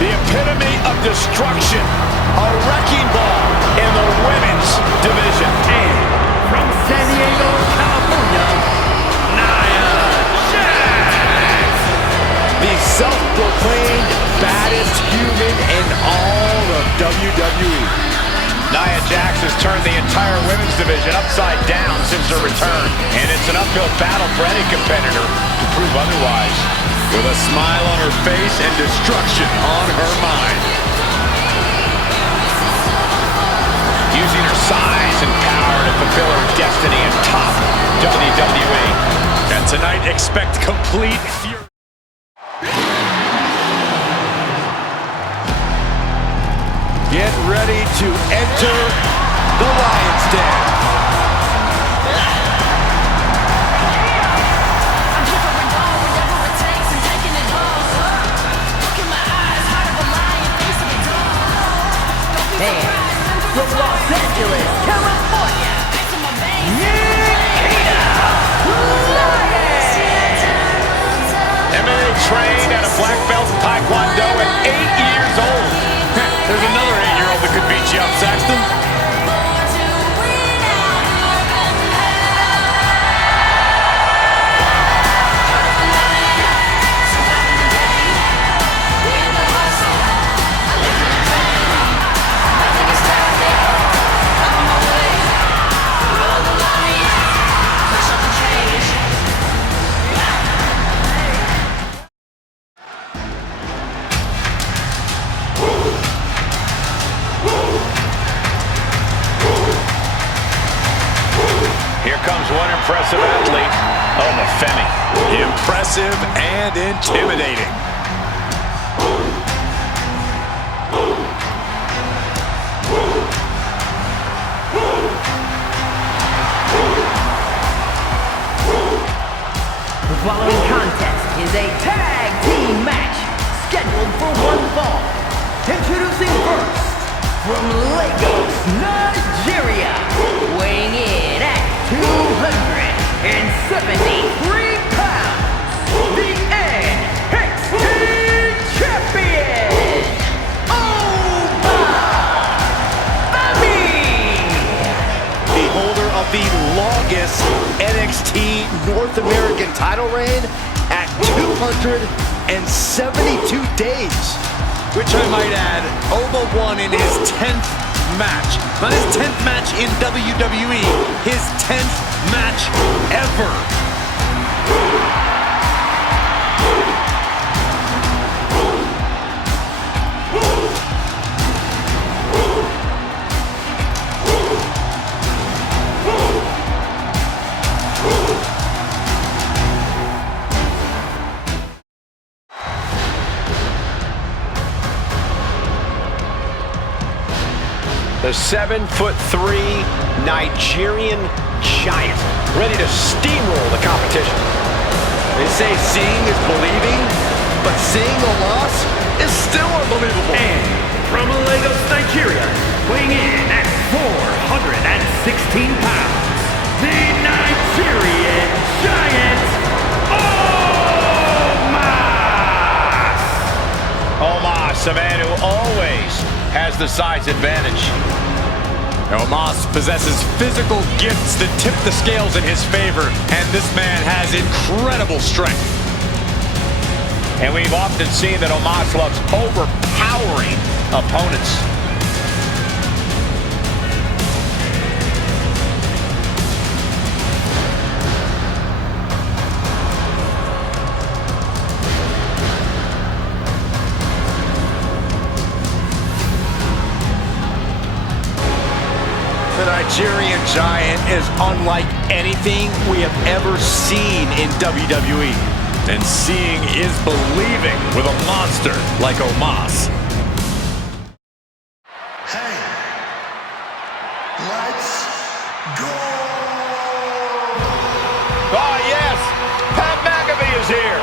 the epitome of destruction, a wrecking ball in the women's division. And from San Diego, California, Nia Jax. The self-proclaimed baddest human in all of WWE. Nia Jax has turned the entire women's division upside down since her return, and it's an uphill battle for any competitor to prove otherwise. With a smile on her face and destruction on her mind. Using her size and power to fulfill her destiny in top WWE. And tonight, expect complete fury. Get ready to enter the Lion's Den. And from Los Angeles, California, Nikita Lyons. MMA trained at a black belt in Taekwondo at 8 years old. There's another 8-year-old that could beat you up, Saxton. One impressive athlete, the Femi. Impressive and intimidating. The following contest is a tag team match scheduled for one fall. Introducing first, from Lagos, Nigeria, weighing in at 273 pounds, the NXT Champion, The holder of the longest NXT North American title reign at 272 days. Which I might add, Oba won in his 10th match. Not his 10th match in WWE, his 10th match ever. The 7'3" Nigerian giant, ready to steamroll the competition. They say seeing is believing, but seeing a loss is still unbelievable. And from Lagos, Nigeria, weighing in at 416 pounds, the Nigerian giant, Omos, a man who always has the size advantage. Omos possesses physical gifts that tip the scales in his favor, and this man has incredible strength. And we've often seen that Omos loves overpowering opponents. The Nigerian Giant is unlike anything we have ever seen in WWE. And seeing is believing with a monster like Omos. Hey, let's go! Ah, yes! Pat McAfee is here!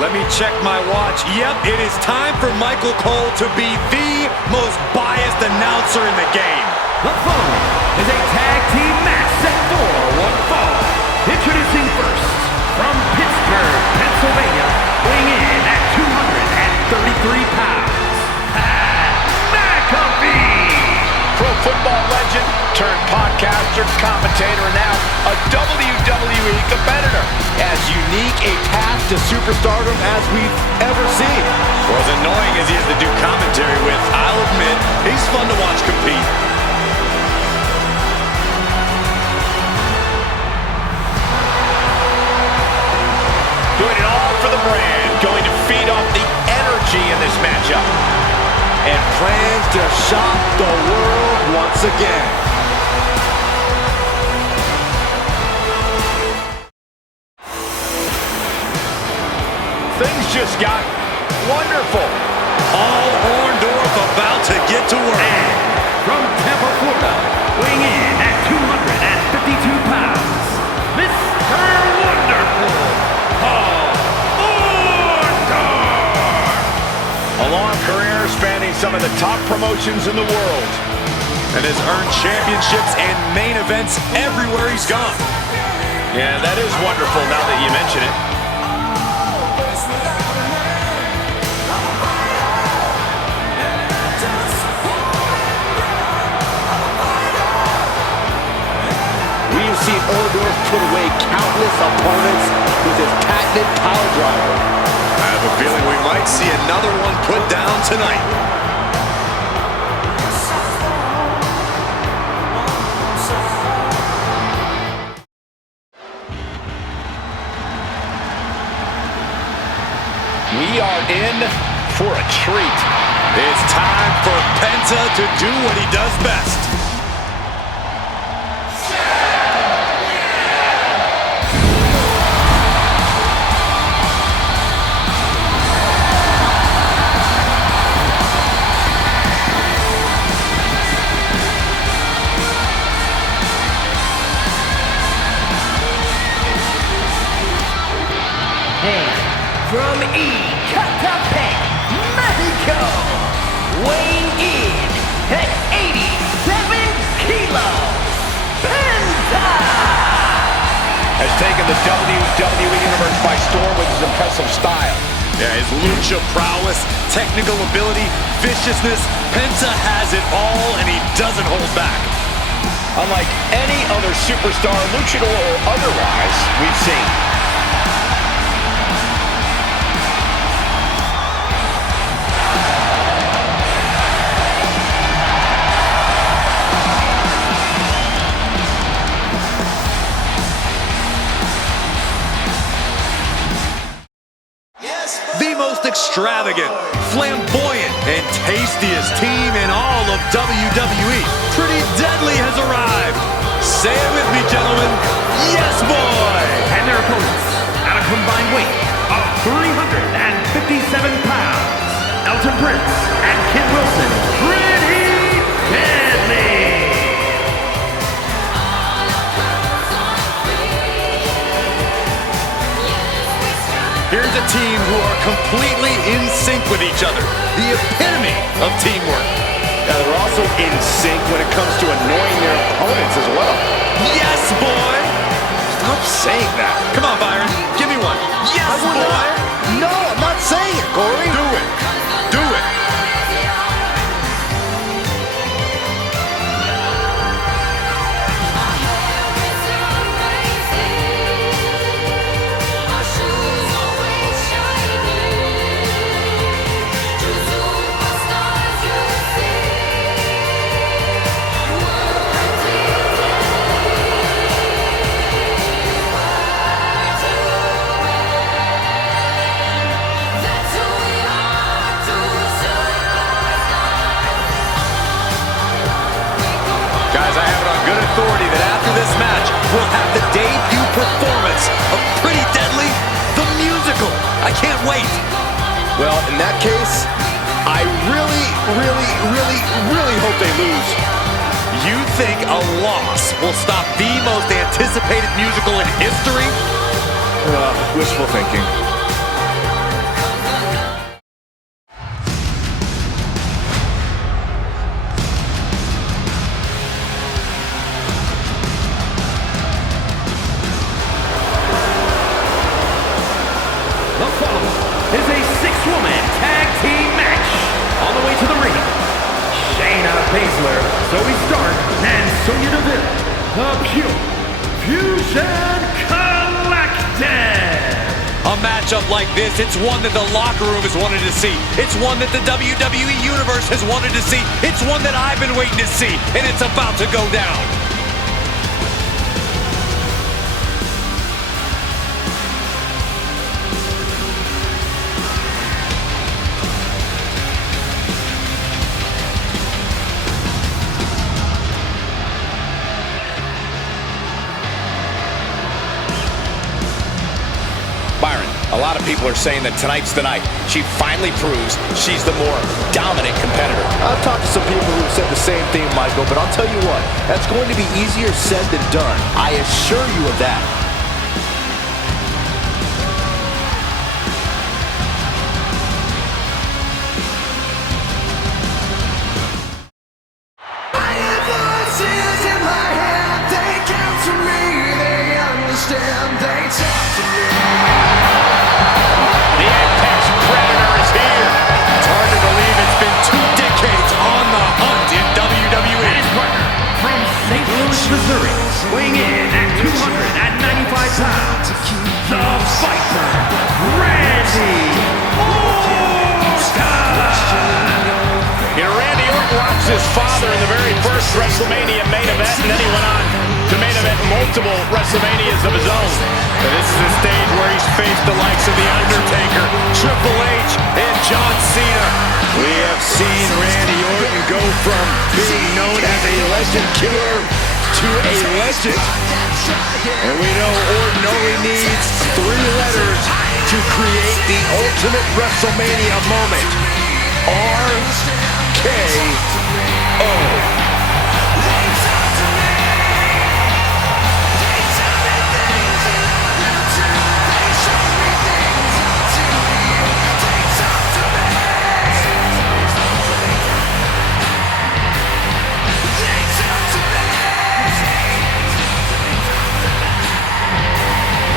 Let me check my watch. Yep, it is time for Michael Cole to be the most biased announcer in the game. The following is a tag team match set for one fall. Introducing first, from Pittsburgh, Pennsylvania, weighing in at 233 pounds, Pat McAfee. Pro football legend, turned podcaster, commentator, and now a WWE competitor. As unique a path to superstardom as we've ever seen. For as annoying as he is to do commentary with, I'll admit, he's fun to watch compete. Doing it all for the brand, going to feed off the energy in this matchup. And plans to shock the world once again. Things just got wonderful. Paul Orndorff about to get to work. And from Tampa, Florida, weighing in at 252 pounds, Mr. Wonderful, Paul Orndorff. A long career spanning some of the top promotions in the world. And has earned championships and main events everywhere he's gone. Yeah, that is wonderful now that you mention it. We have seen Orndorff put away countless opponents with his patented power driver. I have a feeling we might see another one put down tonight. We are in for a treat. It's time for Penta to do what he does best. From Ecatepec, Mexico, weighing in at 87 kilos, Penta! Has taken the WWE Universe by storm with his impressive style. Yeah, his lucha prowess, technical ability, viciousness, Penta has it all and he doesn't hold back. Unlike any other superstar, luchador or otherwise, we've seen. The most extravagant, flamboyant, and tastiest team in all of WWE. Pretty Deadly has arrived. Say it with me, gentlemen. Yes, boy! And their opponents, at a combined weight of 357 pounds, Elton Prince and Kid Wilson, Pretty Deadly! Here's a team who are completely in sync with each other. The epitome of teamwork. Yeah, they're also in sync when it comes to annoying their opponents as well. Yes, boy! Stop saying that. Come on, Byron. Give me one. Yes, boy! No, I'm not saying it, Corey. Do it. Do it. authority that after this match, we'll have the debut performance of Pretty Deadly, the musical. I can't wait. Well, in that case, I really hope they lose. You think a loss will stop the most anticipated musical in history? Wishful thinking. The following is a six-woman tag team match. On the way to the ring, Shayna Baszler, Zoe Stark, and Sonya Deville, the Pure Fusion Collective. A matchup like this, it's one that the locker room has wanted to see. It's one that the WWE Universe has wanted to see. It's one that I've been waiting to see, and it's about to go down. A lot of people are saying that tonight's the night. She finally proves she's the more dominant competitor. I've talked to some people who've said the same thing, Michael, but I'll tell you what, that's going to be easier said than done. I assure you of that. I have voices in my head, they count to me, they understand, they talk to me. The Apex Predator is here. It's hard to believe it's been 2 decades on the hunt in WWE. From St. Louis, Missouri, weighing in at 295 pounds, the Fighter, Randy Orton. Randy Orton watched his father in the very first WrestleMania main event, and then he went on to main event multiple WrestleManias of his own. And this is the stage where he's faced the likes of The Undertaker, Triple H, and John Cena. We have seen Randy Orton go from being known as a legend killer to a legend. And we know Orton only needs 3 letters to create the ultimate WrestleMania moment. RKO.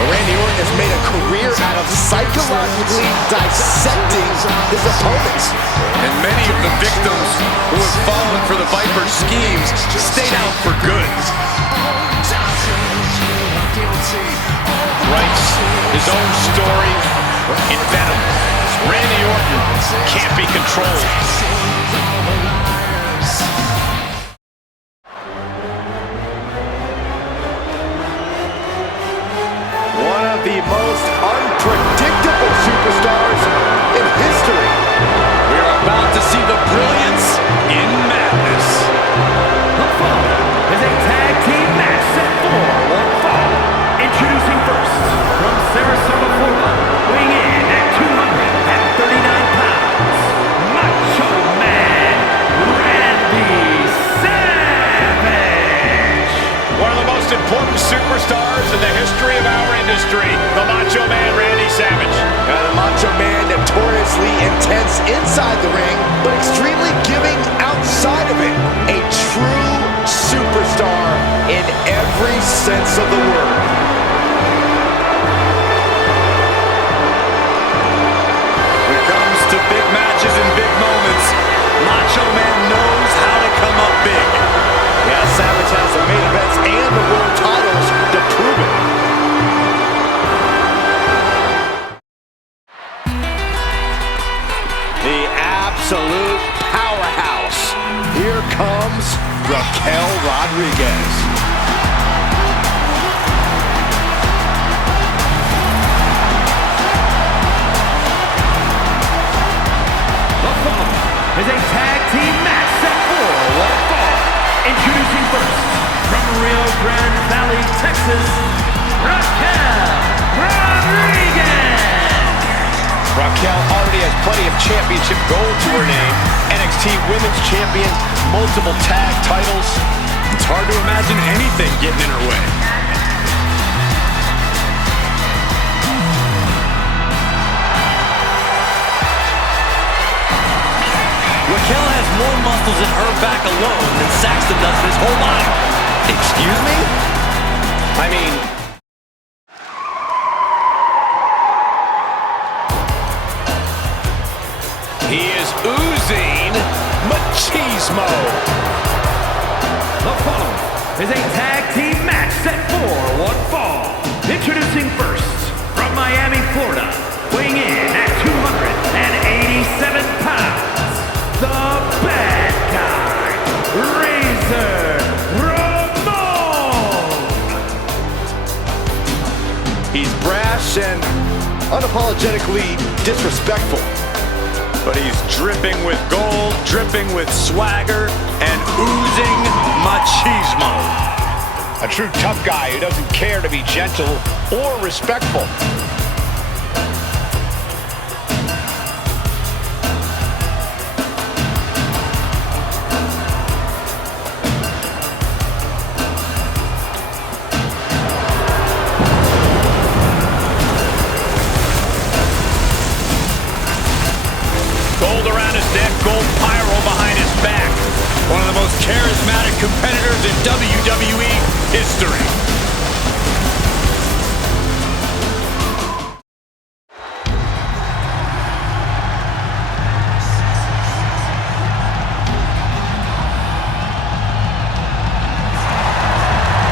Randy Orton has made a career out of psychologically dissecting his opponents. And many of the victims who have fallen for the Viper's schemes stayed out for good. Writes his own story in Venom. Randy Orton can't be controlled. One of the most unpredictable superstars in history. We are about to see the brilliance in madness. The following is a tag team match set for one fall. Introducing first, from Sarasota, Florida, weighing in at 239 pounds, Macho Man Randy Savage. One of the most important superstars in the history of our industry, the Macho Man Randy Savage. The Macho Man notoriously intense inside the ring, but extremely giving outside of it. A true superstar in every sense of the word. When it comes to big matches and big moments, Macho Man knows how to come up big. Yeah, Savage has the main events and the world titles to prove it. The absolute powerhouse. Here comes Raquel Rodriguez. The following is a tag team match set for one fall. Introducing first, from Rio Grande Valley, Texas, Raquel Rodriguez. Raquel already has plenty of championship gold to her name. NXT Women's Champion, multiple tag titles. It's hard to imagine anything getting in her way. Raquel has more muscles in her back alone than Saxton does in his whole body. Excuse me? I mean... He is oozing machismo. The following is a tag team match set for one fall. Introducing first, from Miami, Florida, weighing in at 287 pounds, the bad guy, Razor Ramon. He's brash and unapologetically disrespectful. But he's dripping with gold, dripping with swagger, and oozing machismo. A true tough guy who doesn't care to be gentle or respectful. Gold around his neck, gold pyro behind his back. One of the most charismatic competitors in WWE history.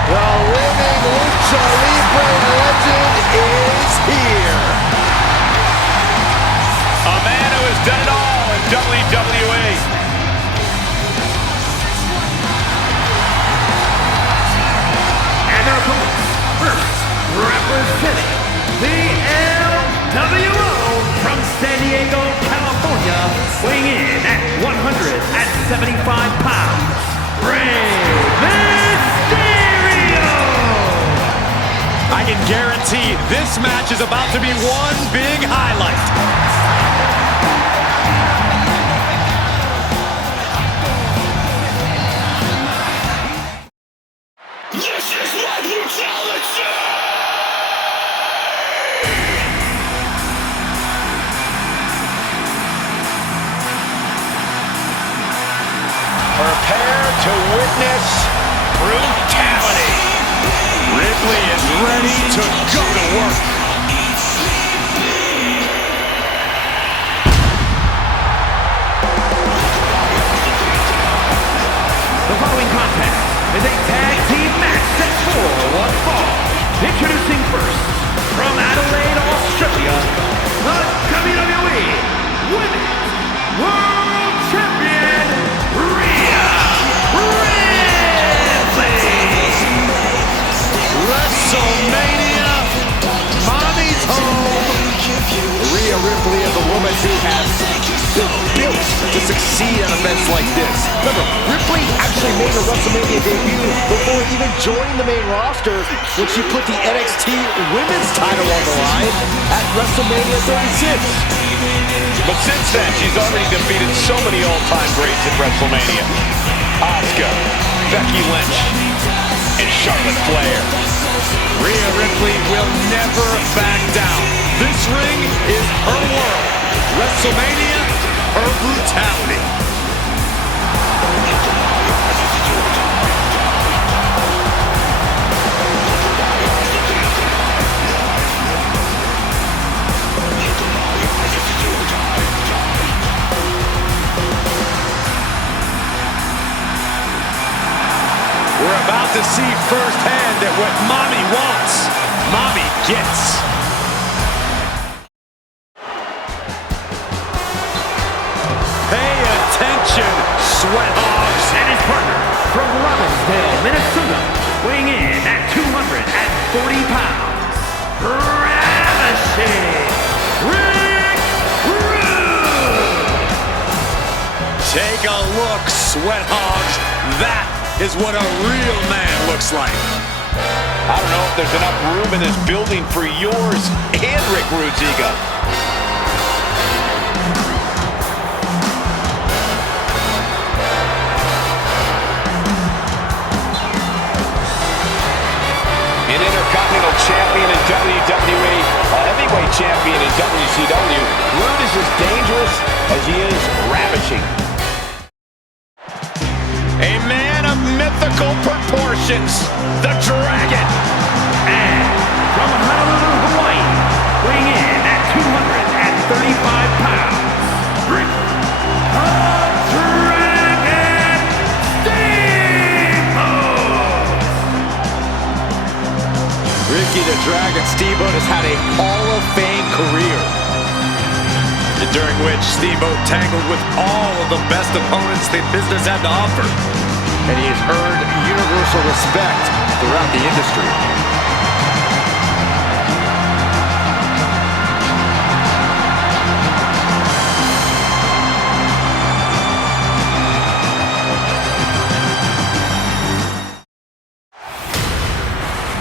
The living Lucha Libre legend is here. A man who has done it all in WWE. And their opponents, first, representing the LWO from San Diego, California, weighing in at 175 pounds, Rey Mysterio! I can guarantee this match is about to be one big highlight. Prepare to witness brutality. Ripley is ready to go to work. The following contest is a tag team match set for one fall. Introducing first, from Adelaide, Australia, the WWE Women's World Champion, Rhea Ripley. WrestleMania, mommy's home. Rhea Ripley is a woman who has been built to succeed at events like this. Remember, Ripley actually made her WrestleMania debut before even joining the main roster when she put the NXT Women's title on the line at WrestleMania 36. But since then, she's already defeated so many all-time greats at WrestleMania. Asuka, Becky Lynch, and Charlotte Flair. Rhea Ripley will never back down. This ring is her world. WrestleMania, her brutality. We're about to see firsthand that what mommy wants, mommy gets. Pay attention, sweat hogs. And his partner, from Robbinsdale, Minnesota, weighing in at 240 pounds, ravishing Rick Rude. Take a look, sweat hogs. That is what a real man looks like. I don't know if there's enough room in this building for yours and Rick Rude's ego. An Intercontinental Champion in WWE, a Heavyweight Champion in WCW, Rude is as dangerous as he is ravishing. A man of mythical proportions, the Dragon. And from Honolulu, Hawaii, weighing in at 235 pounds, Rick the Dragon Steamboat! Ricky the Dragon Steamboat has had a Hall of Fame career, during which Steamboat tangled with all of the best opponents the business had to offer. and he has earned universal respect throughout the industry.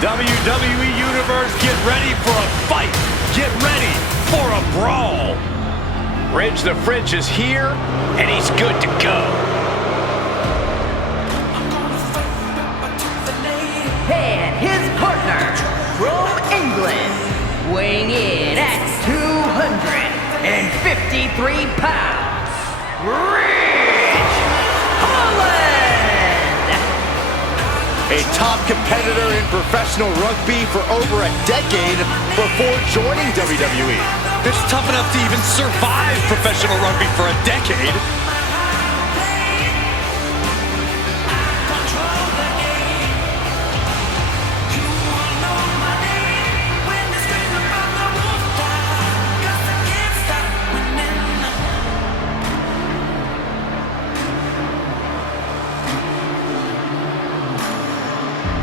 WWE Universe, get ready for a fight. Get ready for a brawl. Ridge the Fridge is here, and he's good to go. And his partner from England, weighing in at 253 pounds, Ridge Holland! A top competitor in professional rugby for over a decade before joining WWE. It's tough enough to even survive professional rugby for a decade.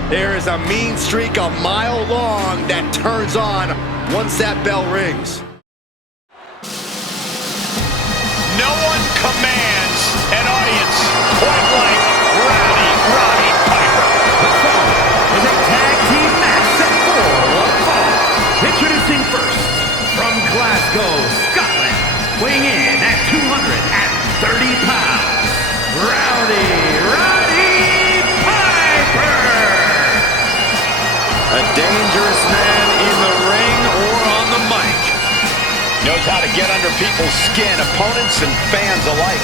There is a mean streak a mile long that turns on once that bell rings. No one commands an audience quite like Roddy Piper. The following is a tag team match set for one fall. Introducing first, from Glasgow, Scotland, weighing in at 230 pounds, Roddy Piper! A dangerous man in the ring or on the mic. Knows how to get under people's skin, opponents and fans alike.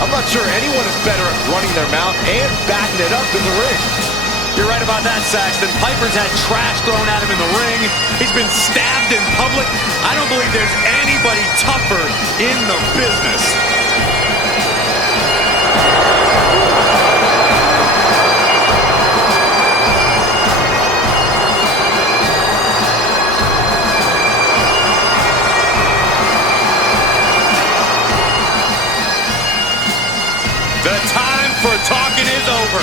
I'm not sure anyone is better at running their mouth and backing it up in the ring. You're right about that, Saxton. Piper's had trash thrown at him in the ring. He's been stabbed in public. I don't believe there's anybody tougher in the business. The time for talking is over.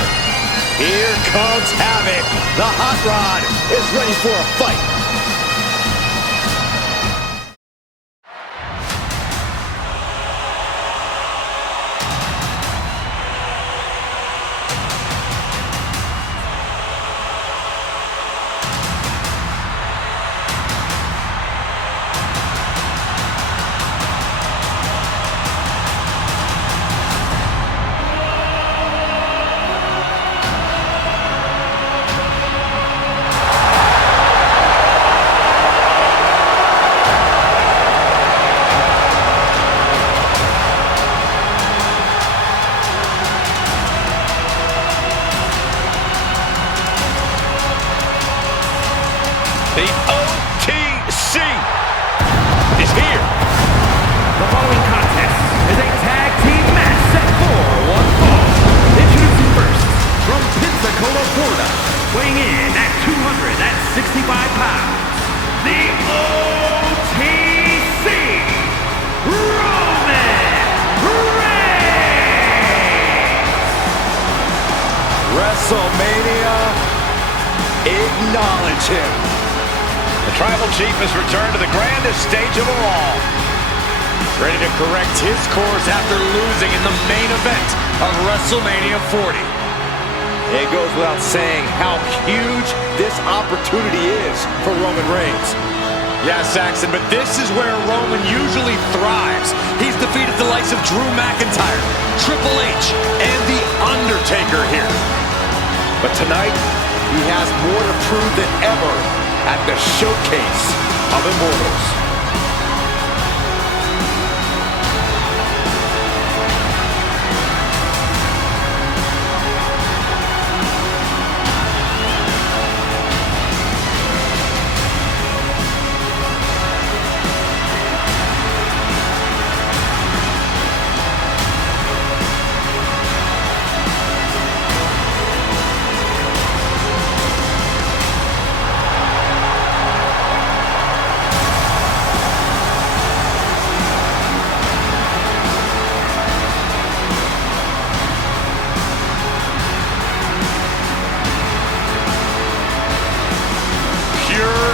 Here comes Havoc. The Hot Rod is ready for a fight. The OTC is here. The following contest is a tag team match set for one fall. Introducing first, from Pensacola, Florida, weighing in at 265 pounds, the OTC, Roman Reigns! WrestleMania, acknowledge him. The Tribal Chief has returned to the grandest stage of them all. ready to correct his course after losing in the main event of WrestleMania 40. It goes without saying how huge this opportunity is for Roman Reigns. Yeah, Saxton, but this is where Roman usually thrives. He's defeated the likes of Drew McIntyre, Triple H, and The Undertaker here. But tonight, he has more to prove than ever at the Showcase of Immortals.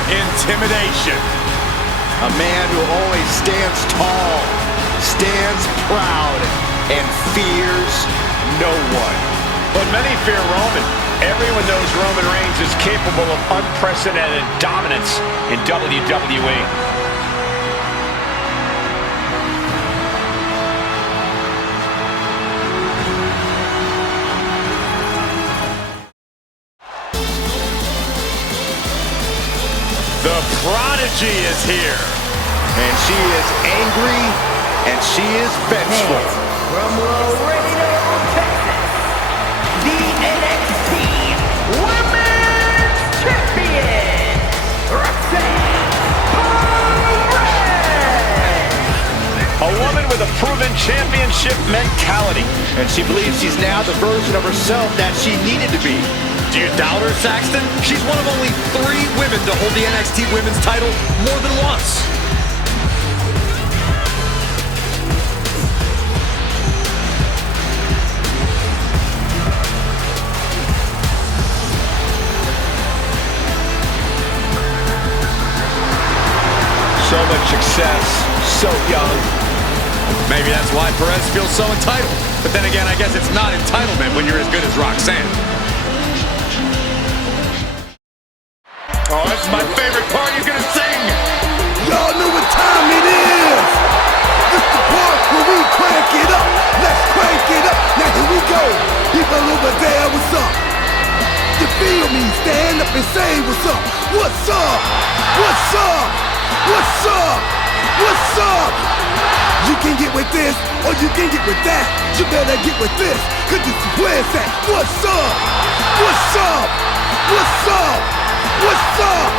Intimidation. A man who always stands tall, stands proud, and fears no one. But many fear Roman. Everyone knows Roman Reigns is capable of unprecedented dominance in WWE. The Prodigy is here. And she is angry, and she is vengeful. From Laredo, Texas, the NXT Women's Champion, Roxanne Perez. A woman with a proven championship mentality. And she believes she's now the version of herself that she needed to be. Do you doubt her, Saxton? She's one of only 3 women to hold the NXT Women's title more than once. So much success, so young. Maybe that's why Perez feels so entitled. But then again, I guess it's not entitlement when you're as good as Roxanne. Oh, this is my favorite part. He's gonna sing. Y'all know what time it is. It's the part where we crank it up. Let's crank it up. Now here we go. People over there, what's up? You feel me? Stand up and say what's up. What's up? What's up? What's up? What's up? You can get with this, or you can get with that. You better get with this, cause this is where it's at. What's up? What's up? What's up? What's up?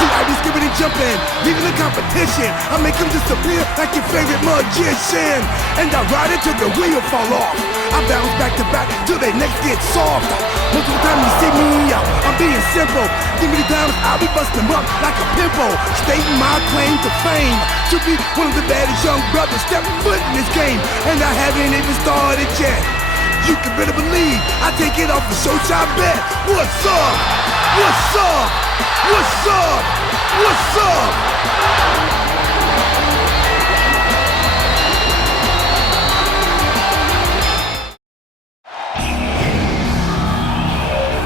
See, I be skipping and jumping, leaving the competition. I make them disappear like your favorite magician. And I ride it till the wheel fall off. I bounce back to back till they necks get soft. Most of the time you see me out, I'm being simple. Give me the diamonds, I'll be busting them up like a pimple. Stating my claim to fame, to be one of the baddest young brothers step foot in this game. And I haven't even started yet. You can better believe I take it off the show shot bet. What's up? What's up? What's up? What's up?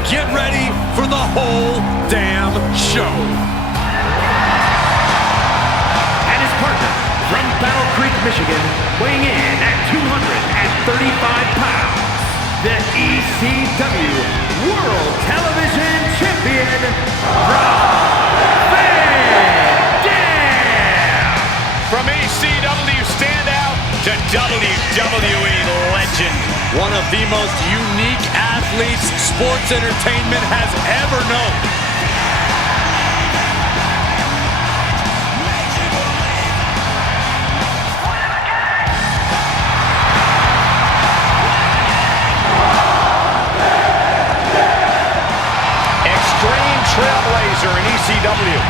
Get ready for the whole damn show. And his partner from Battle Creek, Michigan, weighing in at 235 pounds, the ECW World Television Champion, Rob Van Dam. From ECW standout to WWE legend. One of the most unique athletes sports entertainment has ever known. Extreme trailblazer in ECW.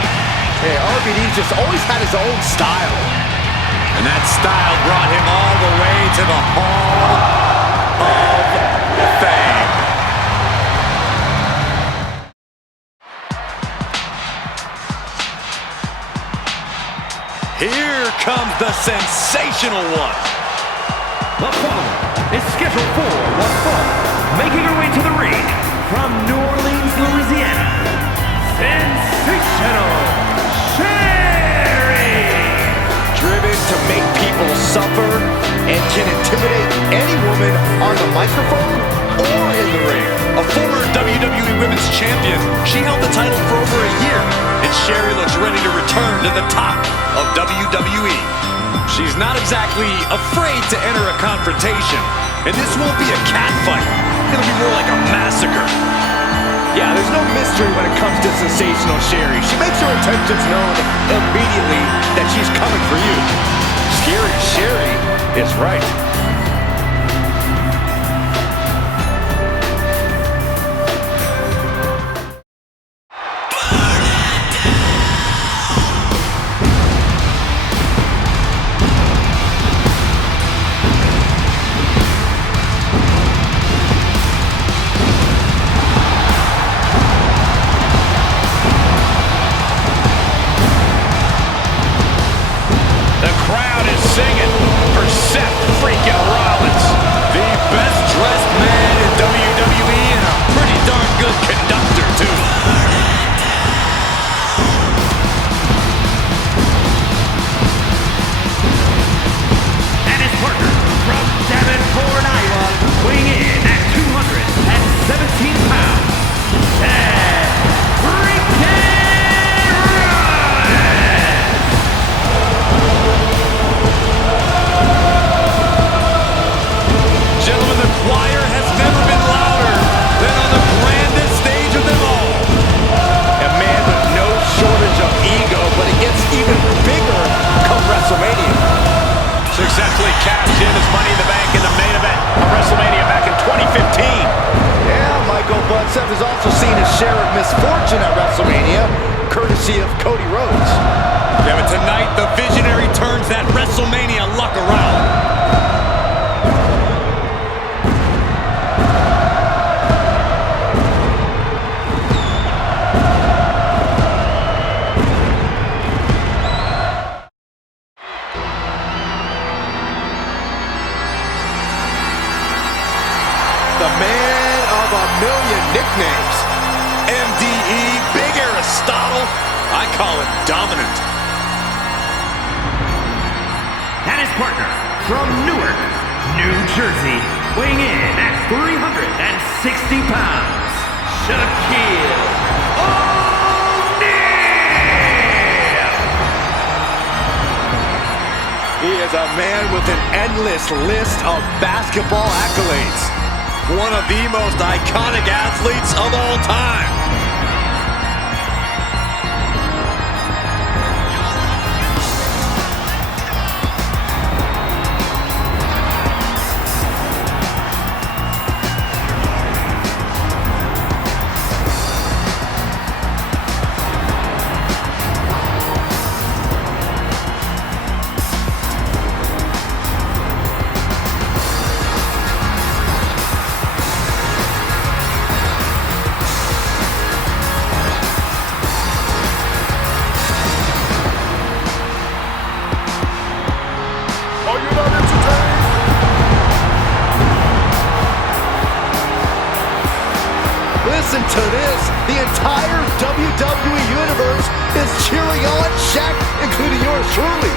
Hey, RVD just always had his own style. And that style brought him all the way to the Hall of Fame. Here comes the sensational one. The following is scheduled for one fall. Making her way to the ring from New Orleans, Louisiana, sensational Sherry! Driven to make people suffer and can intimidate any woman on the microphone or in the ring. A former WWE Women's Champion, she held the title for over a year, and Sherry looks ready to return to the top of WWE. She's not exactly afraid to enter a confrontation, and this won't be a catfight. It'll be more like a massacre. Yeah, there's no mystery when it comes to sensational Sherry. She makes her intentions known immediately that she's coming for you. Scary Sherry is right. Successfully cashed in his Money in the Bank in the main event of WrestleMania back in 2015. Yeah, Michael, but Seth has also seen his share of misfortune at WrestleMania, courtesy of Cody Rhodes. Yeah, but tonight the Visionary turns that WrestleMania luck around. The man of a million nicknames. MDE, Big Aristotle. I call him dominant. And his partner from Newark, New Jersey, weighing in at 360 pounds, Shaquille O'Neal. He is a man with an endless list of basketball accolades. One of the most iconic athletes of all time. Listen to this. The entire WWE Universe is cheering on Shaq, including yours truly.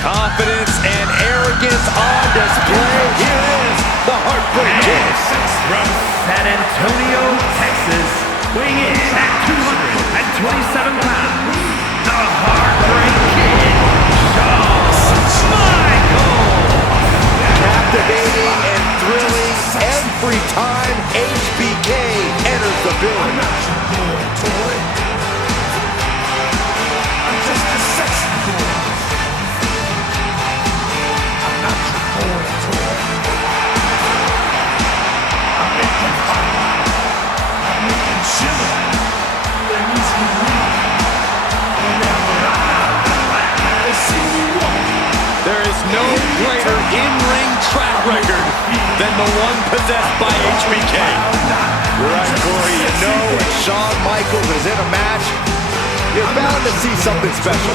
Confidence and arrogance on display. Here is the Heartbreak Kid. From San Antonio, Texas, weighing in at 227 pounds, the Heartbreak Kid, Shawn Michaels. Captivating and thrilling every time HBK enters the building. I'm not your boy, toy. I'm just a sexy boy. I'm not your boy, toy. I'm making fire. I'm making shiver. There is no greater in-ring track than the one possessed by HBK. You're right, Corey. You know when Shawn Michaels is in a match, you're bound to see something special.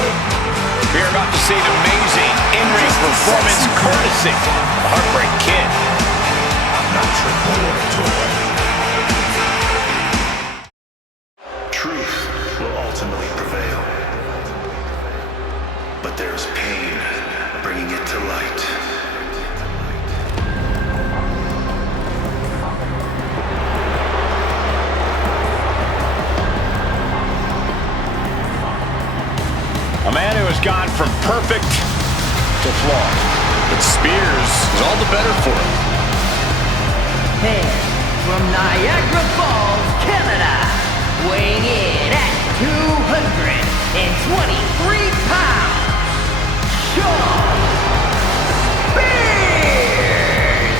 We're about to see an amazing in-ring performance courtesy of the Heartbreak Kid. I'm not your boy. Truth will ultimately prevail. But there's pain bringing it to light. A man who has gone from perfect to flawed. But Spears is all the better for it. And from Niagara Falls, Canada, weighing in at 223 pounds, Shawn Spears!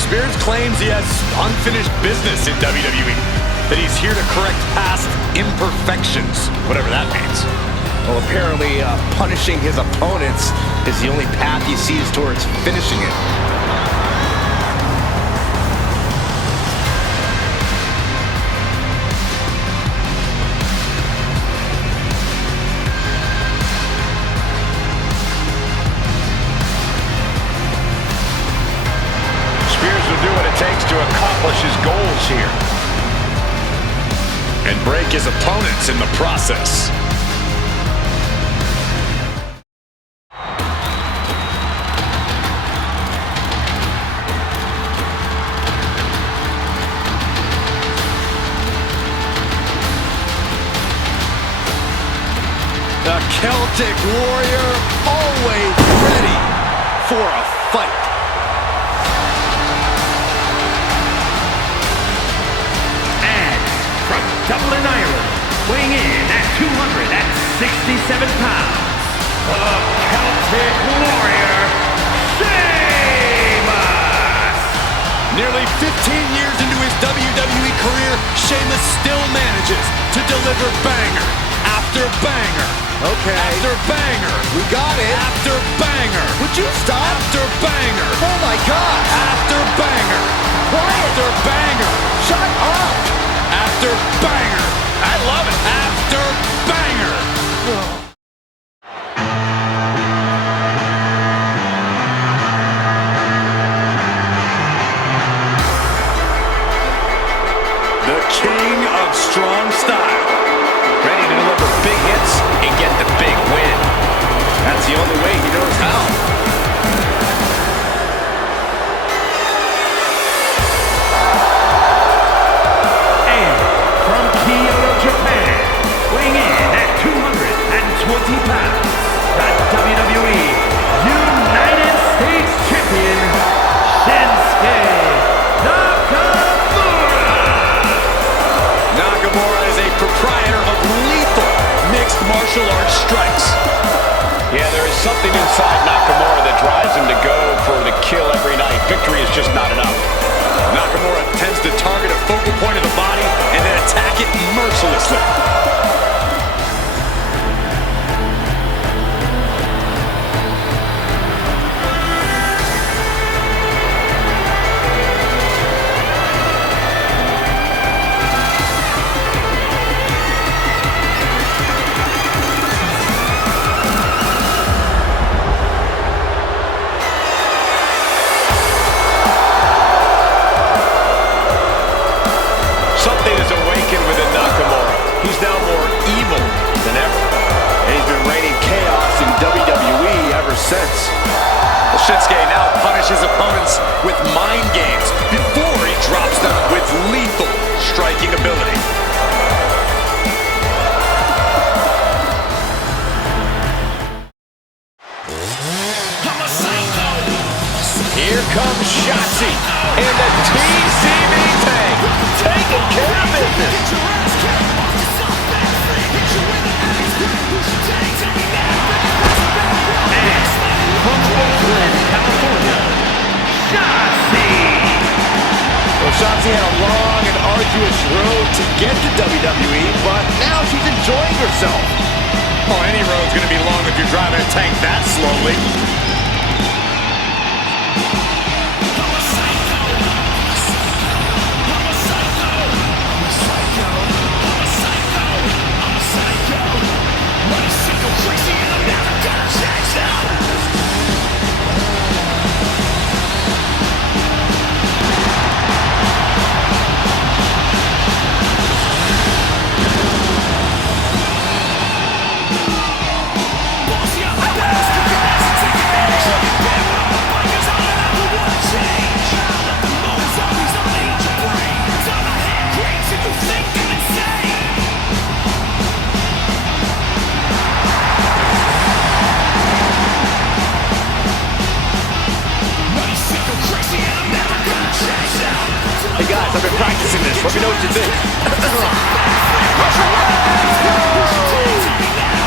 Spears claims he has unfinished business in WWE, that he's here to correct past imperfections, whatever that means. Well, apparently punishing his opponents is the only path he sees towards finishing it. Spears will do what it takes to accomplish his goals here. And break his opponents in the process. The Celtic Warrior, always ready for a fight. And from Dublin, Ireland, weighing in at 267 pounds, the Celtic Warrior, Sheamus! Nearly 15 years into his WWE career, Sheamus still manages to deliver banger after banger. Okay. After banger. We got it. After banger. Would you stop? After banger. Oh my God. After banger. Quiet. After banger. Shut up. After banger. I love it. After banger. The king of strong style. Ready to deliver big hits and get the big win. That's the only way he knows how. And from Kyoto, Japan, weighing in at 220 pounds, the WWE United States Champion, Shinsuke Nakamura! Nakamura is a proprietor of lethal mixed martial arts strikes. Yeah, there is something inside Nakamura that drives him to go for the kill every night. Victory is just not enough. Nakamura tends to target a focal point of the body and then attack it mercilessly. Something is awakened within Nakamura. He's now more evil than ever. And he's been reigning chaos in WWE ever since. Well, Shinsuke now punishes opponents with mind games before he drops them with lethal striking ability. Here comes Shotzi and the TCB tag, taking care of business. And from Oakland, California, Shotzi! Well, Shotzi had a long and arduous road to get to WWE, but now she's enjoying herself. Oh, any road's gonna be long if you're driving a tank that slowly. I've been practicing this. Let me know what you think.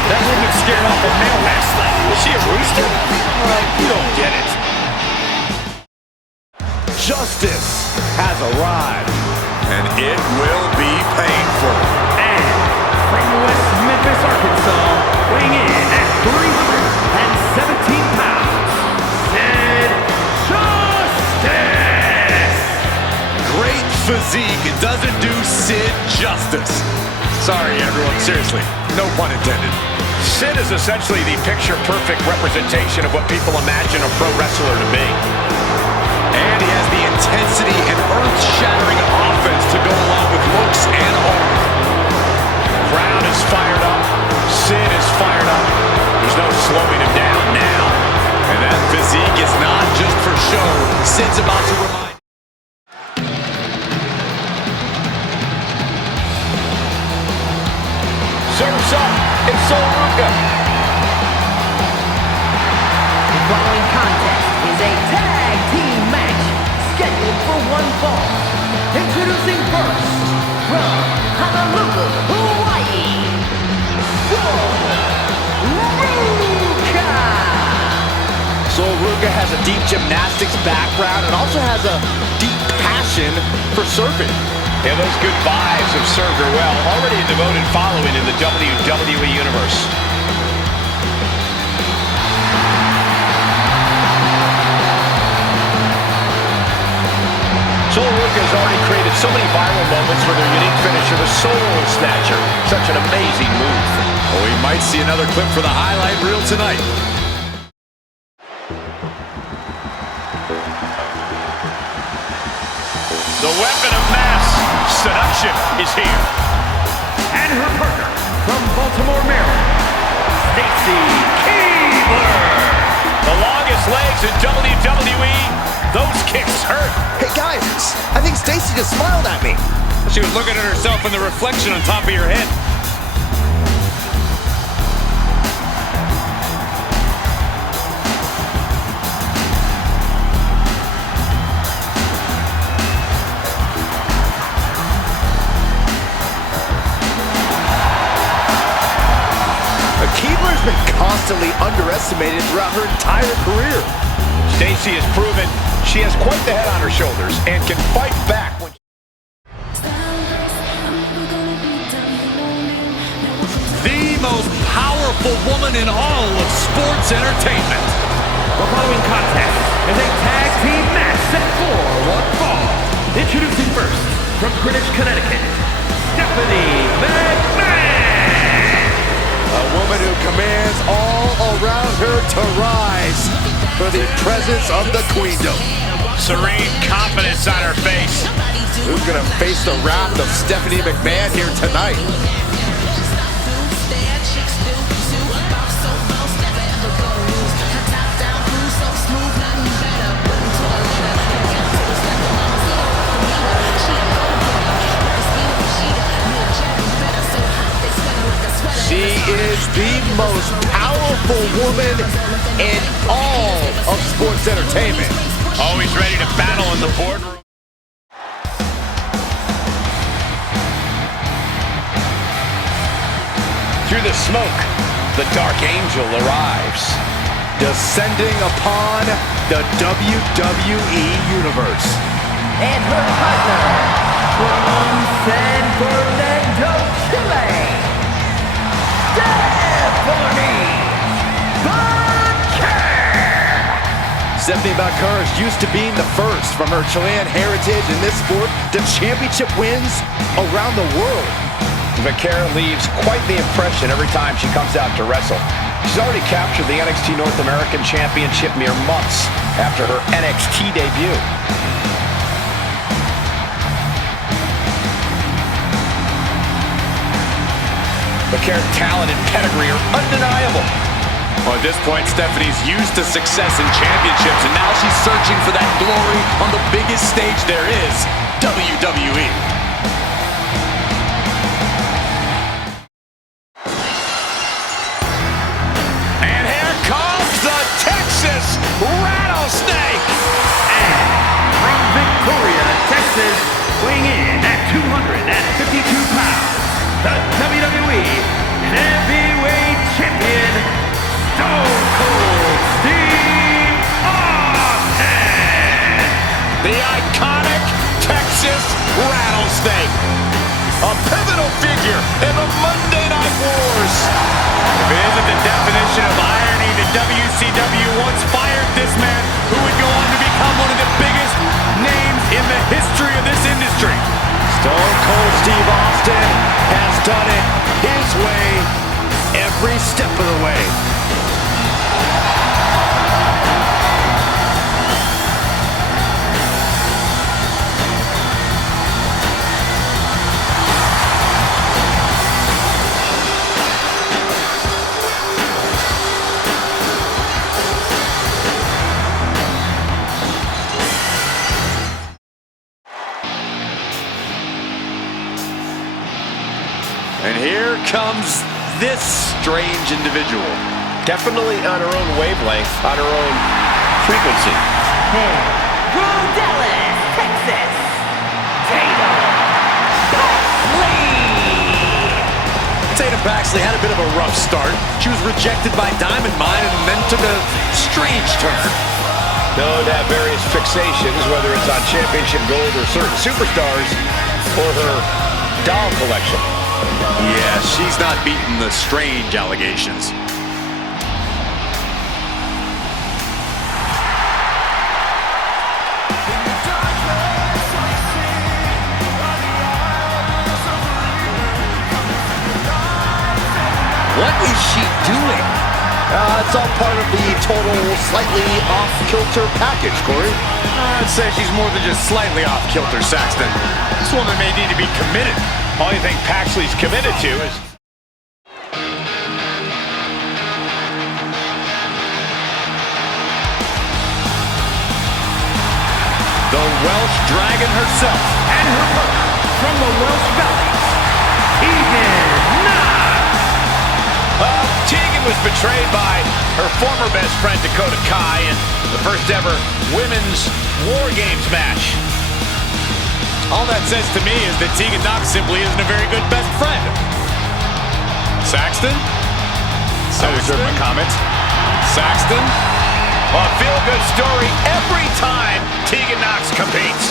That woman scared off a mailman. Is she a rooster? You don't get it. Justice has arrived. And it will be painful. And from West Memphis, Arkansas, weighing in at 317 pounds, Sid Justice! Great physique doesn't do Sid justice. Sorry, everyone. Seriously. No pun intended. Sid is essentially the picture-perfect representation of what people imagine a pro wrestler to be. And he has the intensity and earth-shattering offense to go along with looks and arm. Crowd is fired up. Sid is fired up. There's no slowing him down now. And that physique is not just for show. Sid's about to remind. Surf's up. It's Sol Ruca. The following contest is a tag team match scheduled for one fall. Introducing first, from Honolulu, Hawaii, Sol Ruca. Sol Ruca has a deep gymnastics background and also has a deep passion for surfing. Yeah, those good vibes have served her well. Already a devoted following in the WWE Universe. Sol Ruca has already created so many viral moments with her unique finisher, the Soul Snatcher. Such an amazing move. Oh, we might see another clip for the highlight reel tonight. The weapon of mass seduction is here. And her partner from Baltimore, Maryland, Stacy Keibler. The longest legs in WWE. Those kicks hurt. Hey guys, I think Stacy just smiled at me. She was looking at herself in the reflection on top of your head. Keibler's been constantly underestimated throughout her entire career. Stacy has proven she has quite the head on her shoulders and can fight back when The most powerful woman in all of sports entertainment. The following contest is a tag team match set for one fall. Introducing first, from Greenwich, Connecticut, Stephanie McMahon. A woman who commands all around her to rise for the presence of the Queendom. serene confidence on her face. Who's gonna face the wrath of Stephanie McMahon here tonight? She is the most powerful woman in all of sports entertainment. Always ready to battle in the boardroom. Through the smoke, the Dark Angel arrives. Descending upon the WWE Universe. And her partner, from San Fernando, Chile, Stephanie Baker is used to being the first from her Chilean heritage in this sport to championship wins around the world. Vaquera leaves quite the impression every time she comes out to wrestle. She's already captured the NXT North American Championship mere months after her NXT debut. Vaquera's talent and pedigree are undeniable. Well, at this point, Stephanie's used to success in championships, and now she's searching for that glory on the biggest stage there is, WWE. And here comes the Texas Rattlesnake! And from Victoria, Texas, weighing in at 252 pounds, the WWE Heavyweight Champion, Stone Cold Steve Austin! The iconic Texas Rattlesnake. A pivotal figure in the Monday Night Wars. If it isn't the definition of irony, the WCW once fired this man who would go on to become one of the biggest names in the history of this industry. Stone Cold Steve Austin has done it his way every step of the way. And here comes this strange individual. Definitely on her own wavelength, on her own frequency. From Dallas, Texas, Tatum Paxley! Tatum Paxley had a bit of a rough start. She was rejected by Diamond Mine and then took a strange turn. Known to have various fixations, whether it's on championship gold or certain superstars, or her doll collection. Yeah, she's not beating the strange allegations. What is she doing? It's all part of the total slightly off-kilter package, Corey. I'd say she's more than just slightly off-kilter, Saxton. This woman may need to be committed. All you think Paxley's committed to is... The Welsh Dragon herself. And her partner from the Welsh Valley, Tegan Knox! Tegan was betrayed by her former best friend Dakota Kai in the first ever women's War Games match. All that says to me is that Tegan Knox simply isn't a very good best friend. Saxton? I reserve my comments. Saxton? A feel-good story every time Tegan Knox competes.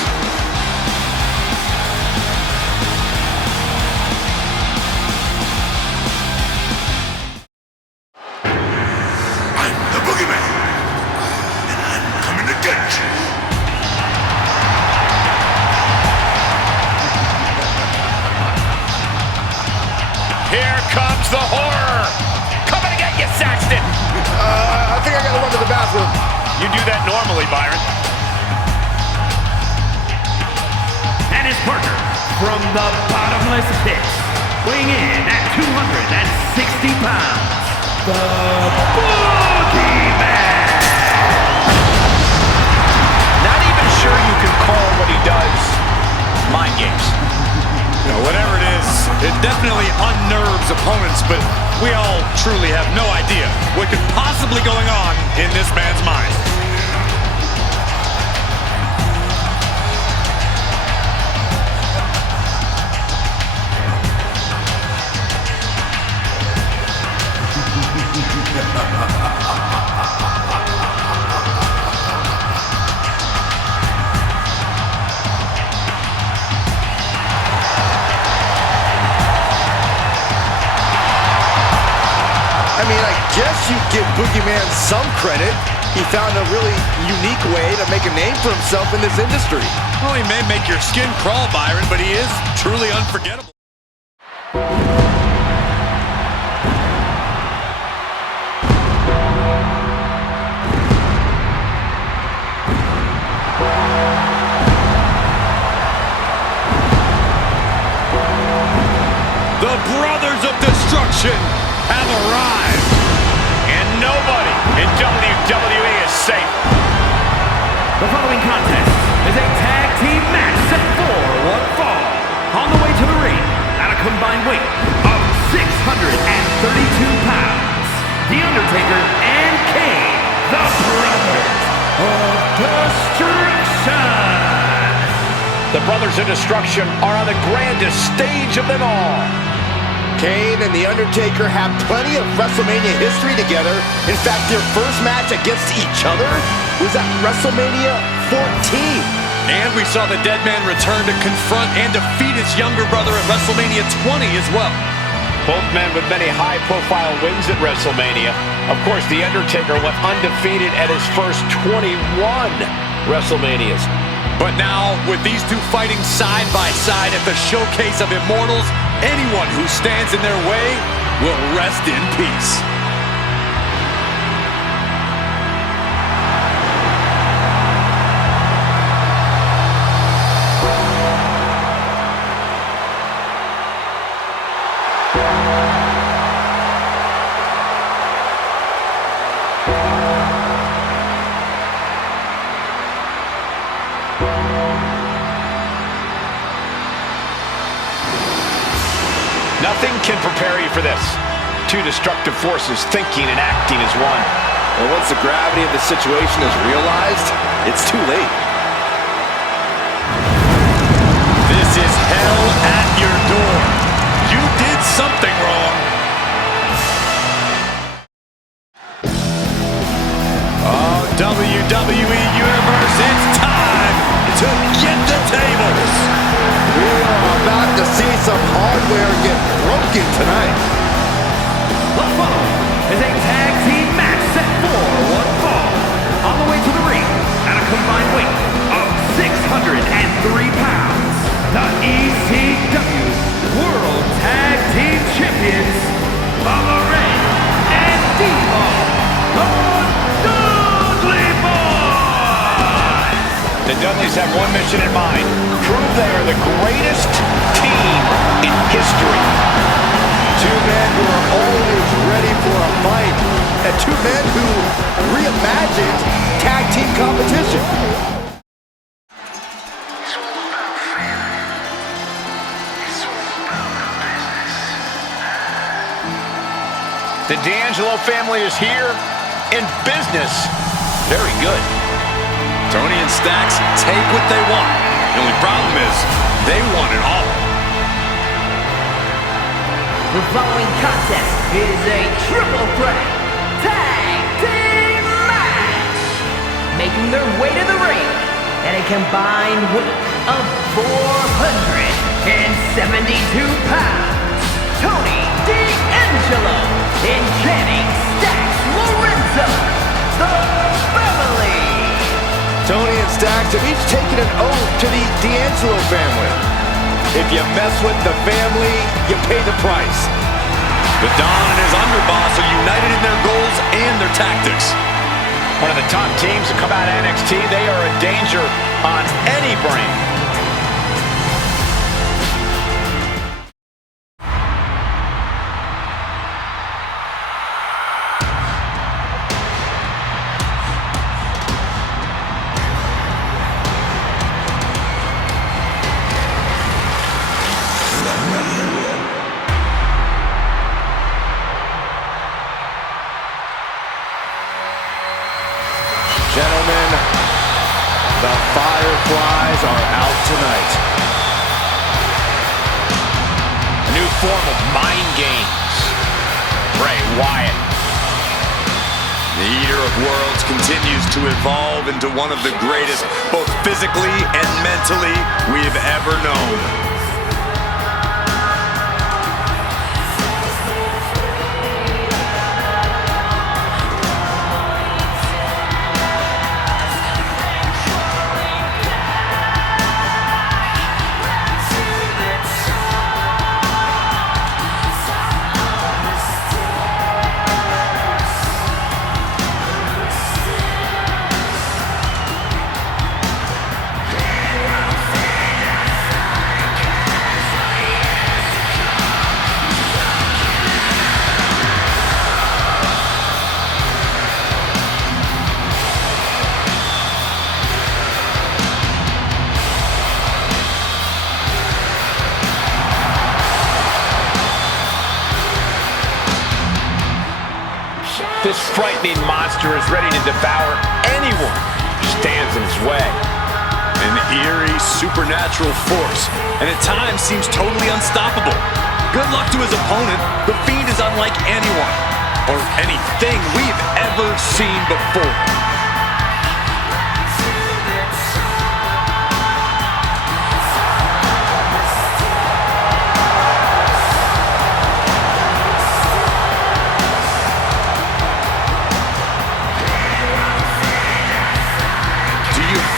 I'm the boogeyman, and I'm coming to get you. Here comes the horror. Coming to get you, Saxton. I think I gotta run to the bathroom. You do that normally, Byron. And his partner from the bottomless pit, weighing in at 260 pounds, the Boogeyman! Not even sure you can call what he does mind games. You know, whatever it is, it definitely unnerves opponents, but we all truly have no idea what could possibly going on in this man's mind. I mean, I guess you give Boogeyman some credit. He found a really unique way to make a name for himself in this industry. Well, he may make your skin crawl, Byron, but he is truly unforgettable. The Brothers of Destruction have arrived. And nobody in WWE is safe. The following contest is a tag team match set for one fall. On the way to the ring, at a combined weight of 632 pounds, The Undertaker and Kane, the Brothers of Destruction. The Brothers of Destruction are on the grandest stage of them all. Kane and The Undertaker have plenty of WrestleMania history together. In fact, their first match against each other was at WrestleMania 14. And we saw the Dead Man return to confront and defeat his younger brother at WrestleMania 20 as well. Both men with many high-profile wins at WrestleMania. Of course, The Undertaker went undefeated at his first 21 WrestleManias. But now, with these two fighting side by side at the Showcase of Immortals, anyone who stands in their way will rest in peace. Nothing can prepare you for this. Two destructive forces thinking and acting as one. And once the gravity of the situation is realized, it's too late. This is hell at your door. You did something wrong. Oh, WWE Universe, it's time to get the tables. We are about to see some hardware get broken tonight. The following is a tag team match set for one fall. On the way to the ring, at a combined weight of 603 pounds, the ECW World Tag Team Champions, Bubba Ray and Devo, the Dudley Boyz. The Dudleys have one mission in mind: prove they are the greatest team in history. Two men who are always ready for a fight, and two men who reimagined tag team competition. The D'Angelo family is here, in business. Very good. Tony and Stacks take what they want. The only problem is, they want it all. The following contest is a triple threat tag team match. Making their way to the ring at a combined weight of 472 pounds. Tony D'Angelo and Channing Stacks Lorenzo, the family. Tony and Stacks have each taken an oath to the D'Angelo family. If you mess with the family, you pay the price. But Don and his underboss are united in their goals and their tactics. One of the top teams to come out of NXT, they are a danger on any brand. Gentlemen, the Fireflies are out tonight. A new form of mind games. Bray Wyatt. The Eater of Worlds continues to evolve into one of the greatest, both physically and mentally, we've ever known. This frightening monster is ready to devour anyone who stands in his way. An eerie supernatural force, and at times seems totally unstoppable. Good luck to his opponent. The Fiend is unlike anyone or anything we've ever seen before.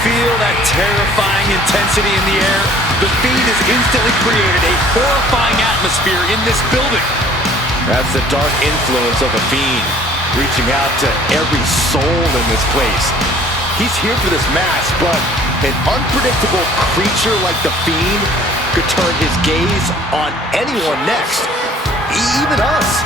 Feel that terrifying intensity in the air? The Fiend has instantly created a horrifying atmosphere in this building. That's the dark influence of the Fiend, reaching out to every soul in this place. He's here for this match, but an unpredictable creature like the Fiend could turn his gaze on anyone next, even us.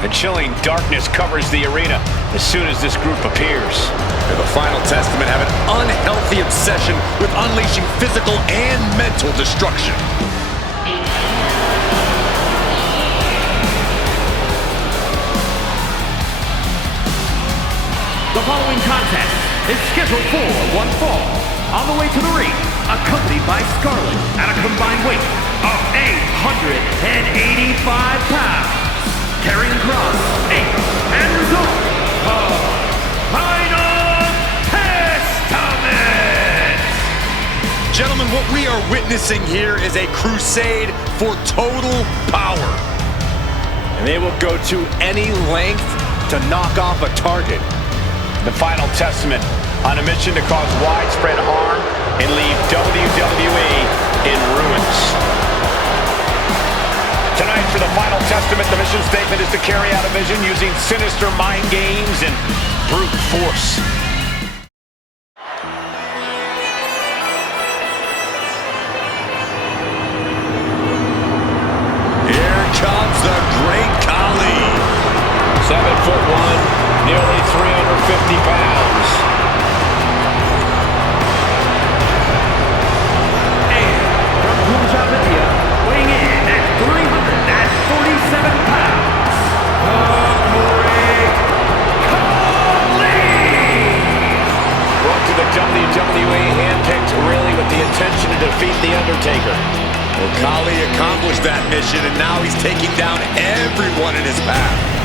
A chilling darkness covers the arena as soon as this group appears. And the Final Testament have an unhealthy obsession with unleashing physical and mental destruction. The following contest is scheduled for one fall. On the way to the ring, accompanied by Scarlett at a combined weight of 885 pounds. Carrying across 8 and result of Final Testament. Gentlemen, what we are witnessing here is a crusade for total power. And they will go to any length to knock off a target. The Final Testament on a mission to cause widespread harm and leave WWE in ruins. Tonight for the Final Testament, the mission statement is to carry out a vision using sinister mind games and brute force. Here comes the Great Khali. 7'1", nearly 350 pounds. And from Punjab, India, weighing in at 347 pounds, the Great Khali! Brought to the WWE, handpicked really with the intention to defeat The Undertaker. Well, Khali accomplished that mission, and now he's taking down everyone in his path.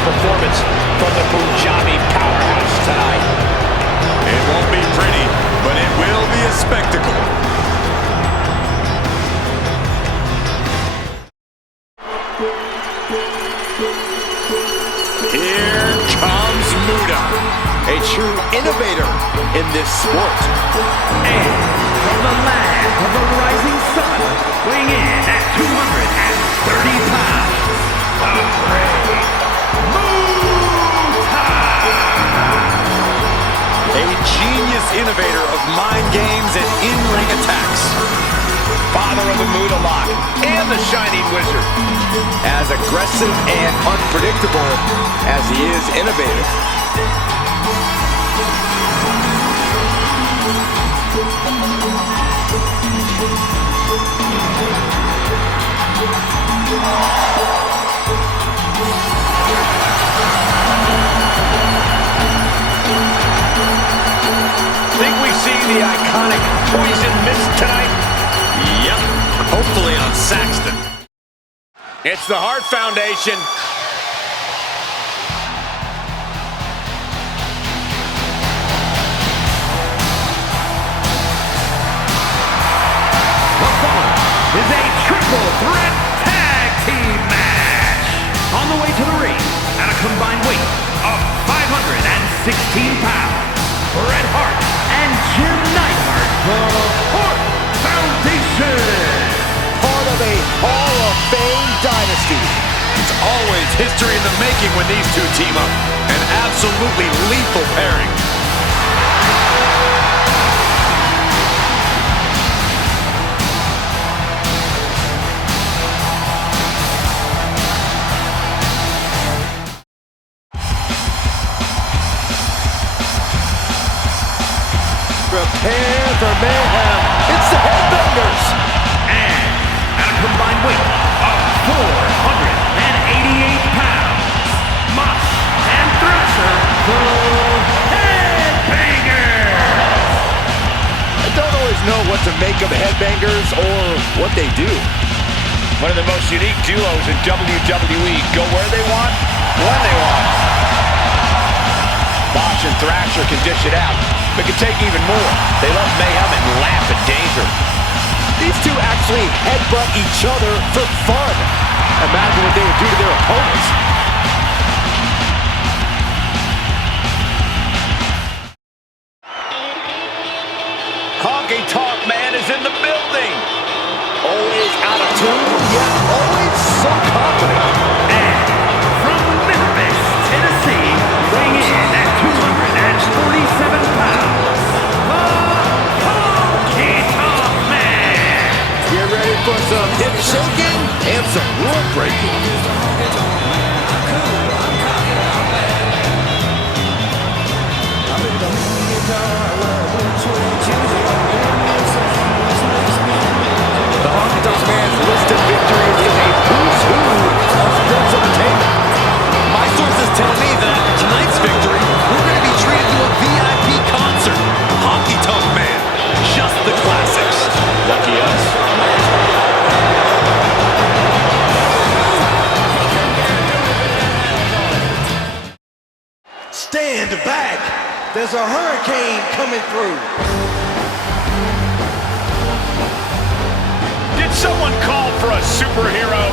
Performance from the Punjabi powerhouse tonight. It won't be pretty, but it will be a spectacle. Here comes Muta, a true innovator in this sport. And from the land of the rising sun, weighing in at 230 pounds, the Great a genius innovator of mind games and in-ring attacks. Father of the Muta Lock and the Shining Wizard. As aggressive and unpredictable as he is innovative. Think we see the iconic Poison Mist tonight? Yep, hopefully on Saxton. It's the Hart Foundation. The following is a triple threat tag team match. On the way to the ring at a combined weight of 516 pounds. Bret Hart and Jim Neidhart, the Hart Foundation. Part history in the making when these two team up. An absolutely lethal pairing. Prepare for mayhem. It's the Headbangers. And at a combined weight of 488 pounds, Mosh and Thrasher, the Headbangers. I don't always know what to make of Headbangers or what they do. One of the most unique duos in WWE. Go where they want, when they want. Mosh and Thrasher can dish it out, but can take even more. They love mayhem and laugh at danger. These two actually headbutt each other for fun. Imagine what they would do to their opponents. Honky Tonk Man is in the building. Always out of tune, yet always so confident. And from Memphis, Tennessee, weighing in at 247 pounds, the Honky Tonk Man. Get ready for some hip shaking and some rule breaking. The Honky Tonk Man's list of victories is a who's who of sports entertainment. My sources tell me that after tonight's victory, we're going to be treated to a VIP concert. Honky Tonk Man, just the classics. Lucky us. Stand back. There's a hurricane coming through. Did someone call for a superhero?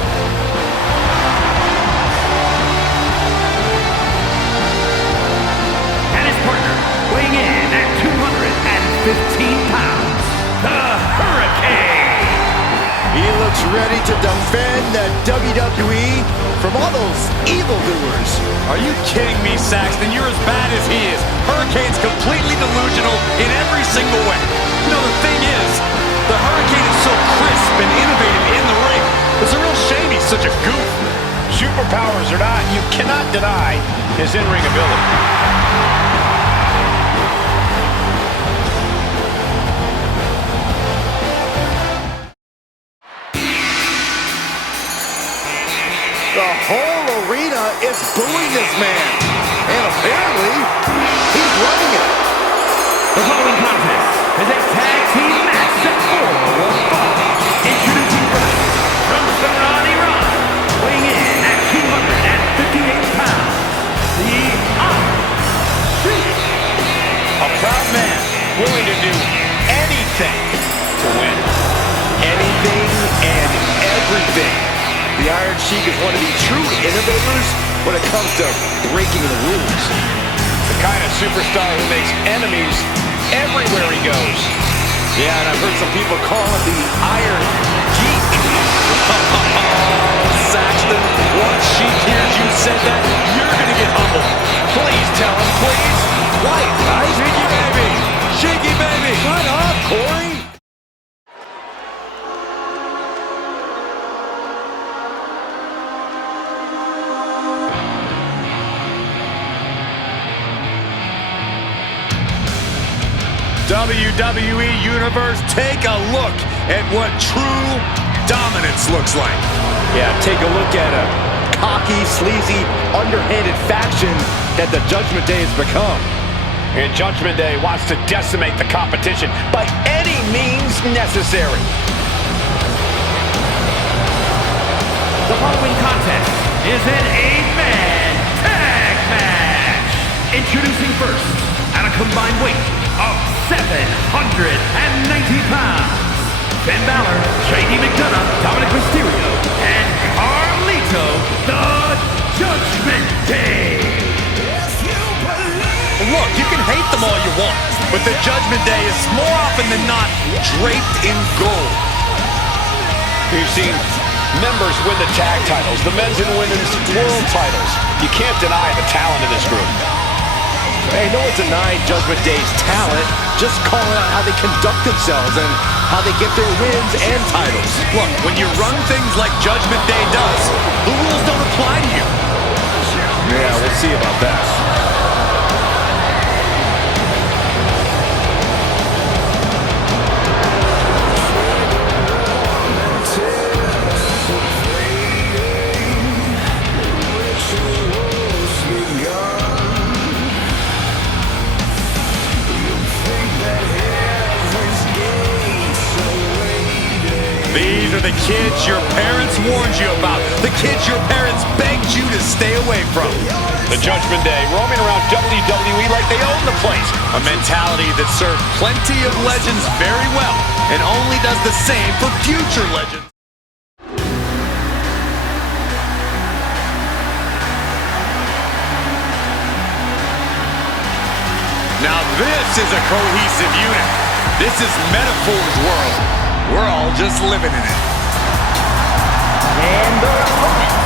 And his partner, weighing in at 215 pounds, the Hurricane. He looks ready to defend the WWE from all those evildoers. Are you kidding me, Saxton? You're as bad as he is. Hurricane's completely delusional in every single way. You know, the thing is, the Hurricane is so crisp and innovative in the ring. It's a real shame he's such a goof. Superpowers or not, you cannot deny his in-ring ability. The whole arena is booing this man. And apparently, he's running it. The following contest is a tag team match set for one fall. Introducing first, from Saudi Arabia, weighing in at 258 pounds, the A proud man willing to do anything to win. Anything and everything. The Iron Sheik is one of the true innovators when it comes to breaking the rules. The kind of superstar who makes enemies everywhere he goes. Yeah, and I've heard some people call him the Iron Geek. Saxton, once Sheik hears you said that, you're going to get humbled. Please tell him, please. Right, guys? Shaky baby! Shaky baby! Shut up, Corey! WWE Universe, take a look at what true dominance looks like. Yeah, take a look at a cocky, sleazy, underhanded faction that the Judgment Day has become. And Judgment Day wants to decimate the competition by any means necessary. The following contest is an 8-man tag match. Introducing first, at a combined weight of 790 pounds, Finn Balor, J.D. McDonough, Dominic Mysterio, and Carlito, the Judgment Day. Look, you can hate them all you want, but the Judgment Day is more often than not draped in gold. We've seen members win the tag titles, the men's and women's world titles. You can't deny the talent of this group. Hey, no one's denying Judgment Day's talent, just calling out how they conduct themselves and how they get their wins and titles. Look, when you run things like Judgment Day does, the rules don't apply to you. Yeah, we'll see about that. These are the kids your parents warned you about. The kids your parents begged you to stay away from. The Judgment Day roaming around WWE like they own the place. A mentality that served plenty of legends very well and only does the same for future legends. Now this is a cohesive unit. This is Metaphor's world. We're all just living in it. And the opponents,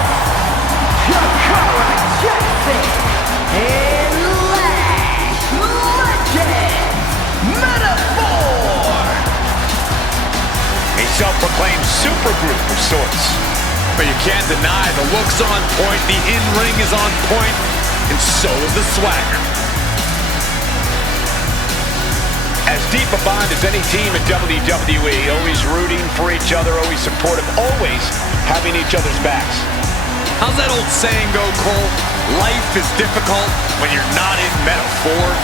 Dakota Jackson and Lash Legend, Metaphor. A self-proclaimed supergroup of sorts. But you can't deny the look's on point, the in-ring is on point, and so is the swagger. As deep a bond as any team in WWE, always rooting for each other, always supportive, always having each other's backs. How's that old saying go, Cole? Life is difficult when you're not in Metaphor.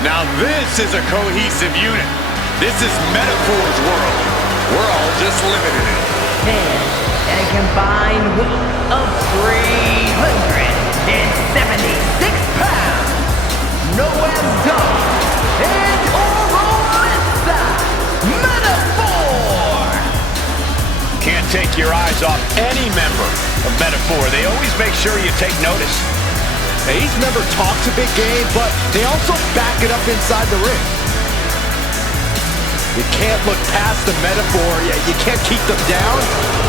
Now this is a cohesive unit. This is Metaphor's world. We're all just living in it. And a combined weight of 376 pounds. Noam Dar and Orosa, Metaphor. Can't take your eyes off any member of Metaphor. They always make sure you take notice. Now, each member talks a big game, but they also back it up inside the ring. You can't look past the Metaphor. You can't keep them down,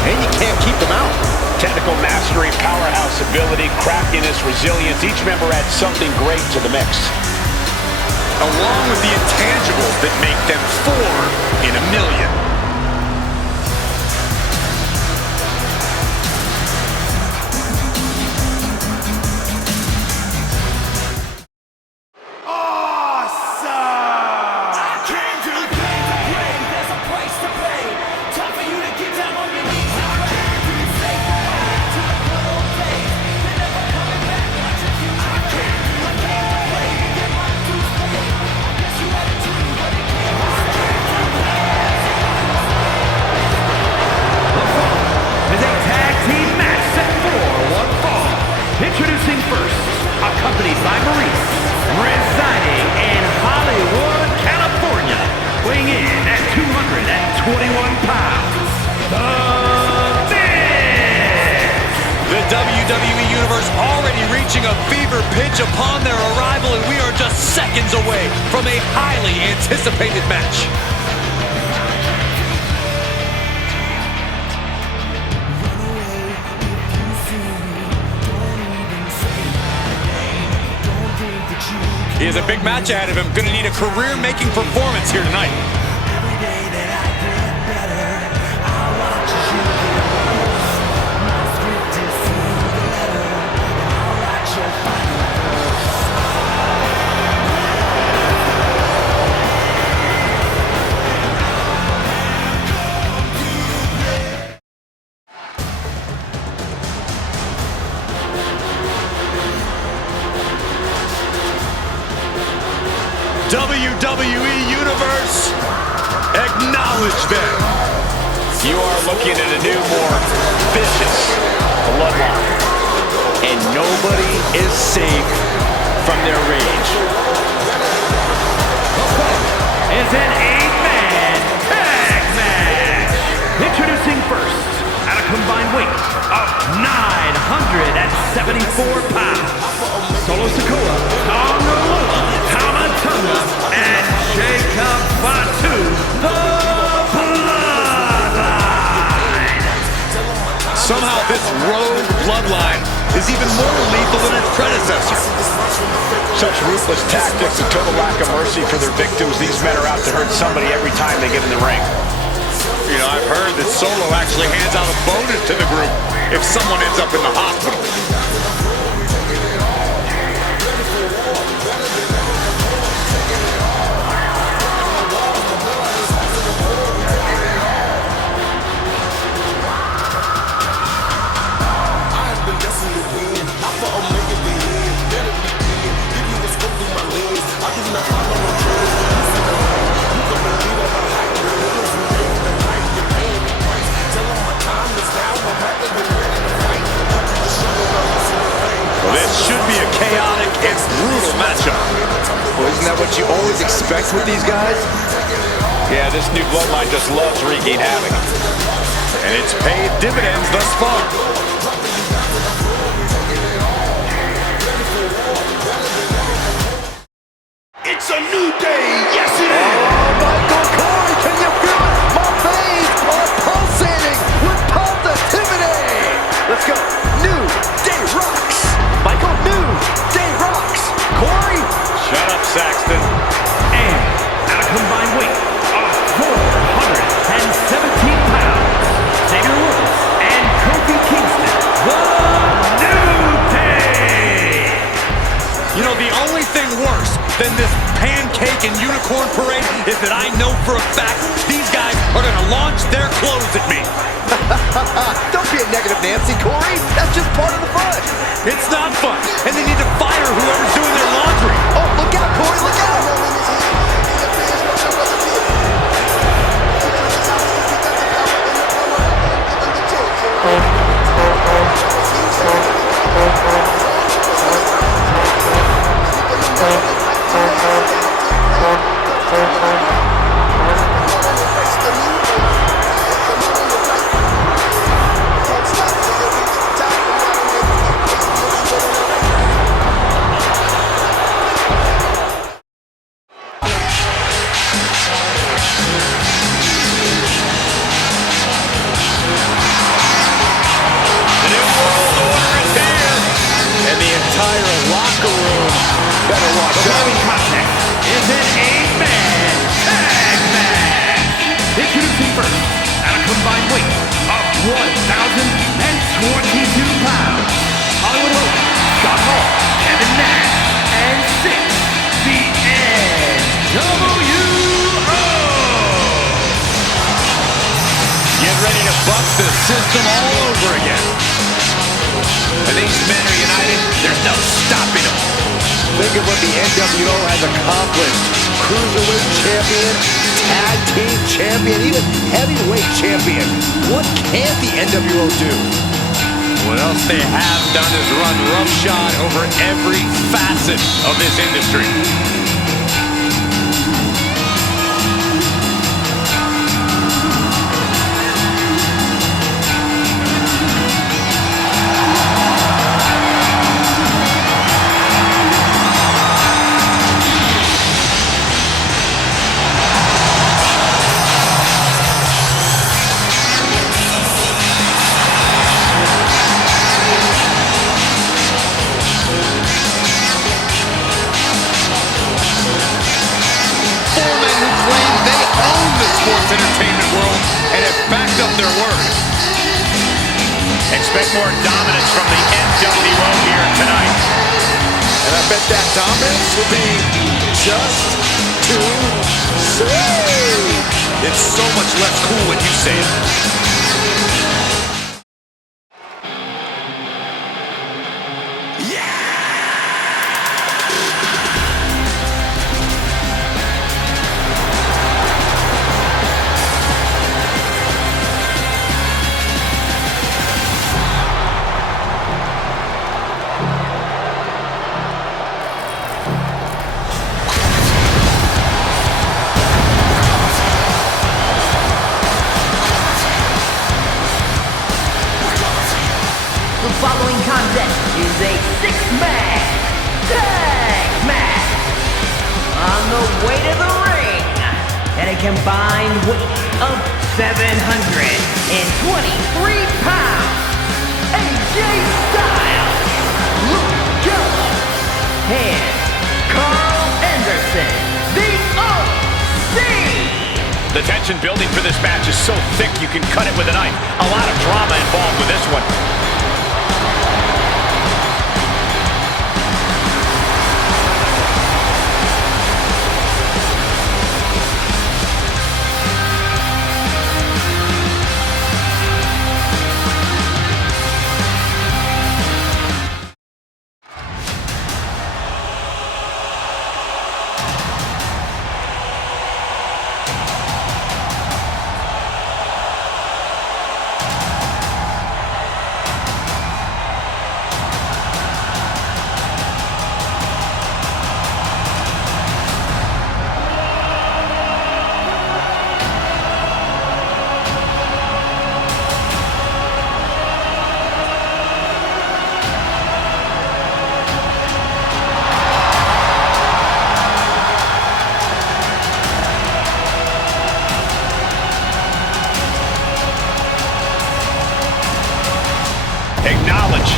and you can't keep them out. Technical mastery, powerhouse ability, craftiness, resilience. Each member adds something great to the mix. Along with the intangibles that make them 4 in a million. Introducing first, accompanied by Maurice, residing in Hollywood, California, weighing in at 221 pounds, The Miz! The WWE Universe already reaching a fever pitch upon their arrival, and we are just seconds away from a highly anticipated match. He has a big match ahead of him. Going to need a career-making performance here tonight. WWE Universe, acknowledge them. You are looking at a new, more vicious bloodline. And nobody is safe from their rage. It's an 8-man tag match. Introducing first, at a combined weight of 974 pounds, Solo Sikoa, Tonga Tamatonga, and Jacob Fatu, the Bloodline. Somehow this rogue bloodline is even more lethal than its predecessor. Such ruthless tactics and total lack of mercy for their victims. These men are out to hurt somebody every time they get in the ring. You know, I've heard that Solo actually hands out a bonus to the group if someone ends up in the hospital. This should be a chaotic and brutal matchup. Well, isn't that what you always expect with these guys? Yeah, this new bloodline just loves wreaking havoc. And it's paid dividends thus far. It's a new day, yes it is! Oh, Michael Corey, can you feel it? My veins are pulsating with positivity! Let's go. New Day rocks! Michael, New Day rocks! Corey? Shut up, Saxton. And at a combined weight of 417 pounds, Xavier Woods and Kofi Kingston, the New Day! You know, the only thing worse than this pancake and unicorn parade is that I know for a fact these guys are going to launch their clothes at me. Don't be a negative Nancy, Corey. That's just part of the fun. It's not fun, and they need to fire whoever's doing their laundry. Oh, look out, Corey, look out! The system all over again. When these men are united, there's no stopping them. Think of what the NWO has accomplished. Cruiserweight champion, tag team champion, even heavyweight champion. What can't the NWO do? What else they have done is run roughshod over every facet of this industry. Sports entertainment world and have backed up their word. Expect more dominance from the NWO here tonight. And I bet that dominance will be just too sweet. It's so much less cool when you say it. following contest is a six-man tag match. On the way to the ring, at a combined weight of 723 pounds, AJ Styles, Luke Gallows, and Carl Anderson, the OC. The tension building for this match is so thick you can cut it with a knife. A lot of drama involved with this one. Acknowledge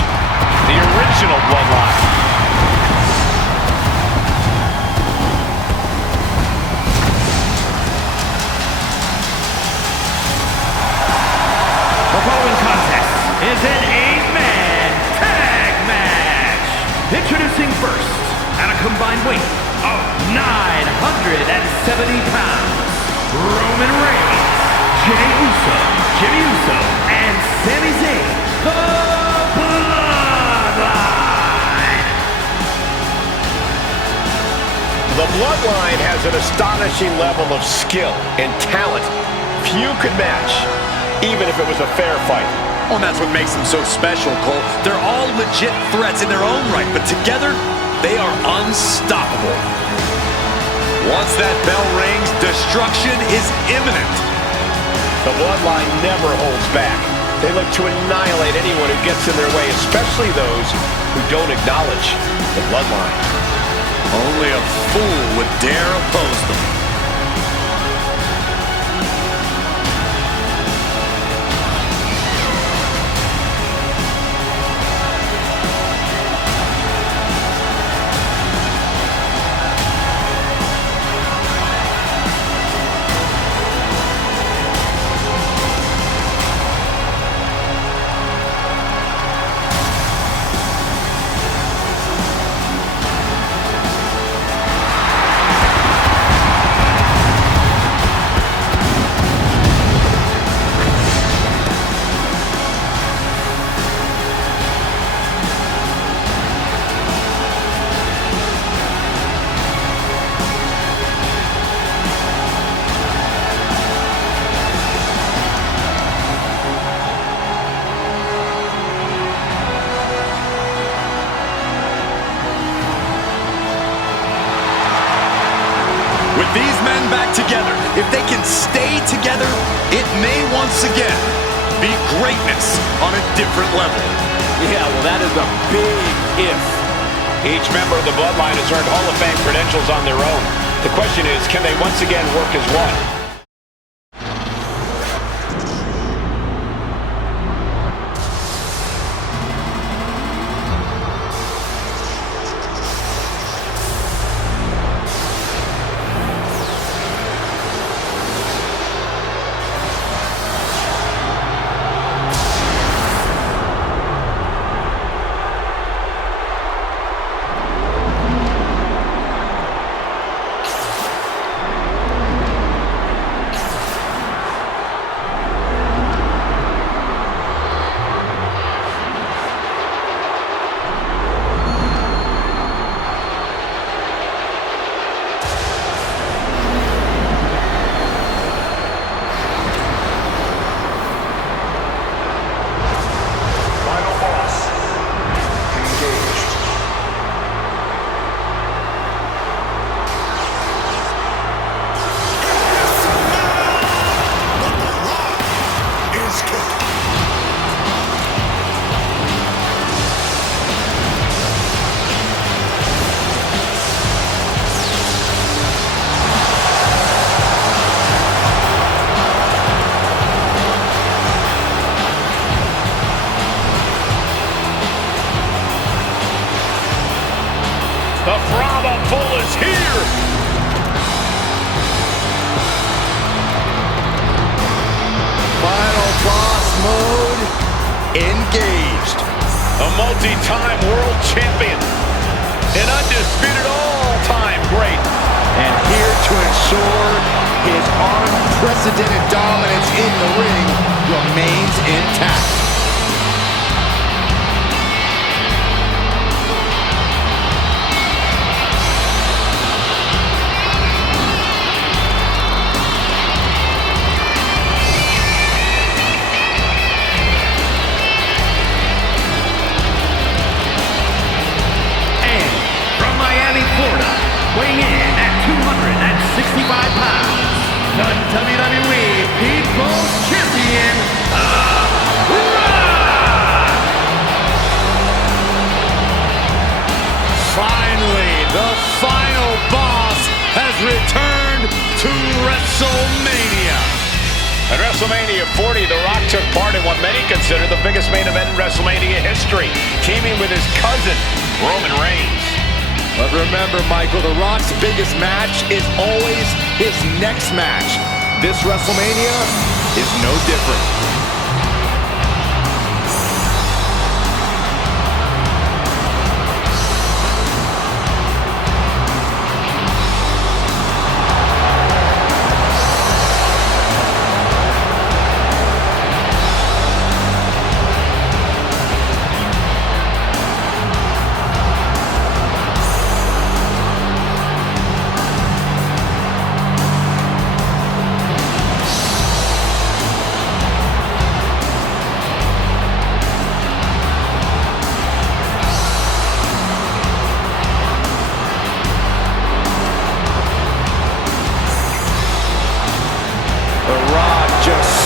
the original bloodline. The following contest is an 8-man tag match. Introducing first, at a combined weight of 970 pounds, Roman Reigns, Jey Uso, Jimmy Uso, and Sami Zayn, the Bloodline. The Bloodline has an astonishing level of skill and talent few could match, even if it was a fair fight. Oh, and that's what makes them so special, Cole. They're all legit threats in their own right, but together, they are unstoppable. Once that bell rings, destruction is imminent. The Bloodline never holds back. They look to annihilate anyone who gets in their way, especially those who don't acknowledge the Bloodline. Only a fool would dare oppose them. These men back together, if they can stay together, it may once again be greatness on a different level. Yeah, well, that is a big if. Each member of the Bloodline has earned Hall of Fame credentials on their own. The question is, can they once again work as one? engaged. A multi-time world champion. An undisputed all-time great. And here to ensure his unprecedented dominance in the ring remains intact. Weighing in at 265 pounds, the WWE People's Champion, Rock! Finally, the final boss has returned to WrestleMania. At WrestleMania 40, The Rock took part in what many consider the biggest main event in WrestleMania history, teaming with his cousin, Roman Reigns. But remember, Michael, The Rock's biggest match is always his next match. This WrestleMania is no different.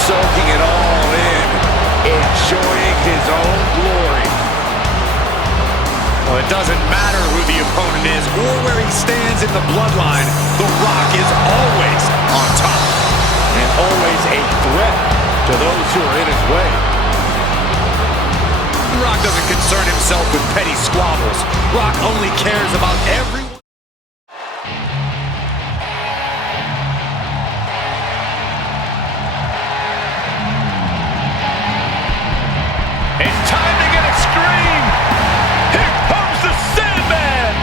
Soaking it all in, enjoying his own glory. Well, it doesn't matter who the opponent is or where he stands in the bloodline, The Rock is always on top. And always a threat to those who are in his way. The Rock doesn't concern himself with petty squabbles. Rock only cares about everyone. It's time to get a scream! Here comes the Sandman!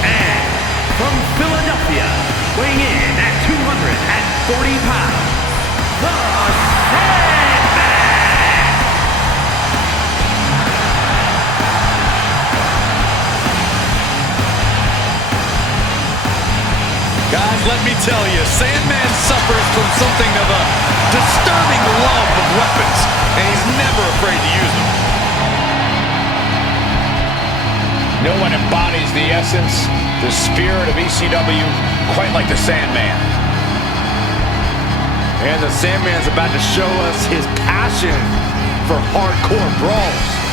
And from Philadelphia, weighing in at 240 pounds, the Sandman! Guys, let me tell you, Sandman suffers from something of a disturbing love of weapons, and he's never afraid to use them. No one embodies the essence, the spirit of ECW quite like the Sandman. And the Sandman's about to show us his passion for hardcore brawls.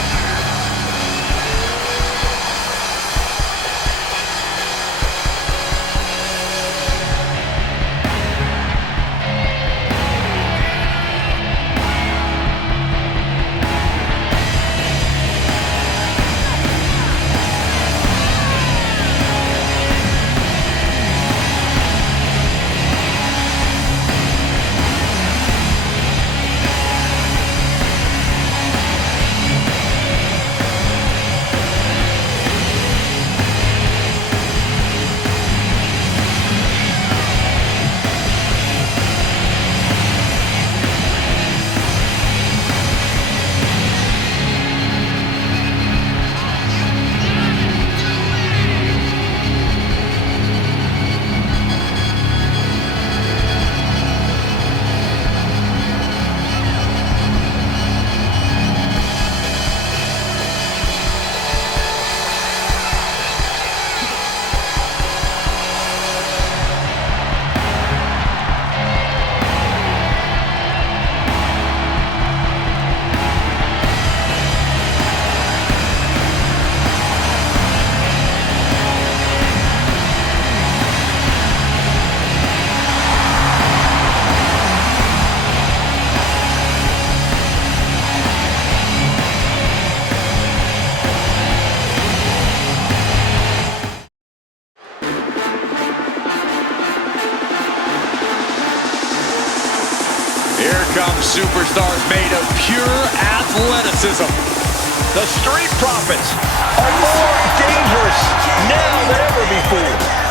Here comes superstars made of pure athleticism. The Street Profits are more dangerous now than ever before.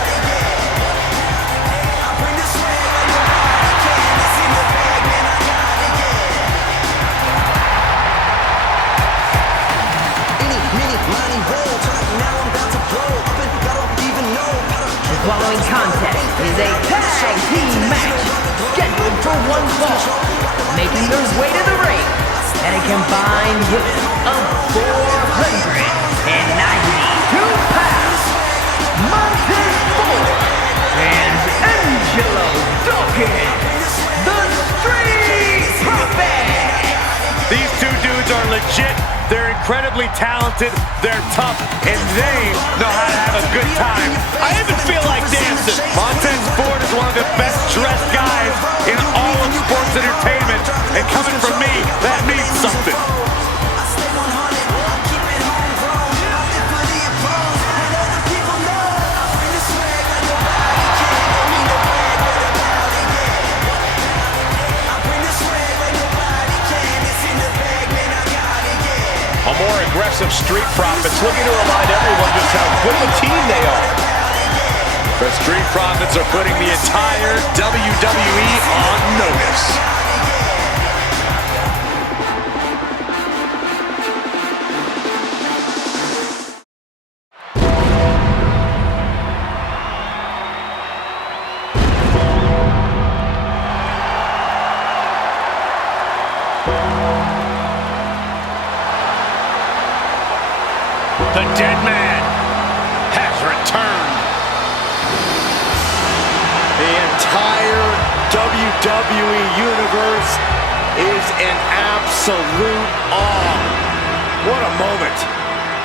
The following contest is a tag team match scheduled for one fall, making their way to the ring at a combined weight of 492 pounds. Mountain Ford and Angelo Dawkins, the Street Profits. These two dudes are legit. They're incredibly talented, they're tough, and they know how to have a good time. I even feel like dancing. Montez Ford is one of the best dressed guys in all of sports entertainment, and coming from me, that means something. More aggressive Street Profits looking to remind everyone just how good of a team they are. The Street Profits are putting the entire WWE on notice. The dead man has returned. The entire WWE Universe is in absolute awe. What a moment.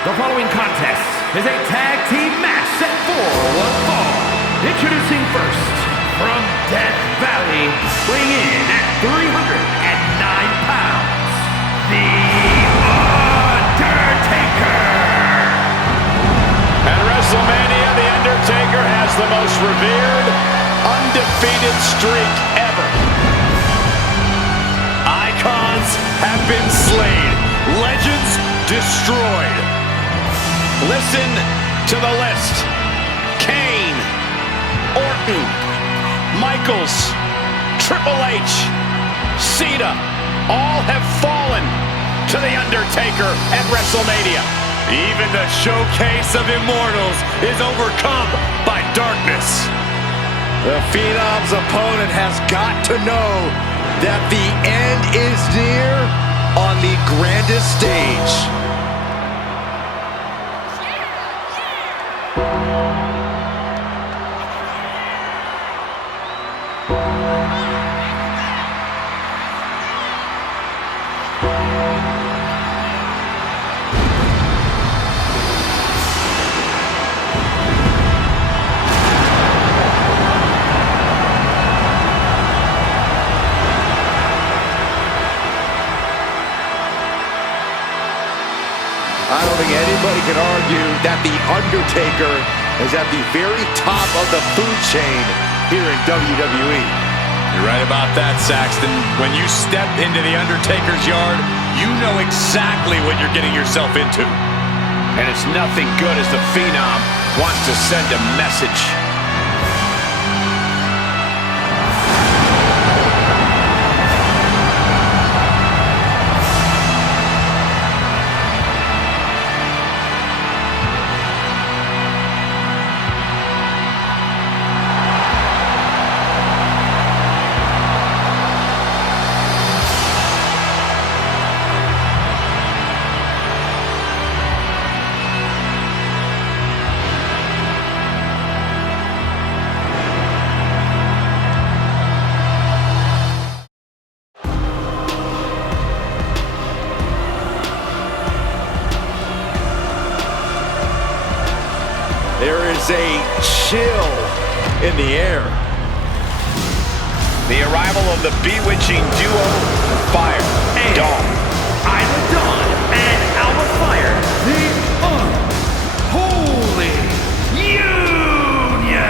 The following contest is a tag team match set for one fall. Introducing first, from Death Valley, weighing in at 309 pounds, The Undertaker. At WrestleMania, The Undertaker has the most revered, undefeated streak ever. Icons have been slain. Legends destroyed. Listen to the list. Kane, Orton, Michaels, Triple H, Cena, all have fallen to The Undertaker at WrestleMania. Even the showcase of immortals is overcome by darkness. The Phenom's opponent has got to know that the end is near on the grandest stage. I don't think anybody can argue that The Undertaker is at the very top of the food chain here in WWE. You're right about that, Saxton. When you step into The Undertaker's yard, you know exactly what you're getting yourself into. And it's nothing good as the Phenom wants to send a message. There is a chill in the air. The arrival of the bewitching duo, Fire and Dawn. Isla Dawn and Alba Fire, the Unholy Union.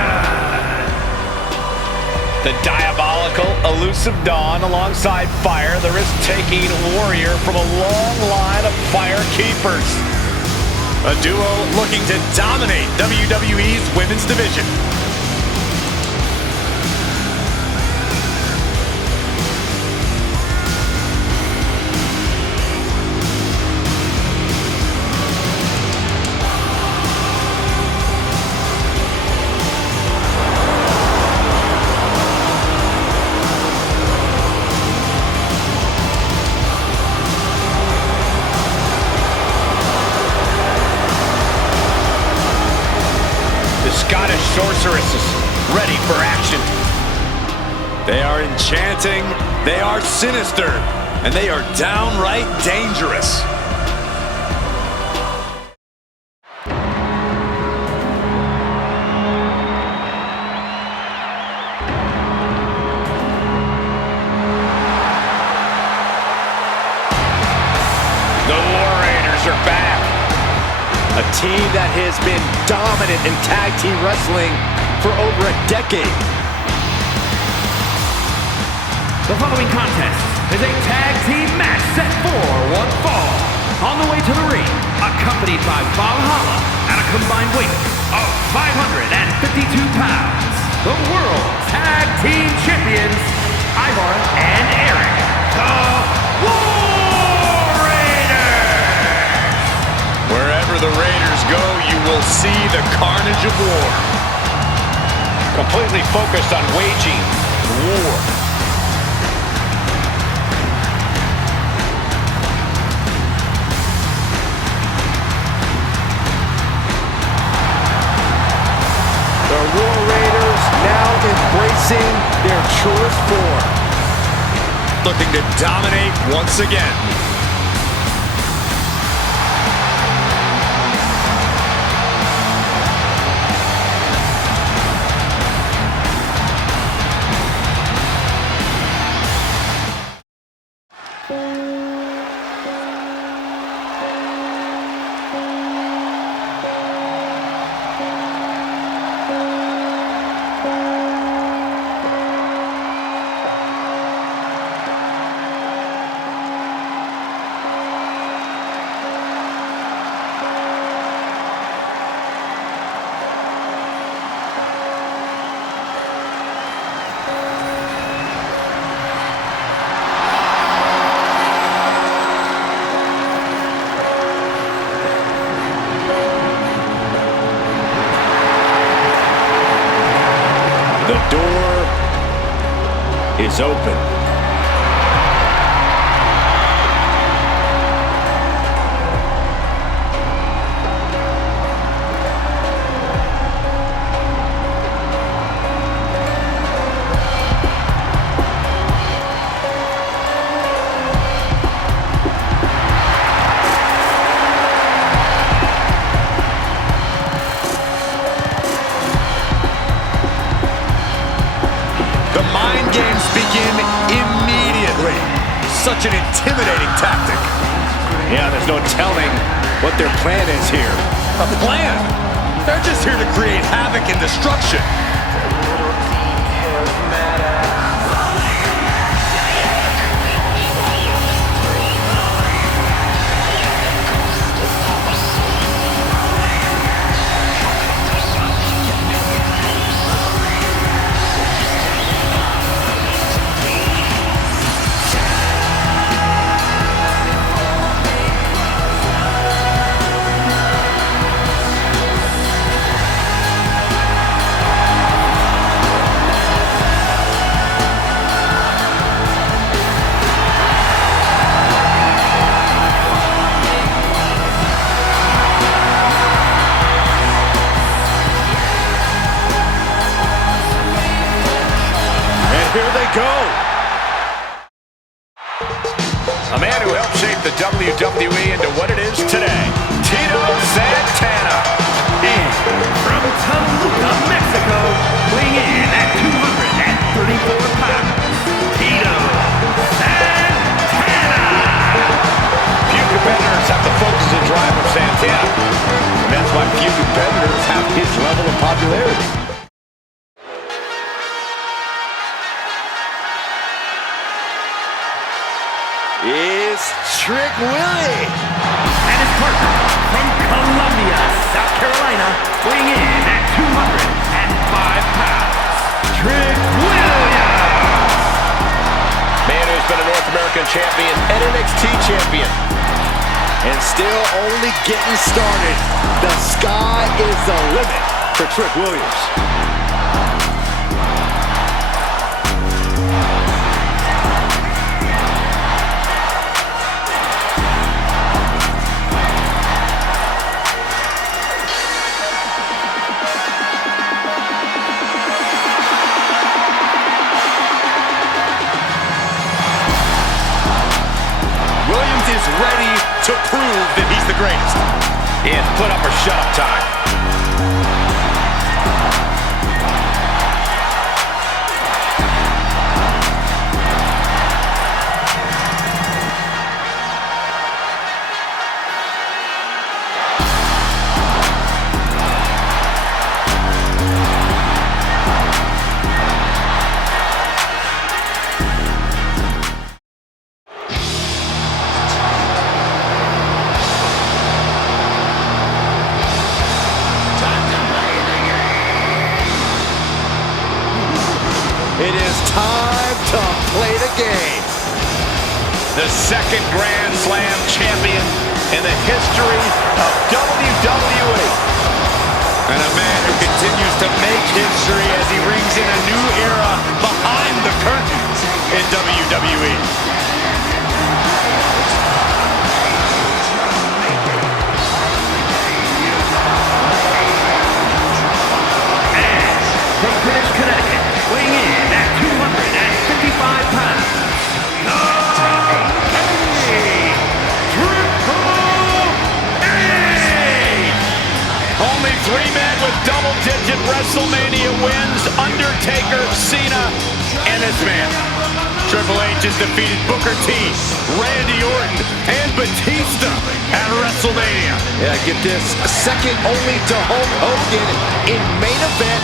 The diabolical, elusive Dawn alongside Fire, the risk-taking warrior from a long line of Fire keepers. A duo looking to dominate WWE's women's division. Scottish sorceresses ready for action. They are enchanting, they are sinister, and they are downright dangerous. The War Raiders are back. A team that has been dominant in tag team wrestling for over a decade. The following contest is a tag team match set for one fall. On the way to the ring, accompanied by Valhalla at a combined weight of 552 pounds, the World Tag Team Champions, Ivar and Eric, the War Raiders! Wherever the Raiders go, you will see the carnage of war. Completely focused on waging war. The War Raiders now embracing their truest form. Looking to dominate once again. The door is open. Such an intimidating tactic. Yeah, there's no telling what their plan is here. A plan? They're just here to create havoc and destruction. Here they go. A man who helped shape the WWE into what it is today, Tito Santana. And from Toluca, Mexico, weighing in at 234 pounds, Tito Santana. Few competitors have the focus and drive of Santana. And that's why few competitors have his level of popularity. is Trick Willie. And his partner from Columbia, South Carolina, weighing in at 205 pounds, Trick Williams. Man who's been a North American champion and NXT champion. And still only getting started. The sky is the limit for Trick Williams. Ready to prove that he's the greatest. It's put up or shut up time. It is time to play the game. The second Grand Slam champion in the history of WWE. And a man who continues to make history as he rings in a new era behind the curtain in WWE. From Greenwich, Connecticut, weighing in at 255 pounds, Only 3 men with double-digit WrestleMania wins: Undertaker, Cena, and this man. Triple H has defeated Booker T, Randy Orton, and Batista at WrestleMania. Yeah, get this. Second only to Hulk Hogan in main event,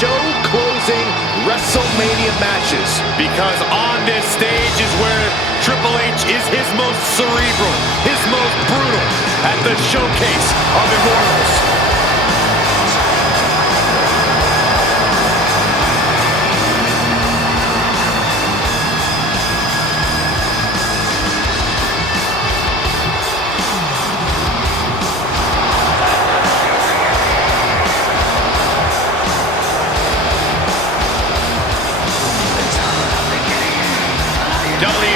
show-closing WrestleMania matches. Because on this stage is where Triple H is his most cerebral, his most brutal, at the showcase of Immortals.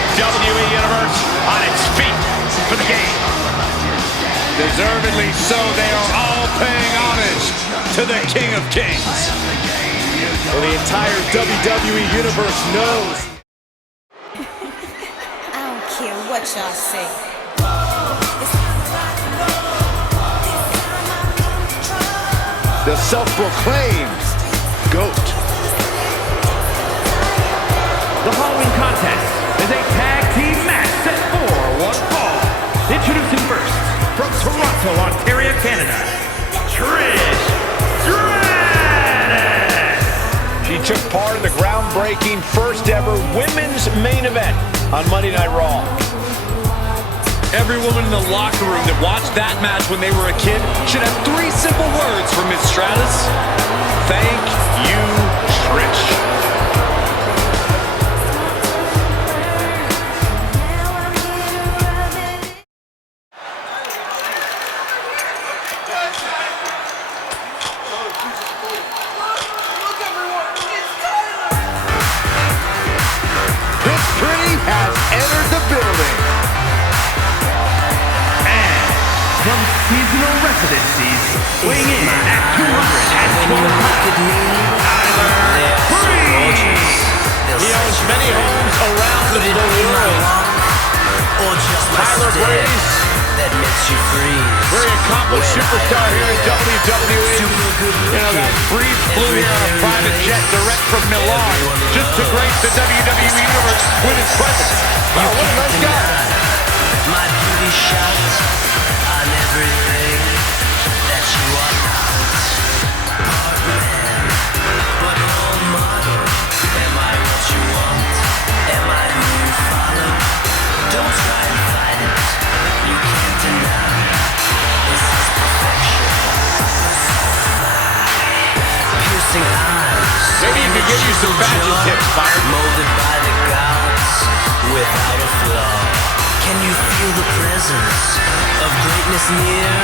WWE Universe on its feet for the game. Deservedly so, they are all paying homage to the King of Kings. Well, the entire WWE Universe knows. I don't care what y'all say. The self-proclaimed GOAT. The following contest is a tag team match set for one fall. Introducing first, from Toronto, Ontario, Canada, Trish Stratus. She took part in the groundbreaking first ever women's main event on Monday Night Raw. Every woman in the locker room that watched that match when they were a kid should have 3 simple words from Ms. Stratus. Thank you, Trish. Has entered the building. And from seasonal residencies, weighing in at 212 pounds, He owns many homes around the world. Tyler Breeze, very accomplished superstar here at WWE. You know, that Breeze flew here on a private jet direct from Milan just to grace the WWE Universe with his presence. Wow, what a nice guy. My beauty shines on everything that you are not. Part man, but role model. Am I what you want? Am I who you follow? Don't get you some fashion tips, Byron. Molded by the gods without a flaw. Can you feel the presence of greatness near?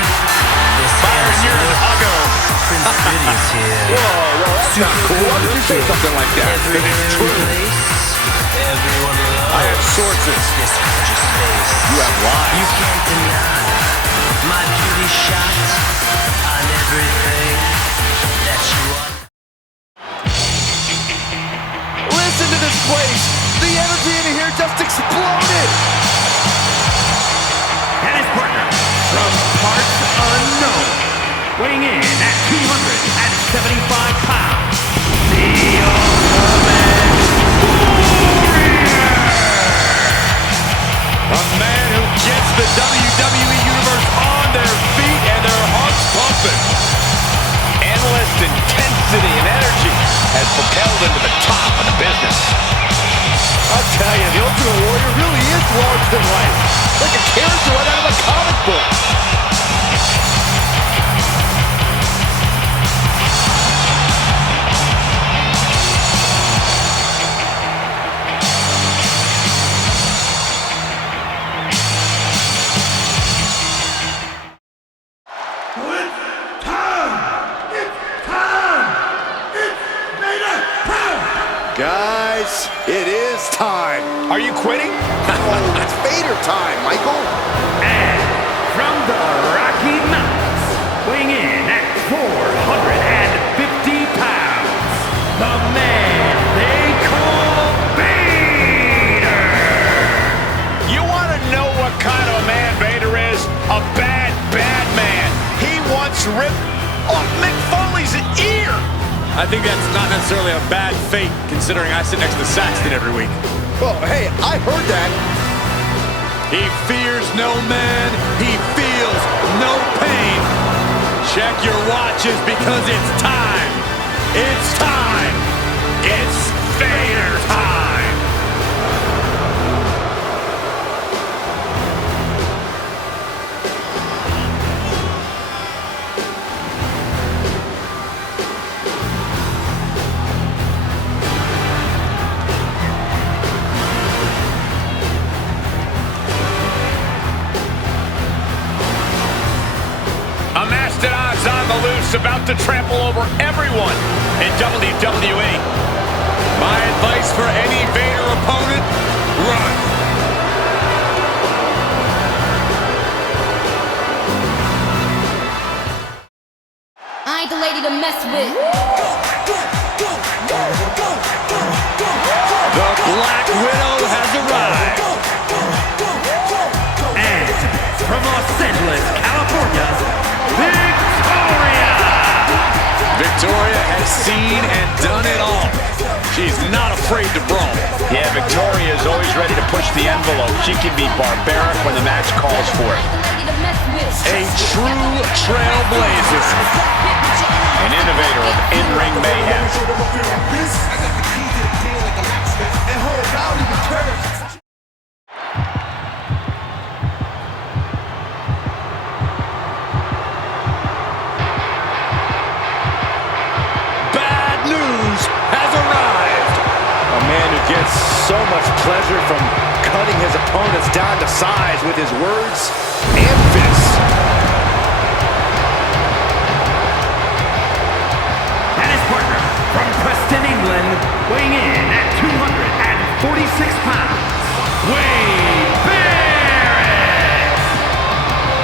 Byron, you're an uggo. Prince Biddy's here. Whoa, that's not cool. Why would you say something like that? It is true. Everyone loves I have sources. this gorgeous face. You have lies. You can't deny my beauty shot on everything that you want. Listen to this place. The energy in here just exploded. And his partner, from parts unknown, weighing in at 275 pounds, the Ultimate Warrior! A man who gets the WWE Universe on their feet and their hearts pumping. Endless intensity and energy has propelled him to the top of the business. I'll tell you, the Ultimate Warrior really is larger than life. Like a character right out of a comic book. Guys, it is time. Are you quitting? Oh, it's Vader time, Michael. And from the Rocky Mountains, weighing in at 450 pounds, the man they call Vader! You want to know what kind of a man Vader is? A bad, bad man. He once ripped off Mick Foley's ear. I think that's not necessarily a bad fate, considering I sit next to Saxton every week. Well, hey, I heard that. He fears no man. He feels no pain. Check your watches because it's time. It's time. It's Vader time. About to trample over everyone in WWE. My advice for any Vader opponent, run. I ain't the lady to mess with. The Black Widow has arrived. And from Los Angeles, California, Victoria has seen and done it all. She's not afraid to brawl. Yeah, Victoria is always ready to push the envelope. She can be barbaric when the match calls for it. A true trailblazer. An innovator of in-ring mayhem. Gets so much pleasure from cutting his opponents down to size with his words and fists. And his partner from Preston, England, weighing in at 246 pounds, Wade Barrett!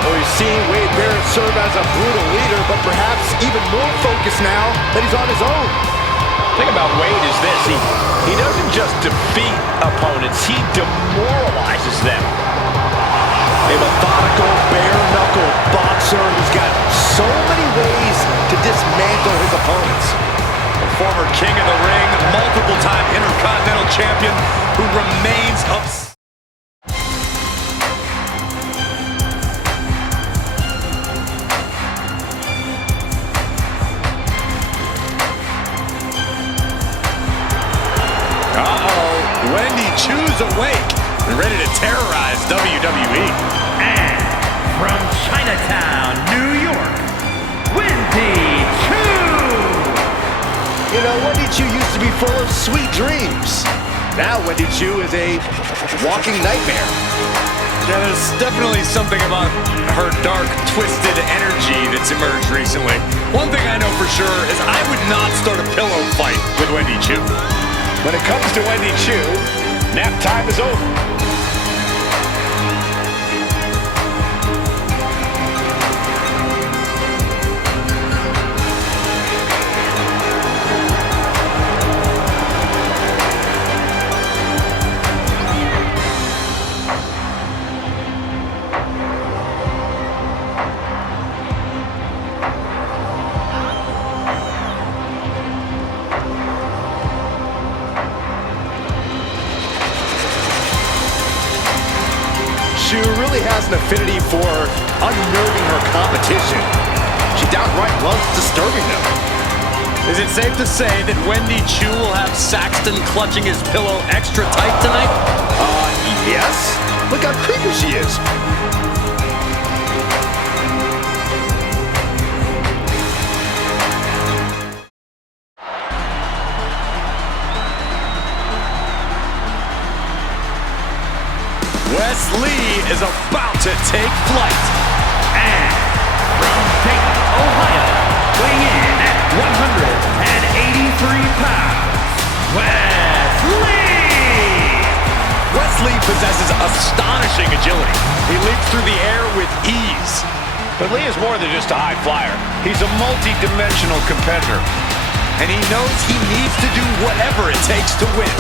Well, we've seen Wade Barrett serve as a brutal leader, but perhaps even more focused now that he's on his own. The thing about Wade is this, he doesn't just defeat opponents, he demoralizes them. A methodical, bare-knuckle boxer who's got so many ways to dismantle his opponents. A former king of the ring, multiple-time Intercontinental Champion who remains upset. Choose awake and ready to terrorize WWE. And from Chinatown, New York, Wendy Choo! You know, Wendy Choo used to be full of sweet dreams. Now Wendy Choo is a walking nightmare. Yeah, there's definitely something about her dark, twisted energy that's emerged recently. One thing I know for sure is I would not start a pillow fight with Wendy Choo. When it comes to Wendy Choo, nap time is over. Choo really has an affinity for unnerving her competition. She downright loves disturbing them. Is it safe to say that Wendy Choo will have Saxton clutching his pillow extra tight tonight? Yes. Look how creepy she is. Wes Lee is about to take flight. And from Dayton, Ohio, weighing in at 183 pounds, Wes Lee! Wes Lee possesses astonishing agility. He leaps through the air with ease. But Lee is more than just a high flyer. He's a multi-dimensional competitor. And he knows he needs to do whatever it takes to win.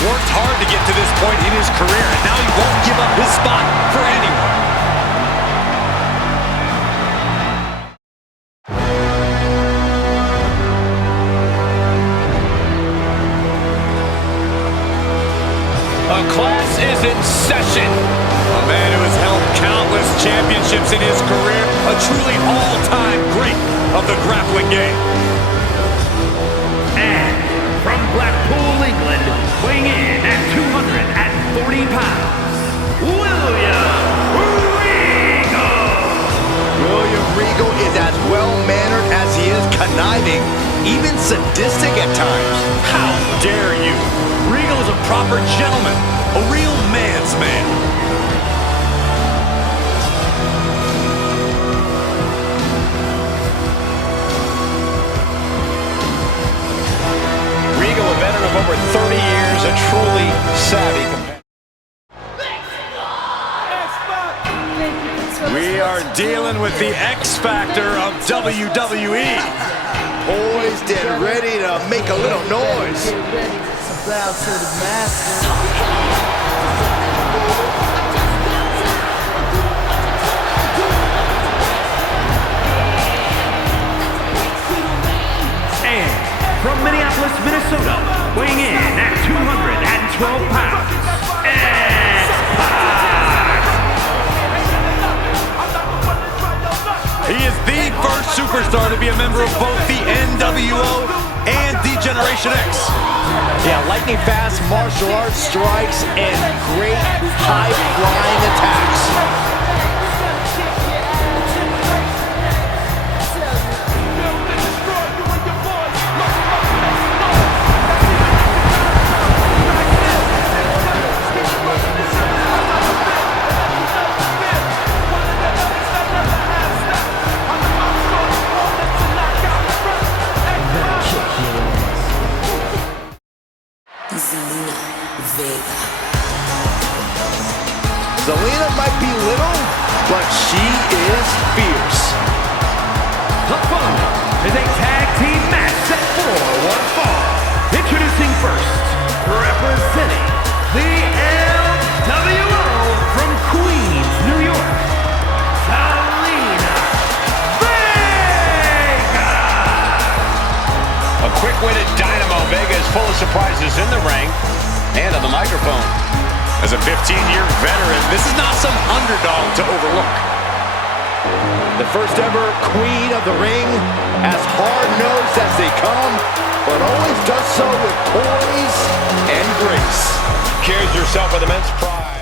Worked hard to get to this point in his career, and now he won't give up his spot for anyone. A class is in session. A man who has held countless championships in his career, a truly all-time great of the grappling game. And from Blackpool, England, weighing in at 240 pounds, William Regal! William Regal is as well-mannered as he is conniving, even sadistic at times. How dare you! Regal is a proper gentleman, a real man's man. Regal, a veteran of over 30 years, a truly savvy competitor. We are dealing with the X Factor of WWE. Poised and ready to make a little noise. And from Minneapolis, Minnesota, weighing in at 212 pounds, He is the first superstar to be a member of both the NWO and the Generation X. Yeah, lightning fast martial arts strikes and great high-flying attacks. Zelina might be little, but she is fierce. The following is a tag team match set for one fall. Introducing first, representing the LWO from Queens, New York, Zelina Vega. A quick-witted dynamo, Vega is full of surprises in the ring and on the microphone. As a 15-year veteran, this is not some underdog to overlook. The first ever queen of the ring, as hard-nosed as they come, but always does so with poise and grace. Carries herself with immense pride.